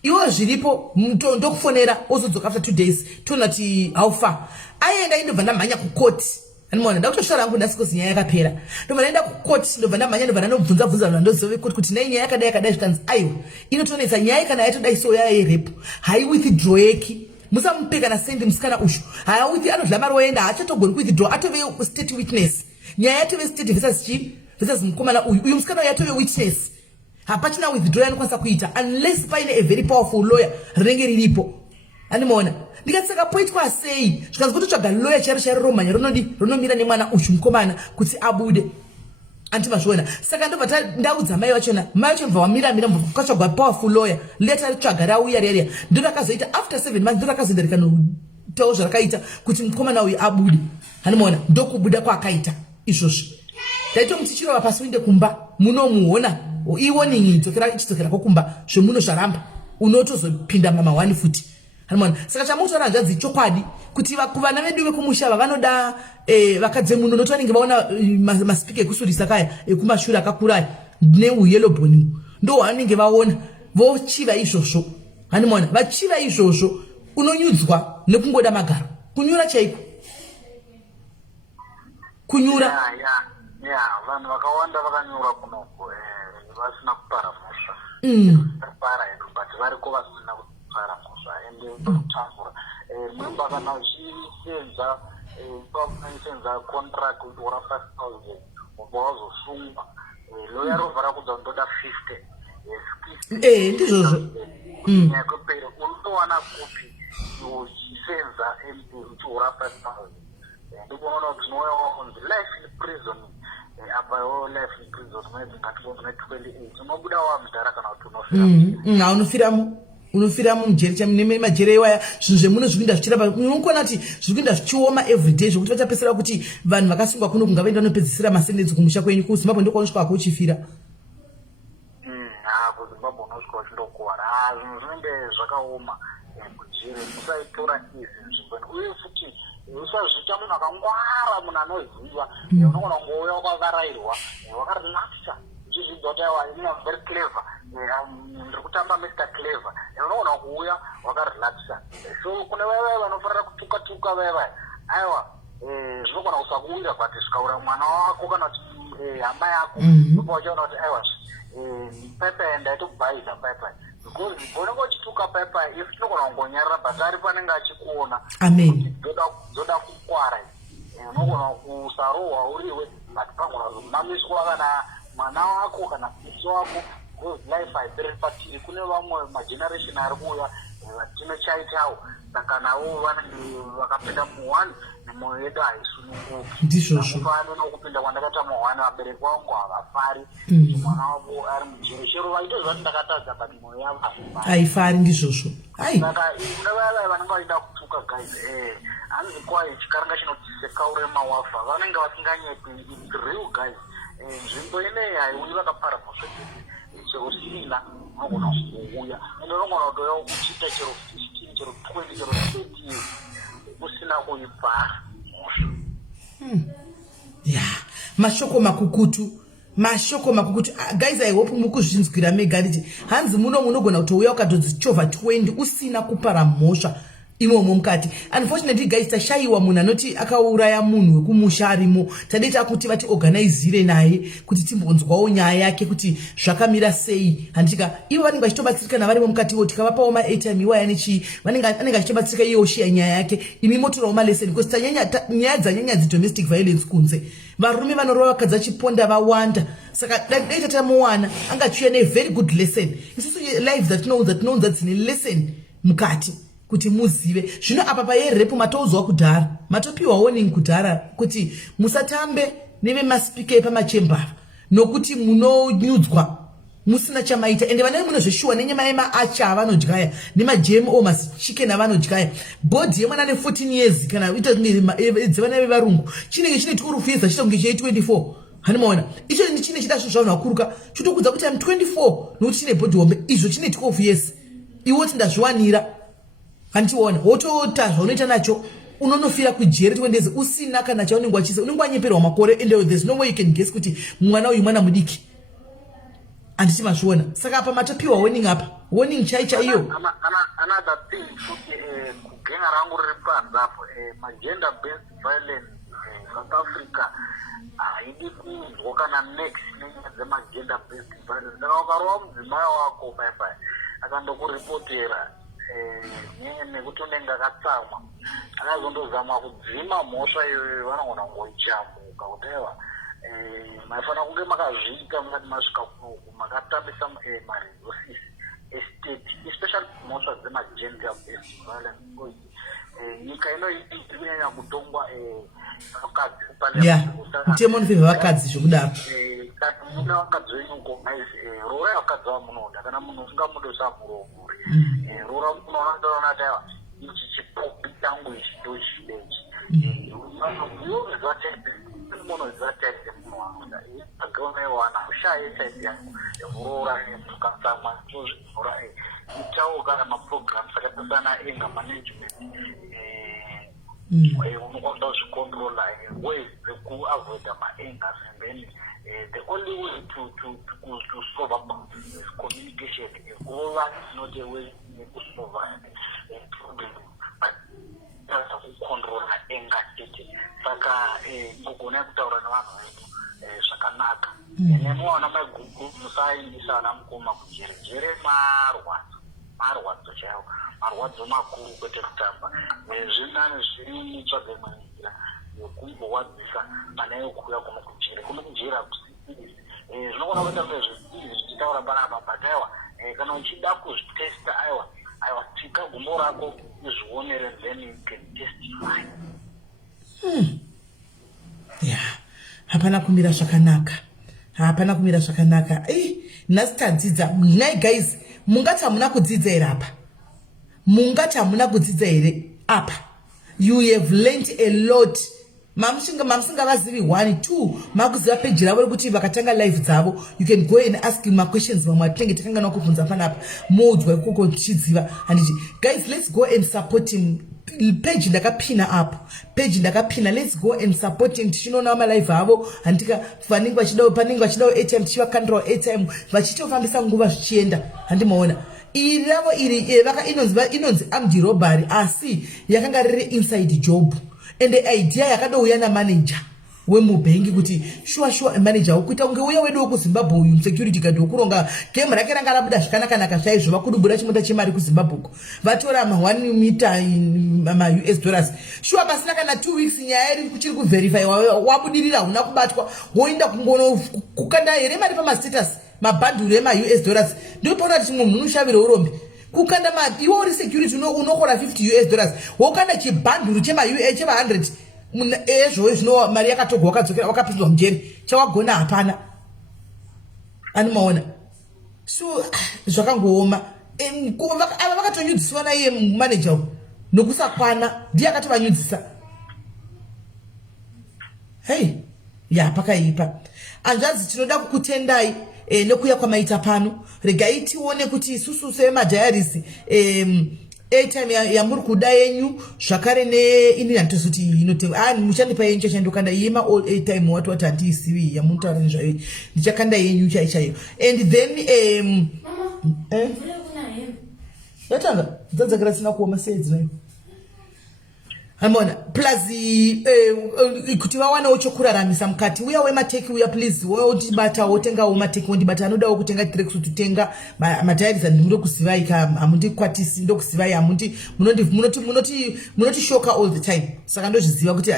iwo zviripo ndokufonera ozodzoka after 2 days toona kuti how far aenda indobva ndamhanya kukoti hanimona ndakutoshora hangu nhasi kozi nyaya yakapera ndobva ndaenda kukoti ndobva ndamhanya ndobva ndanobvunza vanhu vandozove kuti kuti nai nyaya yakadai zvikanzi aiwa inotonetsa nyaya kana yatodai so yaya yerepo haiwithdraw yeki musamupe kana sendi musikana ushu haawithi anodla mari woenda haachatogoni kuwithdraw atove state witness nyaya yatove state versus mukomana uyu musikana uyu atove witness hapachina withdraw yanokwanisa kuita unless paine a very powerful lawyer rinenge riripo handimaona ndikati saka poitwa sei zvikanzi kutotsvaga lawyer charo romhanya ronomira nemwana ushu mukomana kuti abude andimazviona saka ndobva ndaudza mai vachona mva wamira mvakukatsvagwa powerful lawyer leta ritsvaga rauya riya ndorakazoita after 7 months ndorakazoenda rikanotawo zvarakaita kuti mukomana uyu abude handimaona ndokubuda kwaakaita izvozvo ndaitomuti chirova pasi uinde kumba munomuona iwoningi ichidzokera kokumba zvemuno zvaramba unotozopinda mama1 futi hanimona saka chamutaura hanzvadzi chokwadi kuti kuvana vedu vekumusha vanoda vakadze muno noti vanenge vaona masipika ekusurisa kaya ekumashure akakuraya neuyeloboni ndo vanenge vaona vochiva izvozvo hanimona vachiva izvozvo unonyudzwa nekungoda magaro kunyura chaiko kunyura vanhu vakawanda vakanyura kunoko vasina kupara mhosva para but variko vasina kupara mhosva ende kutambura mwemba kana uchisenza contract kuti ura 5,000 ubva wazosungwa loya robva rakudza ndoda 50 ndizvozvo yakopera unotowana kopi uchisenza kuti ura 5,000 ndikuona kuti unoya wakunzi life in prison apawo life in prison maybe ngatikona 28 unobuda wamudhara kana kuti unofiramo unofiramo mujeri nemajeri iwaya zvinhu zvemuno zvikuinda zvichiramba unokona kuti zvikuinda zvichioma everyday zvokuti vachapesera kuti vanhu vakasungwa kuno kunga vaenda vanopedzisira masendenzi kumusha kwenyu kuzimbabwe ndokwanosvika wako uchifira kuzimbabwe unosvika uchindokuwara zvinhu zvinenge zvakaoma kujeri musaitora izvi nzvimbo uye futi usazviita munhu akangwara munhu anoziva unogona kungouya wakavarairwa wakarelaksa uchizvidza kuti aiwa ina very clever ndiri kutamba Mr Clever unogona kuuya wakarelaksa so kune vaiva vanofarira kutuka vaiva aiwa zvinogona kusakuwira but zvikaura mwana wako kana kuti hama yako ndopa uchaona kuti aiwa paipai ndaitokubhaidha paipai because unenge uchituka paipai if tinogona kungonyarira but ari panenge achikuona amen dzoda kukwara unogona kusarohwa uriwe but pagona kuzomamiswa kana mwana wako kana musi wako because life haiperi patiri kune vamwe mageneration ari kuuya tinochaitawo saka navo vanenge vakapinda mu1 nemwoyo yedu haisununguki ndizvozvo nokupinda kwandakaita mu1 vabereki vangu havafari mwana wavo ari mujeri chero vaitoziva kuti ndakatadza but mwoyo yavo haifari ndizvozvo saka kune vaya vanenge vaida kutuka guys hanzi kwai chikaranga chinotise kaurema wafa vanenge vasinganyepi it's real guys nzvimbo ineyi haiuyi vakapara mhosva seusina agona kuuya ndinongona kutoya kuchita chero 15 chero 20 chero 30 years usina kuibvara yeah mashoko makukutu guys I hope mukuzvinzwira mega nditi hanzi munogona kutouya ukatodzichovha 20 usina kupara mhosva imomo mukati. Unfortunately guys tashayiwa munhu anoti akauraya munhu wekumusha arimo tadeta kuti vati organizire naye kuti timbonzwawo nyaya yake kuti zvakamira sei. Handika ivo vanenge vachitobatsirika navarimo mukatiwo tikavapawo ma-airtime iwaya nechi vanenge vachitobatsirika iye oshiya nyaya yake imi motorawo maleseni because nyaya dzanyanya domestic violence kunze varume vanorova vakadzi vachiponda vawanda saka dai tatamuwana angachiuya ne-very good lesson. Isusu live dzatinounza dzine lesson mukati kuti muzive. Zvino apa payerepo matouzwa kudhara matopiwa warning kudhara kuti musatambe nevemaspika epamachembara nokuti munonyudzwa musina chamaita ende vanai munozvishuwa nenyama yemaacha avanodyaya nemajemo masichicken avanodyaya. Bhodhi yemwana ne14 years kana ita dzevana vevarungu chinenge chine tukurufeza chitonge chei24 hanimaona icho chine chida zvinhu zvavanhu vakuruka chitokudza kuti am 24 nokuti chine bhodhi hombe izvo chine 12 years iwoti ndazviwanira handiona wototazva unoita nacho unonofira kujeri 20 days usina kana chaunenge wachisa unenge wanyeperwa makore and there's no way you can guess kuti mwana uyu mwana mudiki handiti mazviona. Saka apa matopiwa warning apa warning chaichaiyo. Another thing futi kugenga rangu riri panzapo magender based violence South Africa haidi kunzwa kana next nenyaya dzemagender based violence. Saka ukarova mudzimai wako bye akandokuripotera nekuti unenge akatsamwa akazondozama kudzima mhosva iyoyo vanogona kungoijamuka kuteva maifana kunge makazviita mukati masvika kunoku makatambisa maresources estate especially mhosva dzemagender based violence because nyika inoiti kunyanya kutongwa vakadzi mutemo unofevha vakadzi zvokudaro kana muna vakadzi venyuko rora vakadzi vamunoda kana munhu usingamudosa muromuri rora munoona ndoona taiwa ichi chipopi changu ichi ndochidechi unozvataize munhu wanoda agaonaiwana ushaye saidi yangu rora nemukatsamwa tozvinora itawo kana maprograms akatasana anger management unokwanisa kuzvicontrola ways dzekuavoida maangers and then the only way to solve up is communication. All is not a way to solve a problem, but to control anger state. Saka kugona kutaura navanhu vedu zvakanaka. Nemuona magugu musaindisa ana mukoma kujerejere marwadzo chaiwo marwadzo makuru kwete kutamba zvinani zviri mitsvaga imwe njira yokumbowadzisa mana yokuuya kunokujera kusipirisi zvinogona kuita zvezvipiri zvichitaura panapa but aiwa kana uchida kuzvitesta aiwa tika gumbo rako izvionere then you can testify. Yeah, hapana kumira zvakanaka nhasi tadzidza nai guys mungati hamuna kudzidza here apa apa you have learned a lot. Mamusingavazivi 1 2 makuziva peji ravo rekuti vakatanga live dzavo you can go and ask ma questions mamwe atinenge takanga nakubvunza panapa modzwa ikoko tichidziva handiti guys let's go and support him. Page ndakapina up let's go and support him tichinoona malive avo handika panenge vachidawo airtime tichivakandirawo airtime vachitofambisa nguva zvichienda handimaona iri ravo iri inonzi armed robbery asi yakanga riri inside job and the idea yakadouya namanager wemubhengi kuti shuwa manager ukuita unge uya wedu wekuzimbabwe uyu security guard wokuronga game rake ranga rabuda zvakanaka chaizvo vakudubura chimota chemari kuzimbabwe vatora ma1 mita ma-US dollars shuwa pasina kana 2 weeks nyaya iri kuchiri kuverify wabudirira huna kubatwa woenda kungono kukanda here mari pamastatus mabhanduru ema-US dollars ndopaona kuti munhu unoshavira urombe kukanda iwe uri security unokora 50 US dollars wokanda chibhanduru chema-100 ezvo zvino mari yakatogwa wakadzokera wakapinzwa mujeri chawagona hapana animaona so zvakangooma ava vakatonyudziswa naiye manager nokusakwana ndiye akatovanyudzisa. Hey ya pakaipa. Anzvanzi tinoda kukutendai nekuya kwamaita pano. Regai tione kuti isusu semadhiaries airtime yamuri kuda yenyu zvakare neini handizoti inotenga muchandipa yenyu chachandokanda yema all airtime wati handisiwi yamunotaura nezvayo ndichakanda yenyu chaichayo. And then yatanga dzadzakira sina kuoma seedzi nayo amona plus kuti vawanewo chokuraramisa mukati uya wemateki uya please wotibata wotengawo mateki wondibata anodawo kutenga tracksuit tutenga madhiaries andindokusivai ka hamundikwatisi ndokusivai hamundi munoti shoka all the time saka ndozviziva kuti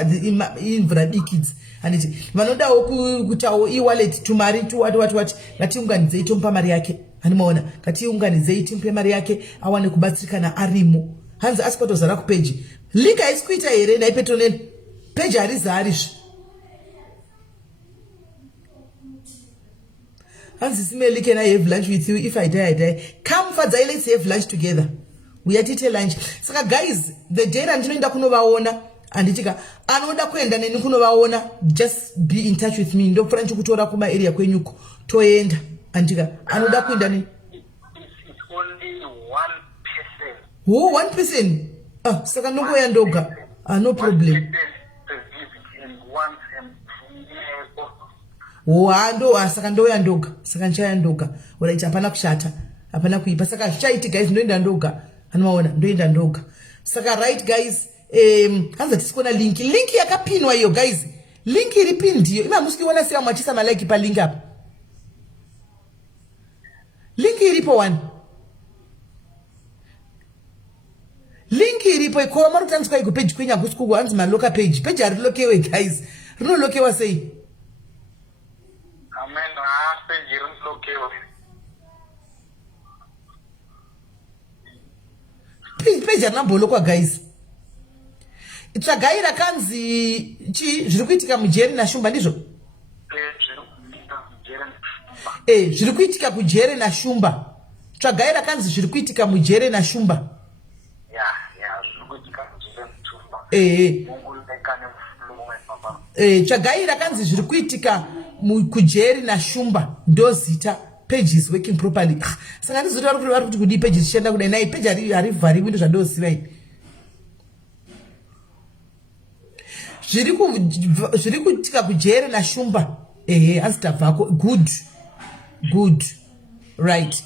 imvura dikidzi handiti vanodawo kutawo e-wallet tumari tuwati ngatiunganidzei tomupa mari yake handimaona ngatiunganidzei timupe mari yake awane kubatsirikana arimo hanzi asikwatozara kupeji link haisi kuita here naipetoneni peji harizarizve hanzi SIS-MELLY, can I have lunch with you? If I die come fadzai, let's have lunch together uyatite lunch. Saka guys, the day randinoenda kunovaona anditika anoda kuenda neni kunovaona, just be in touch with me. Ndopfura ndichikutora kuma area kwenyuko toenda anditika anoda kuenda neni. It's only one person. Oh, one person. Saka nongoya ndoga. No problem. Saka ndoya ndoga. Saka nchaya ndoga. Alright, hapana kushata. Hapana kuipa. Saka shaiti guys, ndoenda ndoga. Hanoona, ndoenda ndoga. Saka right guys, hanza tisikona link. Link yakapinwa hiyo guys. Link iripin ndiyo. Ima musikiona siya mwachisa malike pa link hapa. Link iripo one. Link iripo iko marutanzwa iko page kwenye kusukugu hanzi maloka page. Page arilokewe guys. Rinolokewa sei. Amen. Page rinolokewa. Page arinambolokwa guys. Tsvagaira kanzi zviri kuitika mujeri naShumba ndizvo? Zviri kuitika kujeri naShumba. Tsvagaira kanzi zviri kuitika mujeri naShumba. Tsvagaira kanzi zviri kuitika kujeri naShumba ndozita. Page is working properly. Saka ndizoti vari kuti kudi page ichishanda kudai nai page harivhariwi ndo zvandosiva ini. Zviri kuitika kujeri naShumba. Azitabvako. Good. Right.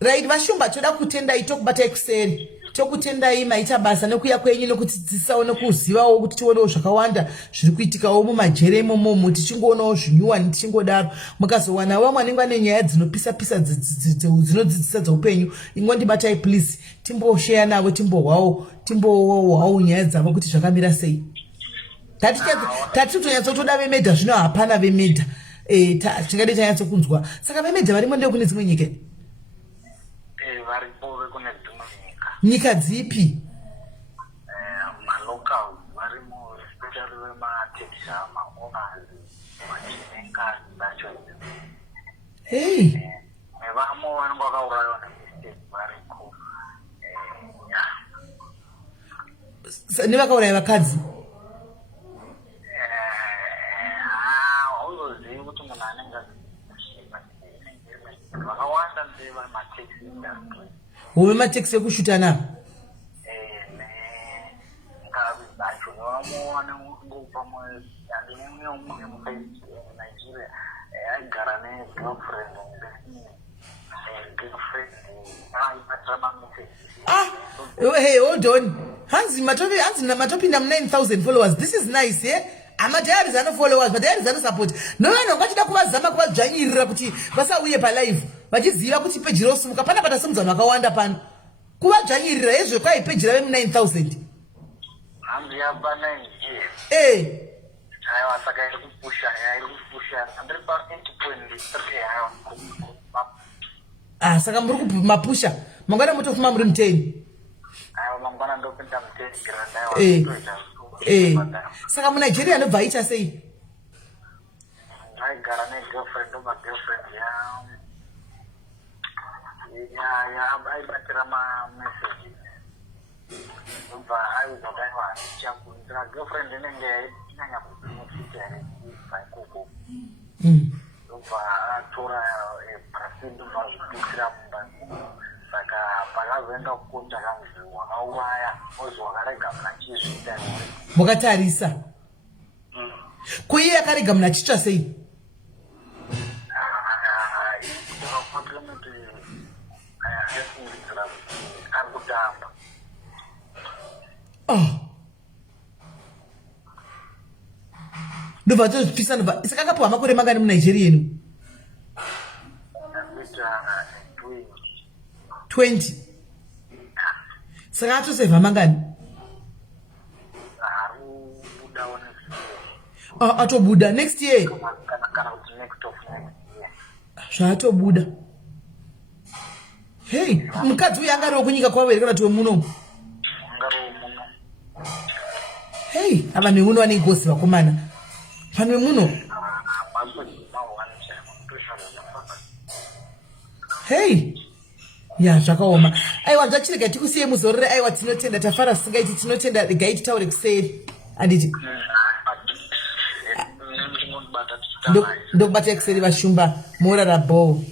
VaShumba toda kutendai tokubatai kuseri. Tokutendai maita basa nekuya kwenyu nokuti tisaone kuzivawo kuti tionewo zvakawanda zviri kuitikawo mumajere imomo tichingoonawo zvinyuwani tichingodaro mukazowana vamwe vanenge vane nyaya dzinopisa-pisa dzinodzidzisa dzeupenyu ingondibatai please timbosheya navo timbohwawo nyaya dzavo kuti zvakamira sei. Tati tonyatsotoda vemedha zvino hapana vemedha tingade tanyatsokunzwa. Saka vemedha varimo ndeo kune dzimwe nyika nyika dzipi? Malocal varimo especially vemateksi amaonazi machinenga nacho nevamo vanenge vakaurayiwa nemistake variko nevakaurayi vakadzi. hauzozivi kuti munhu anenge vakawanda ndevemateksi industry vemateksi ekushuta navo. Hey, hold on. Hanzi matopinda 9,000 followers. This is nice, yeah? Amadhiaries ano followers, madhiaries ano support. Novano ngachida kuvazama kuvadzvanyirira kuti vasauye palive. Vachiziva kuti page rosumuka pana patasimudza vakawanda pano. Kuvadzvanyirira hezvo kwai page rave 9,000. Hanzi yaba 9 Aiwa saka iri kupusha. Andiri pa 8.3 saka muri kumapusha. Mangwana mutofuma muri muteni. Aiwa mangwana ndopinda muteni grand saka muNigeria ndobva aita sei? Aigara negirlfriend girlfriend aibatira mamessage ndobva aizodaiwa chakundira girlfriend inenge inyanya kunotsita here ndobva atora brasindo vazvipikira mumba. Saka pakazoenda kukunja kanzi wakauraya ozi wakarega muna chizvita. mukatarisa kuiye akarega muna chitsva sei? Afungidzira kuti ari kutamba. ndobva tozvipisa ndobva saka akapiwa makore mangani munigeria enu? 20. Saka atosevha mangani? Atobuda next year. Zvaatobuda. Hey, mukadzi uyu angariwo kunyika kwavo here kana kuti wemuno? Hey, vanhu vemuno vane ngozi vakomana. Vanhu vemuno. Hey. Ya zvakaoma. Aiwa zvachirega tikusiye muzorore. Aiwa tinotenda tafara singaiti tinotenda regai titaure kuseri. Anditi. Ndokubata kuseri vashumba morara bho.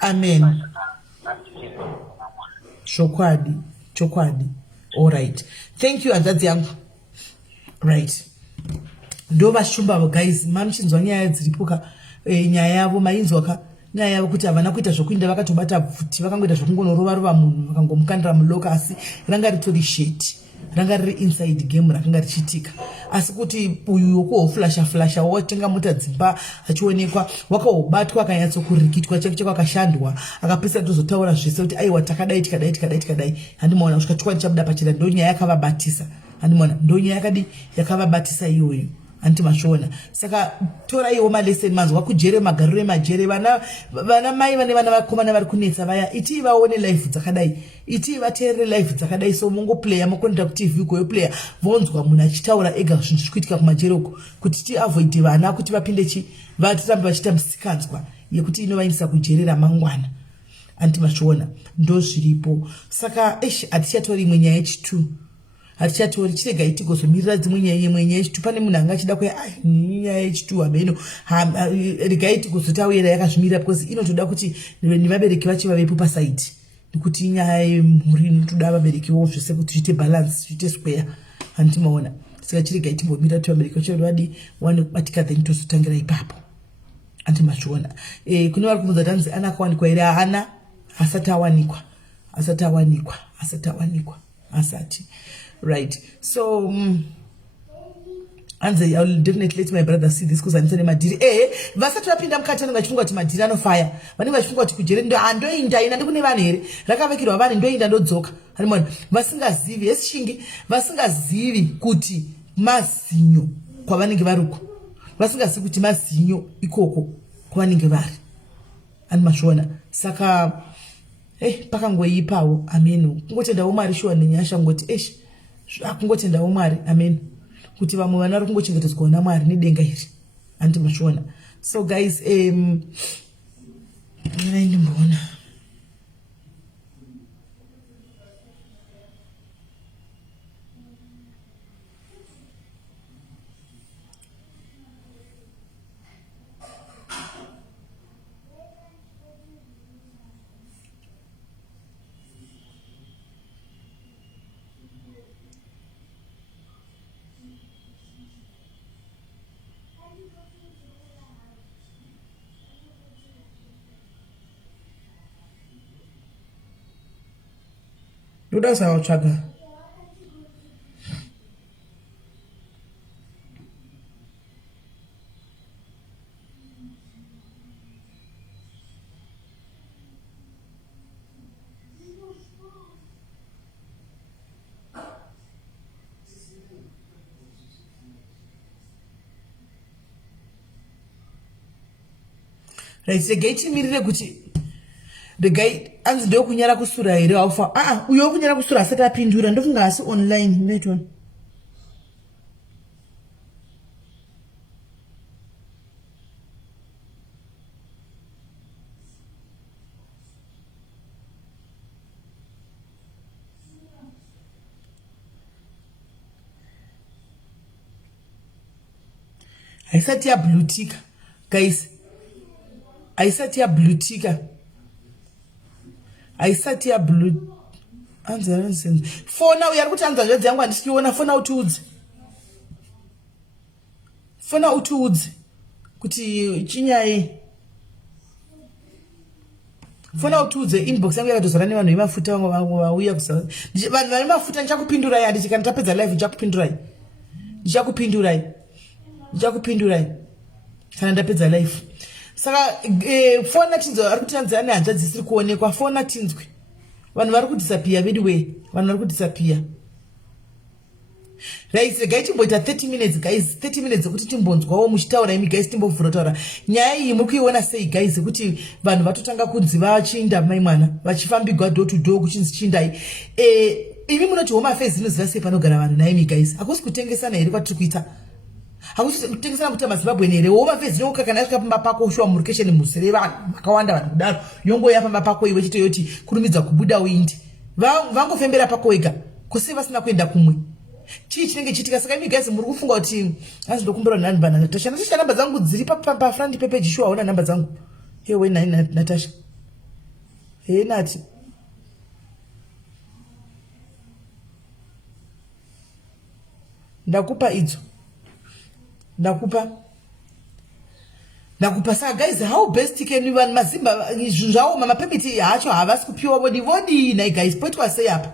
Amen. Chokwadi. All right. Thank you, hanzvadzi yangu. Right. Ndo vashumba guys, mamuchinzwa nyaya dziripoka nyaya yavo mainzwa nyaya yavo kuti havana kuita zvokuinda vakatobata bvuti vakangoita zvokungonorova munhu vakangomukandira muloka asi ranga ritori sheti. Ranga riri inside game rakanga richitika. Asi kuti uyu wokuhoflasha watenga mota dzimba achionekwa wakaobatwa akanyatsokurikitwa chake kwakashandwa akapesa tozotaura zvese kuti aiwa takadai handimaona kusvika chikwadi chabuda pachena ndonyaya yakavabatisa handimaona ndonyaya yakavabatisa iyoyo antimashona. Saka toraiwo maleseni manzwa kujere magariro emajere vana mai vane vana vakomana vari kunetsa vaya iti vaone life dzakadai iti vateerere life dzakadai so mungoplaya mukonda kutv kuyoplaya vonzwa munhu achitaura ega zvinhu zviri kuitika kumajere uko kuti tiavoide vana kuti vapinde vatirambe vachita musikanzwa yekuti inovaindisa kujerera mangwana antimashona ndo zviripo. Saka hatichatori imwe nyaya yechitu hatichatori chirega itigozomirira dzimwe nyaya yechitu pane munhu anga achida kuya nyaya yechitu hameno rega itigozotaurira yakazvimirira because inotoda kuti nevabereki vacho vavepo pasaidi nekuti inyaya yemhuri inotoda vaberekiwo zvese kuti zviite balance zviite square handimaona. Saka chirega itimbomirira kuti vabereki vacho vadi wane kubatika then tozotangira ipapo antimashona. Kune vari kubvunza tanzi ana akawanikwa here? Haana asati awanikwa asati. Right. So Anze, I will definitely let my brother see this because I'm telling madiri. Vasati vapinda mukati vanenge vachifunga kuti madiri anofaya. Vanenge vachifunga kuti kujere ndoinda ina ndikune vanhu here. Rakavekirwa vanhu ndoinda ndodzoka. Hanimona vasingazivi eshingi vasingazivi kuti mazinyo kwavanenge varuko. Vasingazivi kuti mazinyo ikoko kwavanenge vari. Animashona. Saka pakangoipawo amen. Kungotendawo Mwari shuwa nenyasha ngoti kungotendawo Mwari amen. Kuti vamwe vana vari kungochengetedzwa naMwari nedenga iri antimashona. So guys ndimboona ndoda kusawatsvaga. Right, regai timirire kuti regai anzi ndo kunyara kusura here aufa uyo kunyara kusura asati apindura ndofunga asi online netoni. haisati yablutika guys, haisati yablutika, haisati yablu anza fona uyari kuti anza zvedzi yangu handichiona. Fona utiudze, fona utiudze kuti chinyai, fona utiudze. Inbox yangu yakatozara nevanhu vemafuta vauya kusa vanhu vane mafuta. Ndichakupindurai handiti, kana tapedza live ndichakupindurai, ndichakupindurai kana ndapedza live. Saka fona Tinzwe ari kuti Tanzania nehanzva dzisiri kuonekwa. Fona Tinzwe, vanhu vari kudisappear midway, vanhu vari kudisappear. Right, regai timboita 30 minutes guys, 30 minutes kuti timbonzwawo muchitaura imi guys, timbovhura taura nyaya iyi. Muri kuiona sei guys kuti vanhu vatotanga kunzi vachiinda mai mwana vachifambigwa door to door kuchinzi chindai. Imi munoti home affairs inoziva sei panogara vanhu naimi guys? Hakusi kutengesana here kwatiri kuita, hakusi kutengesana kuti maZimbabwe here. Home affairs inoka kana yasvika pamba pako ushuwa murukesheni musere vanhu vakawanda vanhu kudaro, yongoya pamba pako iwe chitoyoti kurumidza kubuda uindi vangofembera pako wega kusi vasina kuenda kumwe. Chii chinenge chiitika? Saka imi guys muri kufunga kuti hanzi ndokumbira namba Natasha. Natasha namba dzangu dziri pa front page shuwa, hauna namba dzangu. Hey we Natasha, hey Nati, ndakupa idzo, ndakupa. Saka guys, how best can you van mazimba zvawo mapemiti hacho havasi kupiwa vodi nai guys. Poitwa sei apa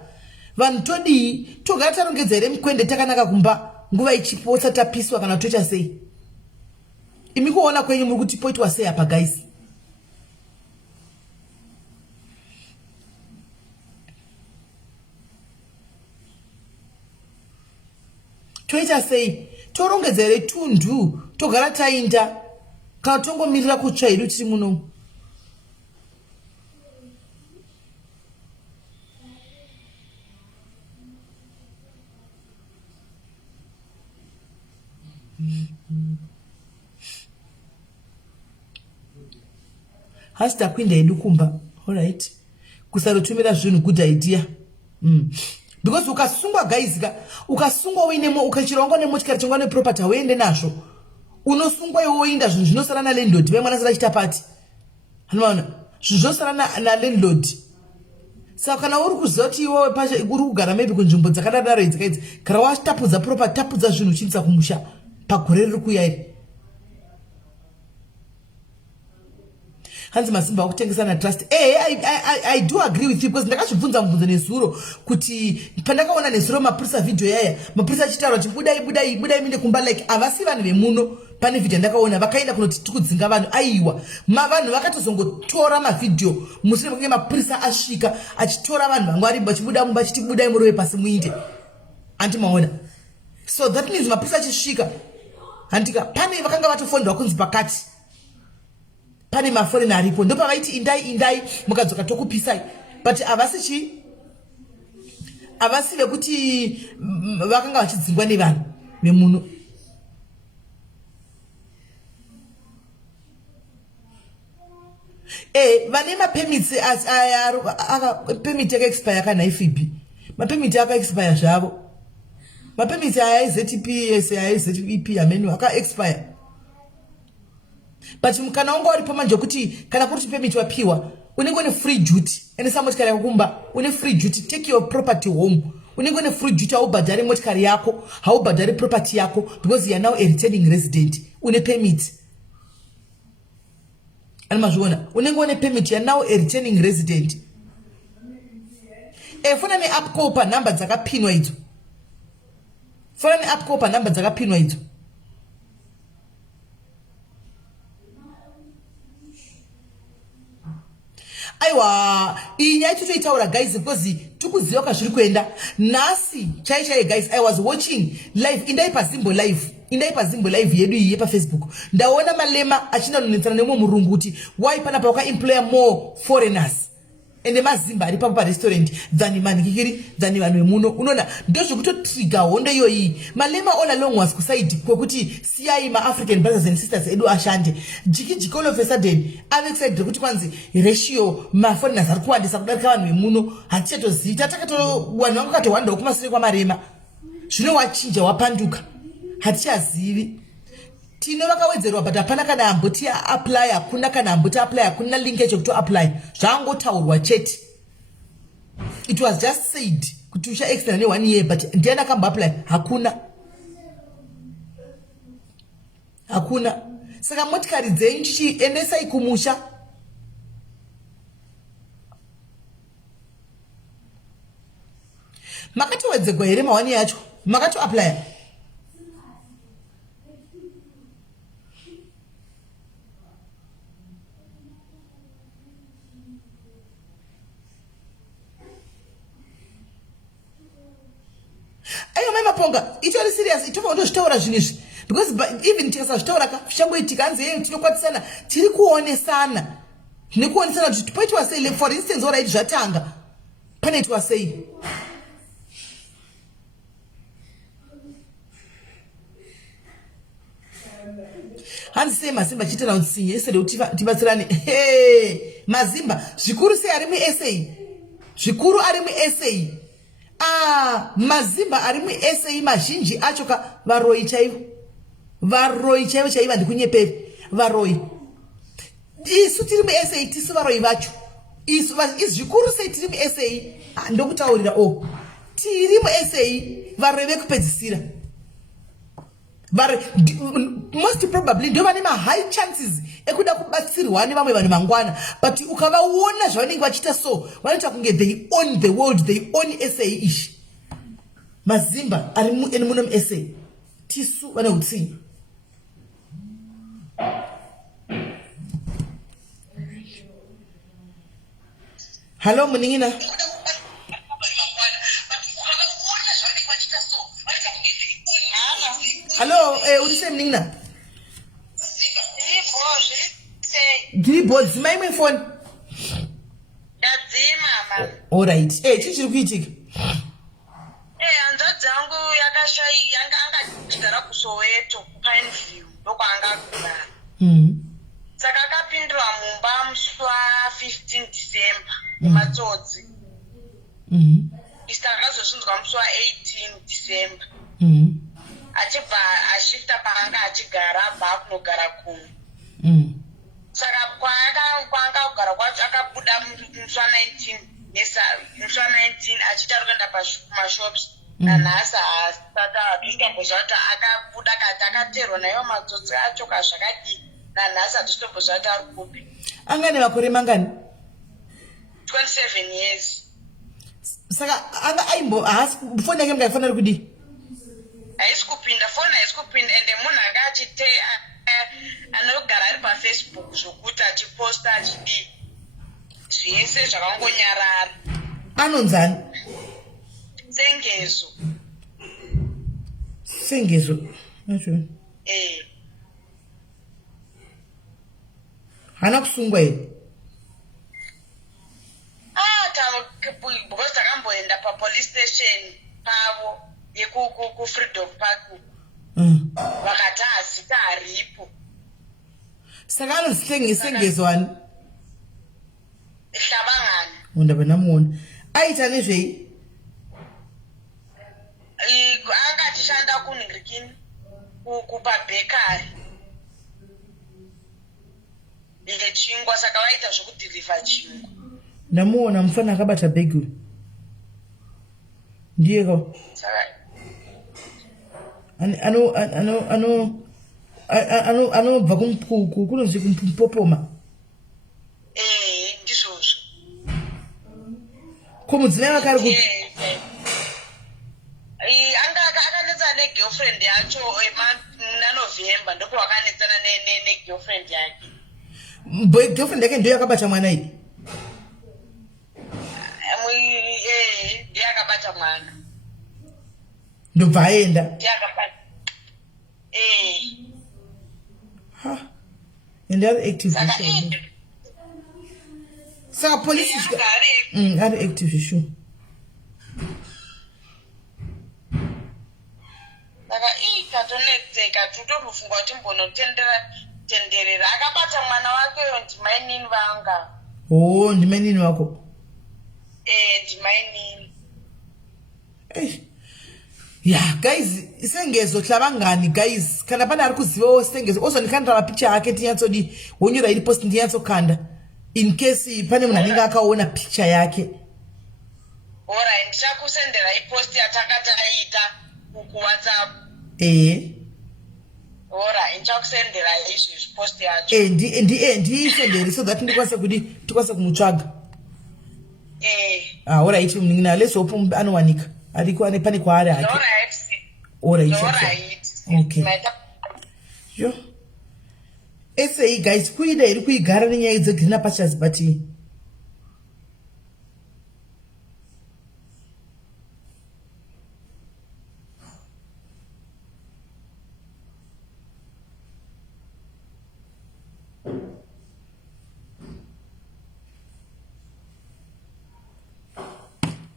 vanhu todi togara tarongedza here mukwende takanaka kumba nguva ichipotsa tapiswa kana toita sei? Imi kuona kwenyu muri kuti poitwa sei apa guys? Toita sei? Torongedza here tundu togara tainda kana tongomirira kutsva hedu tiri muno? Hasta kwinda hedu kumba. Alright, kusarotumira zvinhu good idea. Because ukasungwa guys, ukasungwa uinemo, ukachirongwa nemotikari chongwa neproperty uende nazvo, unosungwa iwe uinda zvinhu zvinosara nalandlord. Vamwe vanasara chitapati, hanoona zvinhu zvinosara nalandlord. Saka kana uri kuziva kuti iwe uri kugara maybe kunzvimbo dzakadaro idzi, kana watapudza property, tapudza zvinhu uchinisa kumusha pagore riri kuuya iri. Hanzi masimba akutengesana trust. I do agree with you because ndakazvibvunza mubvunzo nezuro kuti pandakaona nezuro mapurisa video yaya, mapurisa achitaura kuti budai minde kumba, like havasi vanhu vemuno. Pane video ndakaona vakaenda kunoti tikudzinga vanhu, aiwa vanhu vakatozongotora mavideo mushure mekunge mapurisa asvika achitora vanhu vangu vari vachibuda mumba achiti budai murove pasi muinde. Anti maona, so that means mapurisa achisvika handika pane vakanga vatofondwa kunzi pakati pane mafoni aripo, ndo pavaiti indai mukadzoka tokupisai. But avasi vekuti vakanga vachidzingwa nevanhu vemuno. Vane mapemits pemit yaka expire kana IFB, mapemit yaka expire zvavo, mapemits aya ZTP ZEP amenu aka expire. But kana wanga wari pamanje kuti kana kuti permit wapiwa unenge une free duty, ene sa motikari yako kumba une free duty, take your property home. Unenge une free duty, haubhadhari motikari yako, haubhadhari property yako, because you are now a returning resident. Une permit, almazviona, unenge une permit, you are now a returning resident. Fona ne app pa number dzakapinwa idzo, fona ne app pa number dzakapinwa idzo. Aiwa, inyaya toitaura guys because tukuziva kwazviri kuenda nhasi chai guys. I was watching live, indai pazimbo live yedu iyi pa Facebook. Ndaona malema achinanonetsana nemwe murungu kuti why panapa wakaemploya more foreigners ende mazimba ari papo parestaurant than manikikiri than vanhu vemuno. Unoona ndozvekutotrigger hondo iyoyi. Malema all along was kuside kwekuti siyai ma-African brothers and sisters edu ashande. Jiki all of a sudden ave excited kuti kwanzi ratio ma-foreigners ari kuwandisa kudarika vanhu vemuno. Hatichatozivi, vanhu vangu katowandawo kumashure kwamarema. Zvino wachinja wapanduka, hatichazivi. tino vakawedzerwa but hapana kana amboti apply hakuna kana amboti apply hakuna link yechekuto apply zvangotaurwa chete. It was just said kuti ucha extra ne 1 year but ndiana kamba apply hakuna. Saka motikari dzenyu chichiendesai kumusha. Makatowedzerwa here ma1 year yacho makato apply. Ayo mai maponga itori serious itova ndozvitaura zvinhu izvi because even tikasazvitaura ka zvichagoitika hanzi yeye tinokwatisana tiri kuonesana nekuonesana kuti poitwa sei for instance already zvatanga panoitwa sei. Hanzi sei Mazimba chitira utsinye esere kuti tibatsirane Mazimba zvikuru sei ari mu-SA zvikuru ari mu-SA. Mazimba ari mu-SA mazhinji acho ka varoi chaivo chaivo ndikunyeperi varoi. Isu tiri mu-SA tisi varoi vacho isu zvikuru sei tiri mu-SA ndokutaurira tiri mu-SA varoi vekupedzisira. Most probably ndo vane high chances ekuda kubatsirwa nevamwe vanhu mangwana but ukavaona zvavanenge vachita so vanoita kunge they own the world, they own SA ishi. Mazimba ari muno mu-SA tisu vane utsinye. Hello Muningina. Hello, ulise Muningina. Gribo, zimai mwe phone. Yadzima mama. Alright. Chichiri kuitika. Hanzo dzangu yakashai yanga chigara kuSoweto kuPineview ndokwanga kugara. Saka akapindura mumba musi wa15 December mumatsotsi. Isaka akazozvinzwa musi wa18 December. Achibva ashifta paanga achigara abva kunogara kumwe. Saka kwanga kugara kwacho akabuda musi wa19 musi wa19 achitaruka kuenda kumashops. Nanhasi haasati hatositombozva kuti akabuda kati akaterwa nayo matsotsi acho kazvakadii. Nanhasi hatositombozva kuti ari kupi. Angane makore mangani? 27 years. Saka anga aimbo foni yake mukaifanira kudii? Haisi kupinda foni haisi kupinda ende munhu anga achite anogara ari paFacebook zvokuti achiposta achidii zvese zvakangonyarara. Anonzani? Sengezo nacho hana kusungwa here because takamboenda papolice station pavo yekuFreedom Park vakati hazita haripo. Saka anozisengezwani Hlavangani undaba namuona aita nezvei anga achishanda kunhirikini kupabhekari yechingwa saka vaita zvokudhirivha chingwa. Ndamuona mufana akabata bhegi ndiyeko anobva kunonzi kumpopoma. Ndizvozvo ko mudzimai vakari ku anga akanetsana negirlfriend yacho muna November ndipo vakanetsana negirlfriend yake. Girlfriend yake ndiyo yakabata mwana iyi. Ndiye akabata mwana ndobva aenda. Ndiye akabata and ari active saka police ari active sure. Saka katonetseka tutorufunga kuti mbonotenderera akabata mwana wakeyo ndimainini vanga. Ndimainini wako? Ndimainini. Yeah, guys, sengezo tlabangani guys. Kana pana ari kuzivawo sengezo. Ozondikandira mapicha ake tinyatsodi wonyora iri post ndinyatsokanda. In case pane munhu anenge akaona picture yake. Alright, ndichakusendera ipost yatakataita kuWhatsApp. Alright, ndichakusendera izvi post yacho. Ndiisendere so that tikwanise kumutsvaga. Alright, mningina let's hope anowanika. Ariko ane pane kwaari ake. Alright. Okay. Yo. Ese guys kuida iri kuigara nenyaya dzegreen pastures but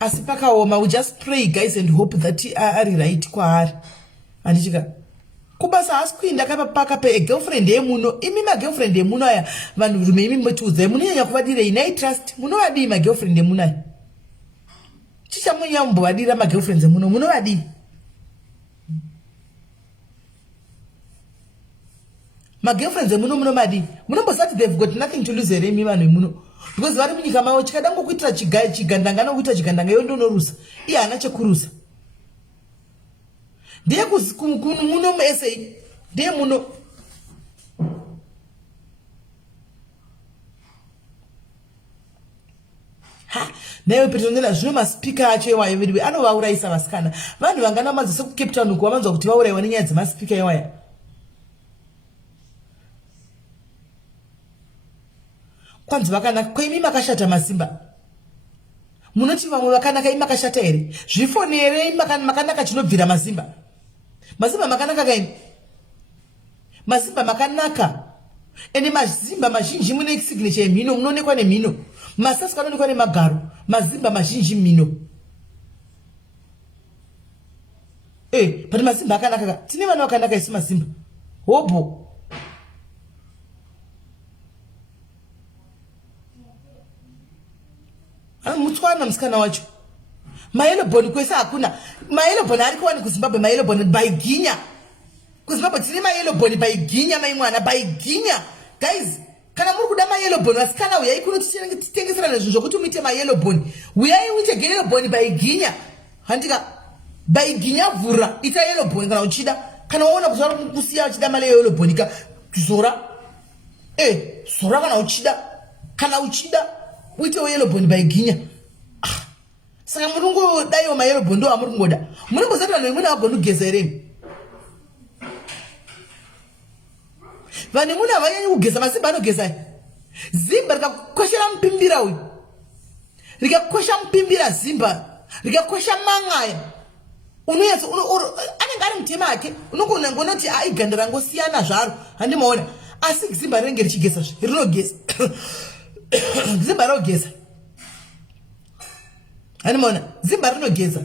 asi pakaoma. We just pray guys and hope that ari right kwaari andichika kubasa hasi kuinda kapapaka pe girlfriend yemuno imi ma girlfriend yemuno aya vanhu rume imi mbotuudza munonyanya kuvadira inai trust munovadii ma girlfriend yemuno aya chichamunyambovadira ma girlfriends emuno munovadii ma girlfriends emuno munomadii munombosati they've got nothing to lose here imi vanhu emuno because vari munyika mavo chikadangokuitira chigandanga nokuita chigandanga iyo ndonorusa iye haana chekurusa ndiye muno muSA ndiye muno nayo petronela zvino maspika acho ewaya vediwe anovaurayisa vasikana vanhu vangana madzo sekucape town uko vamanzwa kuti vaurayiwa nenyaya dzemaspika ewaya kwanzi vakanaka kwaimi makashata masimba munoti vamwe vakanaka imi makashata here zvifoni here makanaka chinobvira mazimba makanaka kaini mazimba makanaka ende mazimba mazhinji mune signature yemhino munoonekwa nemhino masasika anoonekwa nemagaro mazimba mazhinji mhino but mazimba akanaka tine vana vakanaka isi mazimba hobo mutswana musikana wacho maeloboni kwese hakuna maeloboni ari kuwani kuzimbabwe maeloboni baiginya kuzimbabwe tine maeloboni baiginya maimwana baiginya guys kana muri kuda maeloboni vasikana uyai kuno titengeserana zvinhu zvokuti muite maeloboni uyai uite geloboni baiginya handika baiginya vhura ita eloboni kana uchida kana waona kuti vari kusiya uchida mali yeeloboni ka zora zora kana uchida uite yeloboni baiginya saka munongodaiwo mayeloboni ndo amuri kungoda munombozati vanhu vemuna vagoni kugeza here vanhu vemuna havanyanyi kugeza masimba anogeza zimba rikakoshera mupimbira uyu rikakosha mupimbira zimba rikakosha mang'aya unonyatsa anenge ari mutema ake unongonangonoti aiganda rangosiyana zvaro handimaona asi zimba rinenge richigeza rinogeza zimba rinogeza handimaona zimba rinogeza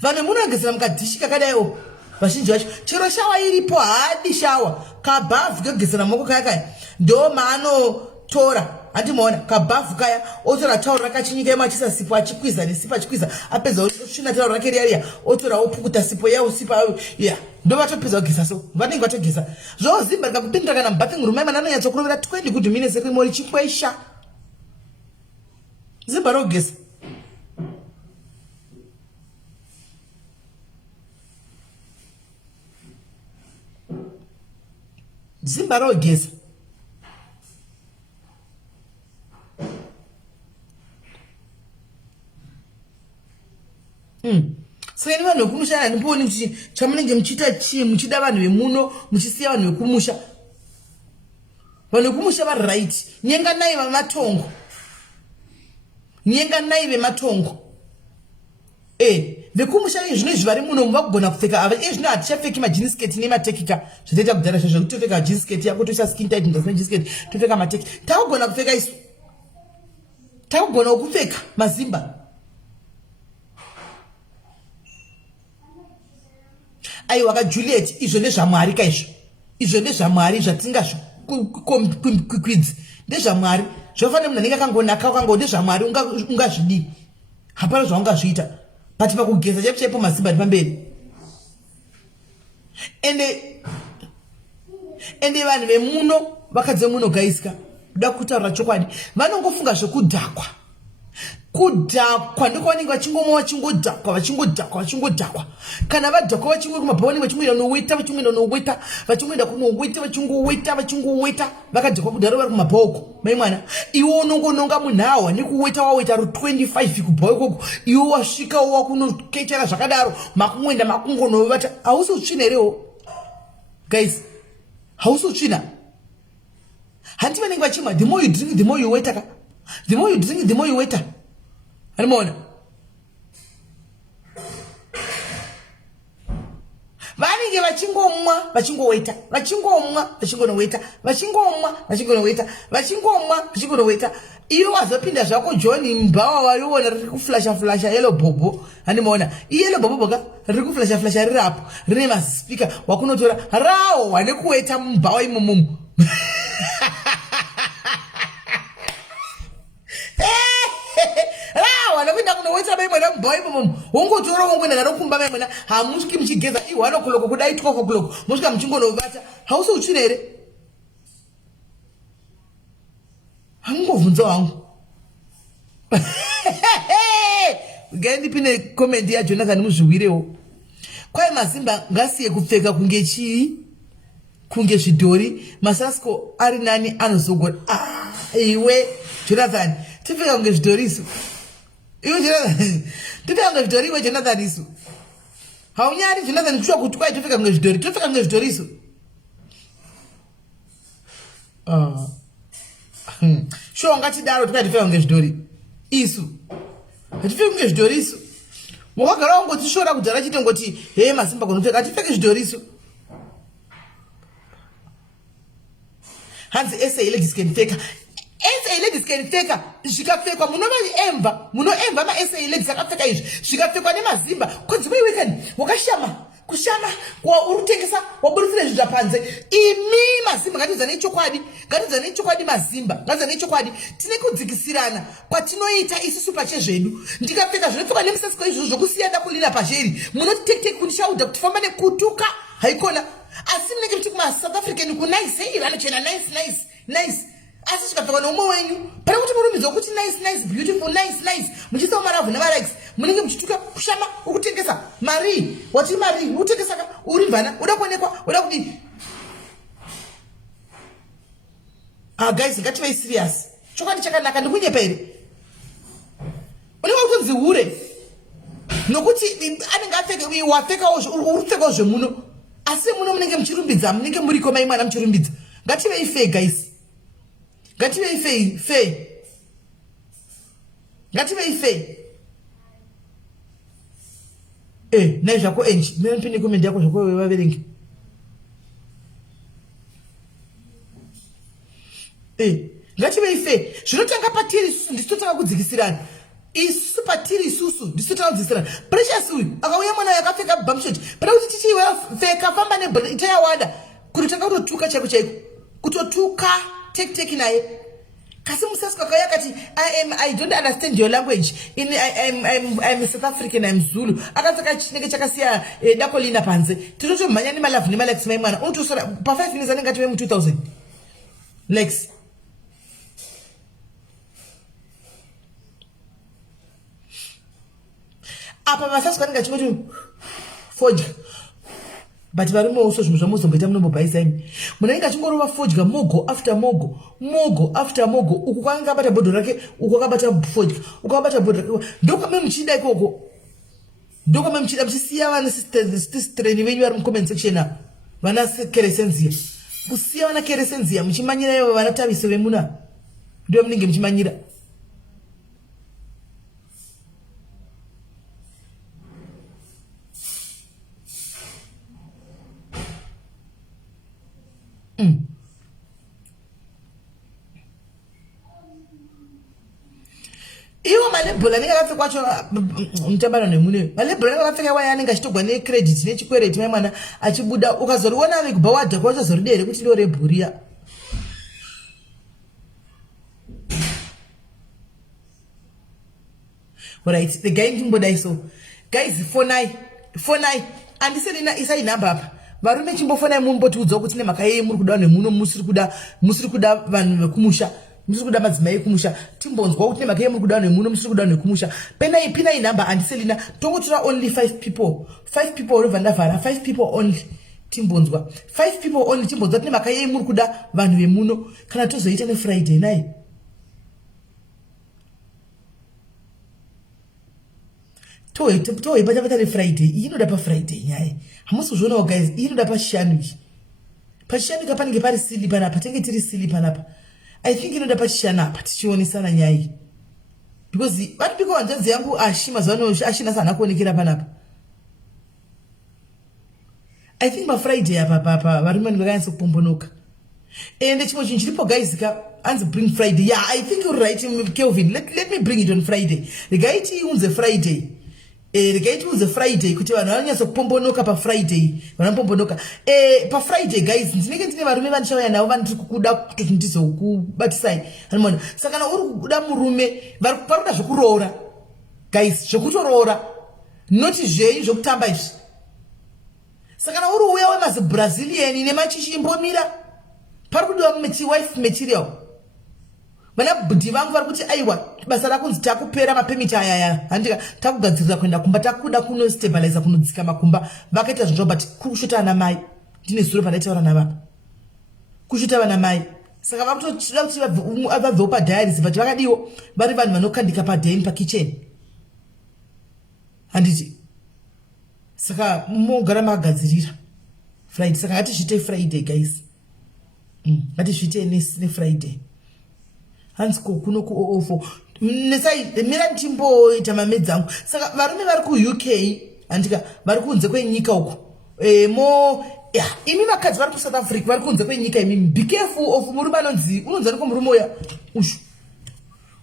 vanhu munogezera mukadhishi kakadaiwo vazhinji vacho chero shawa iripo haadi shawa kabhavhu kegezera moko kaya kaya ndo maanotora handimaona kabhavhu kaya otora tauro rakachinyika imachisa sipo achikwiza nesipo achikwiza apedza osvina tauro rake riya otora opukuta sipo yawo sipa ya ndo vatopedza kugeza so vanenge vatogeza zvoo zimba rikakupindira kana mubathing room aimana anonyatsokurovera 20 good minutes rimo richikwesha zimba rogeza zimba rogeza saka ini vanhu vekumusha handimboni kuti chamunenge muchiita chii muchida vanhu vemuno muchisiya vanhu vekumusha vari right nyenganai vematongo vekumusha zvino izvi vari muno muvakugona kupfeka zvino hatichapfeki majinisketi nematekika zvatoita kudhara zvo zvekuti topfeka jinisketi yako toisa skin tight ndasinajisketi topfeka mateki takugona kupfeka isu takugona kupfeka mazimba aiwa kajuliet izvo ndezvamwari kaizvo izvo ndezvamwari zvatingazvo kwidzi ndezvamwari zvofanira munhu anenge akangonaka ndezvamwari ungazvidi hapana zvaungazviita but pakugeza chaipo chaipo masimba ari pamberi ende vanhu vemuno vakadze muno gaiska kuda kutaura chokwadi vanongofunga zvekudhakwa ndiko vanenge vachingomwa vachingodhakwa kana vadhakwa vachingori kumabva vanenge vachingoweta vakadhakwa kudhara vari kumabhaoko mai mwana iwe unongononga munhawa nekuweta waweta ro 25 kubva ikoko iwe wasvika wakunoketera zvakadaro makumwenda makungonovata hausi utsvina herewo guys hausi utsvina handi vanenge vachimwa the more you drink the more you weta ka the more you drink the more you weta animona vanenge vachingoweta iwe wazopinda zvako John mbava waiona riri kuflasha yellow bobo animona iyellow bobo ka riri kuflasha riri apo rine maspika wakunotora rawo wane kuweta mbava imomomo wanakuenda kunoweta maimwana mubhawa imomomo wongotora wongoenda naro kumba maimwana hamusviki muchigeza 1 o'clock kudai 12 o'clock musvika muchingonovata hausi utsvina here hangovhunza wangu gaindipine komendi yaJonathan muzviwirewo kwai masimba ngasiye kupfeka kunge chii kunge zvidhori masasko ari nani anozogona iwe Jonathan tipfeka kunge zvidhori isu iwe Jonathan tipfeka kunge zvidhori iwe Jonathan isu haunyari Jonathan kushua kuti kwai tipfeka kunge zvidhori isu sure ngatidaro tikatipfeka kunge zvidhori isu hatifiki kunge zvidhori isu wakagara wangotishora kudhara chitongoti he masimba kunopfeka hatifiki zvidhori isu hanzi SA ladies can pfeka SA ladies can pfeka zvikapfekwa munoemva ma-SA ladies akapfeka izvi zvikapfekwa nemazimba konzima iwekani wakashama kushama urutengesa waburisire zvinhu zvapanze imi mazimba ngatidzane chokwadi mazimba ngatidzane chokwadi tine kudzikisirana kwatinoita isusu pachezvedu ndikapfeka zvinopfekwa nemusasiko izvozvo zvokusiyana kulira pazheri munoti tekiteki kundishaudha kuti famba nekutuka haikona asi munenge muti kuma-South African kunice hei vanochena nice asi zvikapfekwa neumwe wenyu pane kuti murumidza wokuti nice beautiful nice muchiisa maravhu nemalikes munenge muchituka kushama ukutengesa mari wati mari utengesa ka uri mvana uda kuonekwa uda kudii guys ngativei serious chokwadi chakanaka ndikunyepa here unenge utonzi hure nokuti anenge apfeka wapfekawo uripfekawo zvemuno asi muno munenge muchirumbidza munenge muriko mai mwana muchirumbidza ngativei fei guys ngativei fei ngativei fei nai zvako enji minopinde komendi yako zvako vaverengi ngativei fei zvinotanga patiri isusu ndisitotanga kudzikisirana isusu patiri isusu ndisitotanga kudzikisirana precious uyu akauya mwana yakapfeka bamshot pada kuti tichipfeka famba netayawada kuti tanga kutotuka chaiko kutotuka tekiteki naye kasi musasiko akauya akati I don't understand your language I'm South African I'm Zulu akapfeka chinenge chakasiya dako lina panze tinotomhanya nemalavhu nemalex mai mwana unotosora pa5 minutes anenge ative mu2000 lex apa masasiko anenge achingoti fodya but varimouso zvinhu zvamuzomboita munombobhaisaini munenge achingorova fodya mogo after mogo uku kwanga kabata bhodho rake uku akabata fodya uku akabata bhodho rake ndokwame muchida ikoko ndokwame muchida muchisiya vana sistreni venyu vari mucomment section apa vana keresenzia kusiya vana keresenzia muchimanyira ivo vana taviso vemuna ndivo munenge muchimanyira iwo malebhula anenge akapfeka kwacho mutambano nemune malebhula anenge akapfeka waya anenge achitogwa necredit nechikwereti mai mwana achibuda ukazoriona kubva wadhakwa uchazoridere kuti ndo rebhuriya Alright, the guy ndimboda so. Guys, fonai. Andiselina isai number apa. Varume chimbofonai mumbotudza kuti nemhaka yeye muri kuda nemuno musiri kuda vanhu vekumusha. Musiri kuda madzimai ekumusha. Timbonzwa kuti nemhaka yeye muri kuda nemuno musiri kuda nekumusha. Pinai number andiselina tokutora only 5 people. 5 people revandavhara, 5 people only. Timbonzwa 5 people only timbonzwa kuti nemhaka yeye muri kuda vanhu vemuno kana tozoita neFriday nai. Toi bata neFriday. Inoda pa Friday nyaya. Hamusi kuzvionawo guys, inoda pachishanu. Pachishanu panenge pari sili panapa, tenge tiri sili panapa. I think inoda pachishanu apa tichionesana nyaya. Because vati piko wanzanzi yangu mazano ashina sana kuonekera panapa. I think my Friday apa varume vakanyatsa kupombonoka. And chimwe chinhu chiripo guys anzi bring Friday. Yeah, I think you're right, Kelvin. Let me bring it on Friday. Regaiti unze Friday. Regaiti unze Friday kuti vanhu vanonyatsa kupombonoka pa Friday. Vanopombonoka. Pa Friday guys, ndinenge ndine varume vandichauya navo vandiri kuda kuti ndizokubatisai. Vanomona. Saka kana uri kuda murume vari kuda zvokuroora. Guys, zvokutorora. Noti zvei zvokutamba izvi. Saka kana uri uya wemazibrazilian nemachichi imbomira. Pari kudiwa wife material. Vana bhudhi vangu vari kuti aiwa basa rakunzi takupera mapemiti ayaya. Handika takugadzirira kuenda kumba takuda kunostabilize kunodzika makumba. Vakaita zvinhu but kushota ana mai. Ndine zuro pandaitaura navapa. Kushota vana mai. Saka vakutoda kuti vabvewo padiaries but vakadiwo vari vanhu vanokandika padaini pakitchen. Handiti. Saka mogara makagadzirira Friday. Saka ngatizviite Friday guys. Ngatizviite neFriday. Hanzi kuno kuofo. Mira ndimboita mamedzi angu. Saka varume vari kuUK handika vari kunze kwenyika uko. Imi vakadzi vari kuSouth Africa vari kunze kwenyika imi. Be careful of murume anonzi unonzaniko murume uya. Ushu.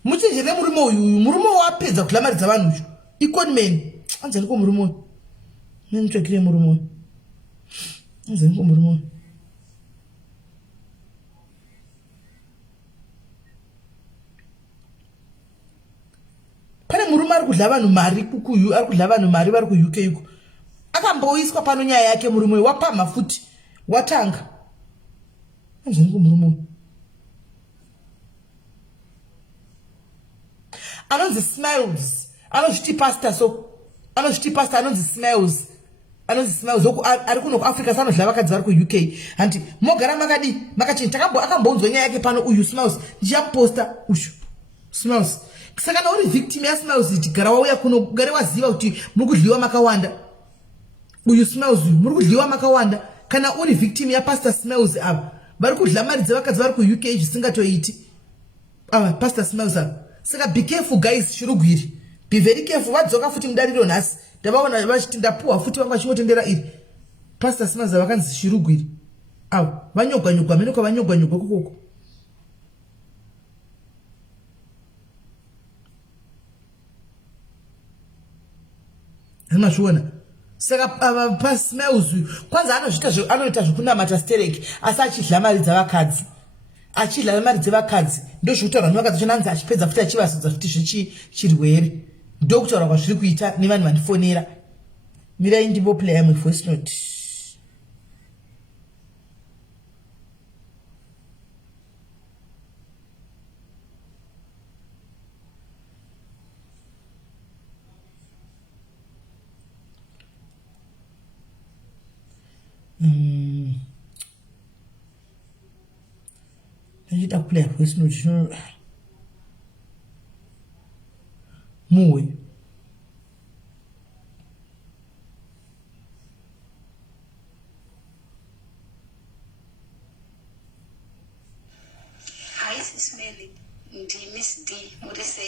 Muchenjere murume uyu. Murume wapedza kuglamariza vanhu uyu. Economy. Anzaniko murume uyu. Nenitsvakire murume uyu. Anzaniko murume uyu. Pane murume ari kudla vanhu mari ari kudla vanhu mari vari kuUK uko. Akamboiswa pano nyaya yake murume wapamha futi. Watanga. Anzaniko murume uyu. Anonzi Smiles. Anozviti pastor so. Anozviti pastor anonzi Smiles. Anonzi Smiles oku ari kuno kuAfrica sanodla vakadzi vari kuUK. Hanti mogara makadi makachini akambounzwa nyaya yake pano uyu Smiles. Ndichamuposta ushu. Smiles. Saka kana uri victim yaSmiles tigara wauya kuno gare waziva kuti muri kudliwa makawanda. Uyu Smiles muri kudliwa makawanda. Kana uri victim yaPastor Smiles ava vari kudla mari dzevakadzi vari kuUK zvisingatoiti. Pastor Smiles ava. Saka be careful guys, shurugwiri. Be very careful. Vadzoka futi mudariro nhasi. Ndavaona vachiti ndapuwa futi vanga chimotendera iri. Pastor Smiles ava vakanzi shurugwiri. Vanyogwa menoko vanyogwa kokoko. Hamazviona. Saka paSmiles kwanza anoita zvokunamata stereki asi achidla mari dzavakadzi. Achidla mari dzevakadzi ndozvokutaura vanhu vakadzi chonanzi achipedza futi achivasudza futi zvichirwere. Ndokutaura kwazviri kuita nevanhu vandifonera. Mirai ndimboplaya muvoice note. Ndachida kuplaya voice note muwe. Hi, SIS MELLY. Miss D. Mudese.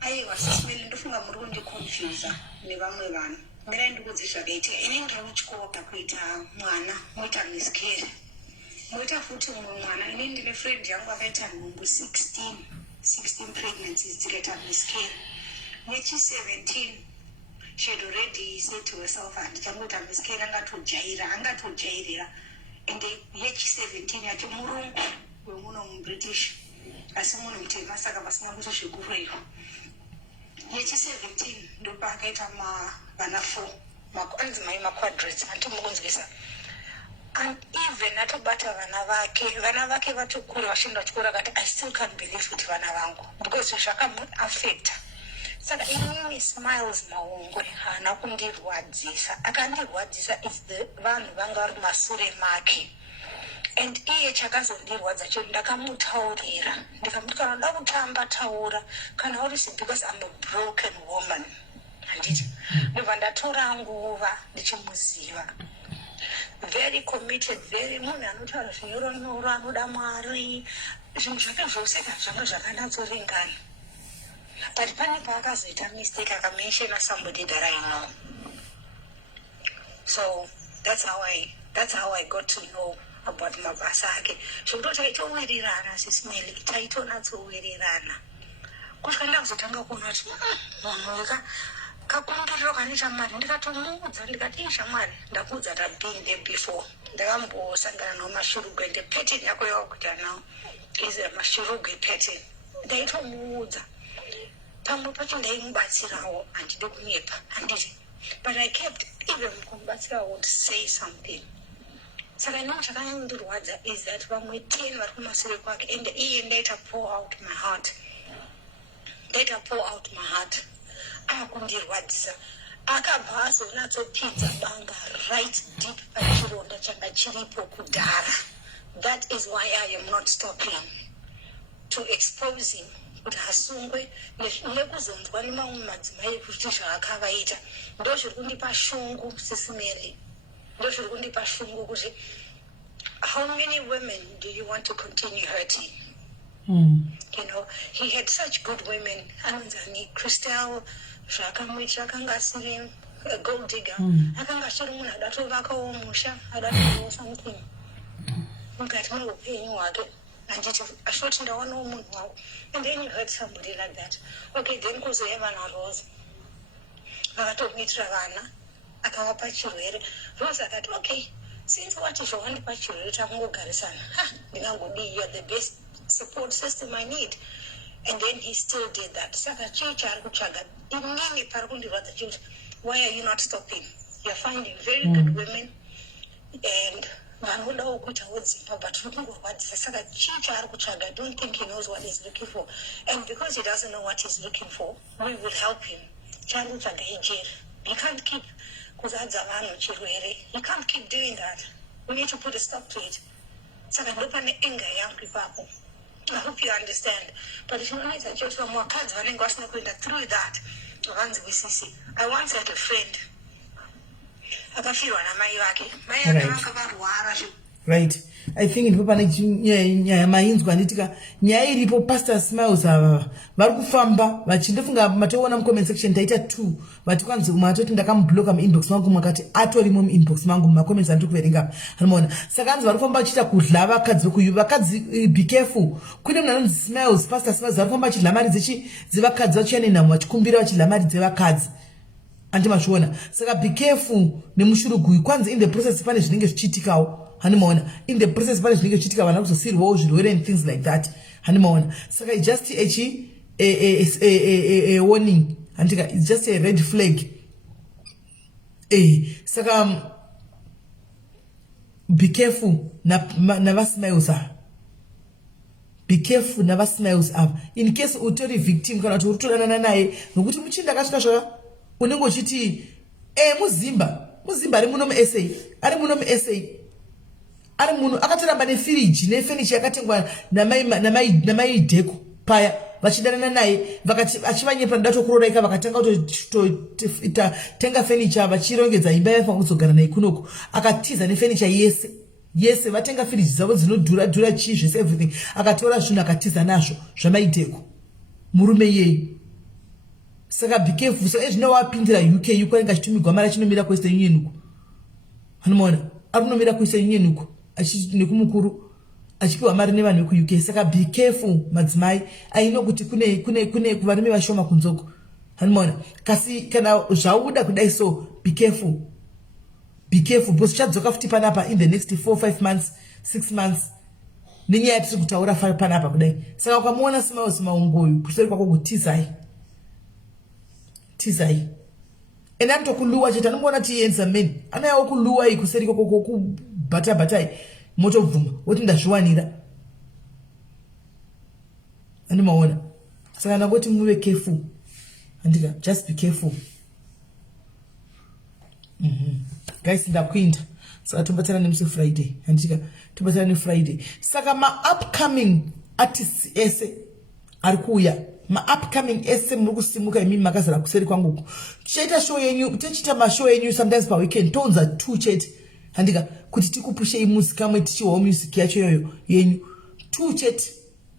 Aiwa, SIS MELLY ndofunga muri kundikonfyuza nevamwe vanhu. Mirai ndikudzi zvakaita. Inenge muchikoka kuita mwana moita miscarriage. Moita futi mumwe mwana. Ini ndine friend yangu akaita nhumbu 16 pregnancies dzikaita miscarriage. Nechi17 she had already said to herself handichangoita miscarriage angatojairira. And yechi17 yati murungu wemuno muBritish asi munhu mutema saka pasina kuzozvikureiko. yechi-17 ndopakaita vana 4 anzimai maquadrates antomukunzwisa. And even atobata vana vake vatokura vachienda chikora kati I still can't believe kuti vana vangu because zvakamuaffecta. Saka inini Smiles Maungwe haana kundirwadzisa. Akandirwadzisa is the vanhu vanga vari masure make. And iye chakazondirwadza chero ndakamutaurira ndikamuti kana uda kutamba taura kana uri because I'm a broken woman. Handiti ndobva ndatora nguva ndichimuziva. Very committed, very munhu anotaura zvinyoronyoro anoda Mwari zvinhu zvake zvose zvanga zvakanyatsoringana. But pane paakazoita mistake akamenshina somebody that I know. So that's how I got to know about mabasa ake. Zvekuti taitowirirana SIS MELLY, taitonatsowirirana. Kusvika ndakuzotanga kuona kuti munhu kakurumbiriro kanoita Mwari ndikatomuudza ndikati shamwari ndakuudza I've been there before. Ndakambosangana nomashurugwe ende pattern yako yawakuita now is a mashurugwe pattern. Ndaitomuudza. Pamwe pacho ndaimubatsirawo handidi kunyepa handiti. But I kept even kumubatsira I would say something. Saka ino chakanyandirwadza is that vamwe 10 vari kumashure kwake and iye ndaita pour out my heart. Akundirwadzisa. Akabva azonatsopidza banga right deep pachironda changa chiripo kudhara. That is why I am not stopping to expose him. Kuti asungwe nekuzonzwa nemamwe madzimai kuti zvaakavaita ndo zviri kundipa shungu SIS MELLY. Ndo zviri kundipa shungu kuti how many women do you want to continue hurting? You know, he had such good women. Anonzani Christelle zvakamuitira akanga asiri a gold digger. Akanga asiri munhu adatovakawo musha adatovawo something mukati meupenyu hwake. Handiti ashoti ndawanawo munhu wavo. And then you hurt somebody like that. Okay, then kuzoeva naRose vakatomuitira vana akavapa chirwere. Rose akati okay, since wati zvawandipa chirwere takungogarisana ndingangodii, you're the best support system I need. And then he still did that. Saka chii chaari kutsvaga inini pari kundirwadza chiri why are you not stopping? You're finding very good women and vanodawo kuitawo dzimba but unongorwadzisa. Saka chii chaari kutsvaga? I don't think he knows what he's looking for, and because he doesn't know what he's looking for we will help him. Chaari kutsvaga ijeri. He can't keep kuzadza vanhu chirwere. He can't keep doing that. We need to put a stop to it. Saka ndo pane enga yangu ipapo. I hope you understand. But if you know that you're from wakadzi vanenge vasina kuenda through that vanzi visisi. I once had a friend akafirwa namai vake. Mai vake vakavarwara. Right. I think ndipo pane nyaya mainzwa nditika nyaya iripo Pastor Smiles ava vari kufamba vachindofunga matoona mucomment section taita 2 vati kwanzi matoti ndakamubloka muinbox mangu makati atorimo muinbox mangu mumacomments andiri kuverenga anoona. Saka anzi vari kufamba vachita kudla vakadzi vakadzi be careful. Kune munhu anonzi Smiles, Pastor Smiles vari kufamba vachidla mari dzevakadzi vachienda nenhamo vachikumbira vachidla mari dzevakadzi. Andimazviona. Saka be careful nemushurugu. Kwanzi in the process pane zvinenge zvichiitikawo. Hanimaona, in the process pane zvinenge zvichiitika vana kuzosirwawo zvirwere and things like that. Hanimaona. Saka it's just a warning. Andika, it's just a red flag. Saka be careful na vaSmiles. Be careful na vaSmiles up. In case utori victim kana kuti utodanana naye nokuti muchinda kasvika zvaka unenge uchiti muzimba ari muno muSA ari munhu akatoramba nefiriji nefenicha yakatengwa namai dheko paya vachidanana naye vakati achivanyepa ndato kurodaika vakatanga kutenga fenicha vachirongedza imba yafa kuzogara naye kunoko akatiza nefenicha yese vatenga firiji dzavo dzinodhura chii zvese everything akatora zvinhu akatiza nazvo zvamaidheko murume yeyu. Saka be careful. So ezvinowapindira UK kwanenge achitumigwa mari achinomira kuwestern union uko. Hanomaona arinomira kuwestern union uko achiti nekumukuru achipiwa mari nevanhu vekuUK. Saka be careful madzimai. Aino kuti kune varume vashoma kunzoko. Hanomaona kasi kana zvauda kudai so be careful. Be careful because chadzoka futi panapa in the next 4-5 months 6 months. Nenyaya yatiri kutaura panapa kudai. Saka ukamuona Smiles Maungoyu kuseri kwako kutizai. tizai ena mtokuluwa cheta nongona tiyenza men ana yawo kuluwa ikuseri koko ku bata moto bvuma woti ndazviwanira ani maona saka nangoti muve careful andika just be careful guys ndakwinda saka tobatana nemusi Friday andika tobatana ne Friday saka ma upcoming artists ese ari kuuya ma upcoming ese muri kusimuka imimi makazara kuseri kwangu tichaita show yenyu tichita mashow yenyu sometimes per weekend tonza 2 chete andika kuti tikupushe music kamwe tichiwa music yacho yoyo yenyu 2 chete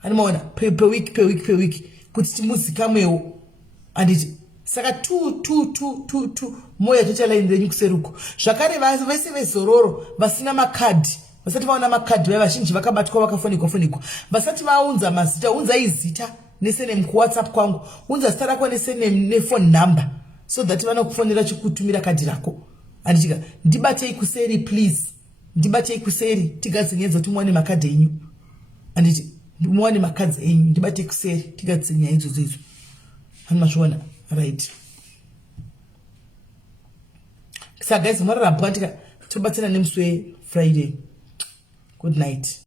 ani maona per week kuti music kamwewo anditi saka 2 moya tocha line renyu kuseruko zvakare vese vezororo vasina makadhi vasati vaona makadhi vaya vazhinji vakabatwa vakafonikwa vasati vaunza mazita unza izita nesename kuwhatsapp kwangu unza zita rako nesename nefone number so that vanokufonera chikutumira kadhi rako anditika ndibatei kuseri please ndibatei kuseri tigadzinyenza kuti muwane makadhi enyu anditi muwane makadhi enyu ndibatei kuseri tigadzinya idzodzo hanimazviona right saka guys mararabwa tika tobatsana nemusi Friday. Good night.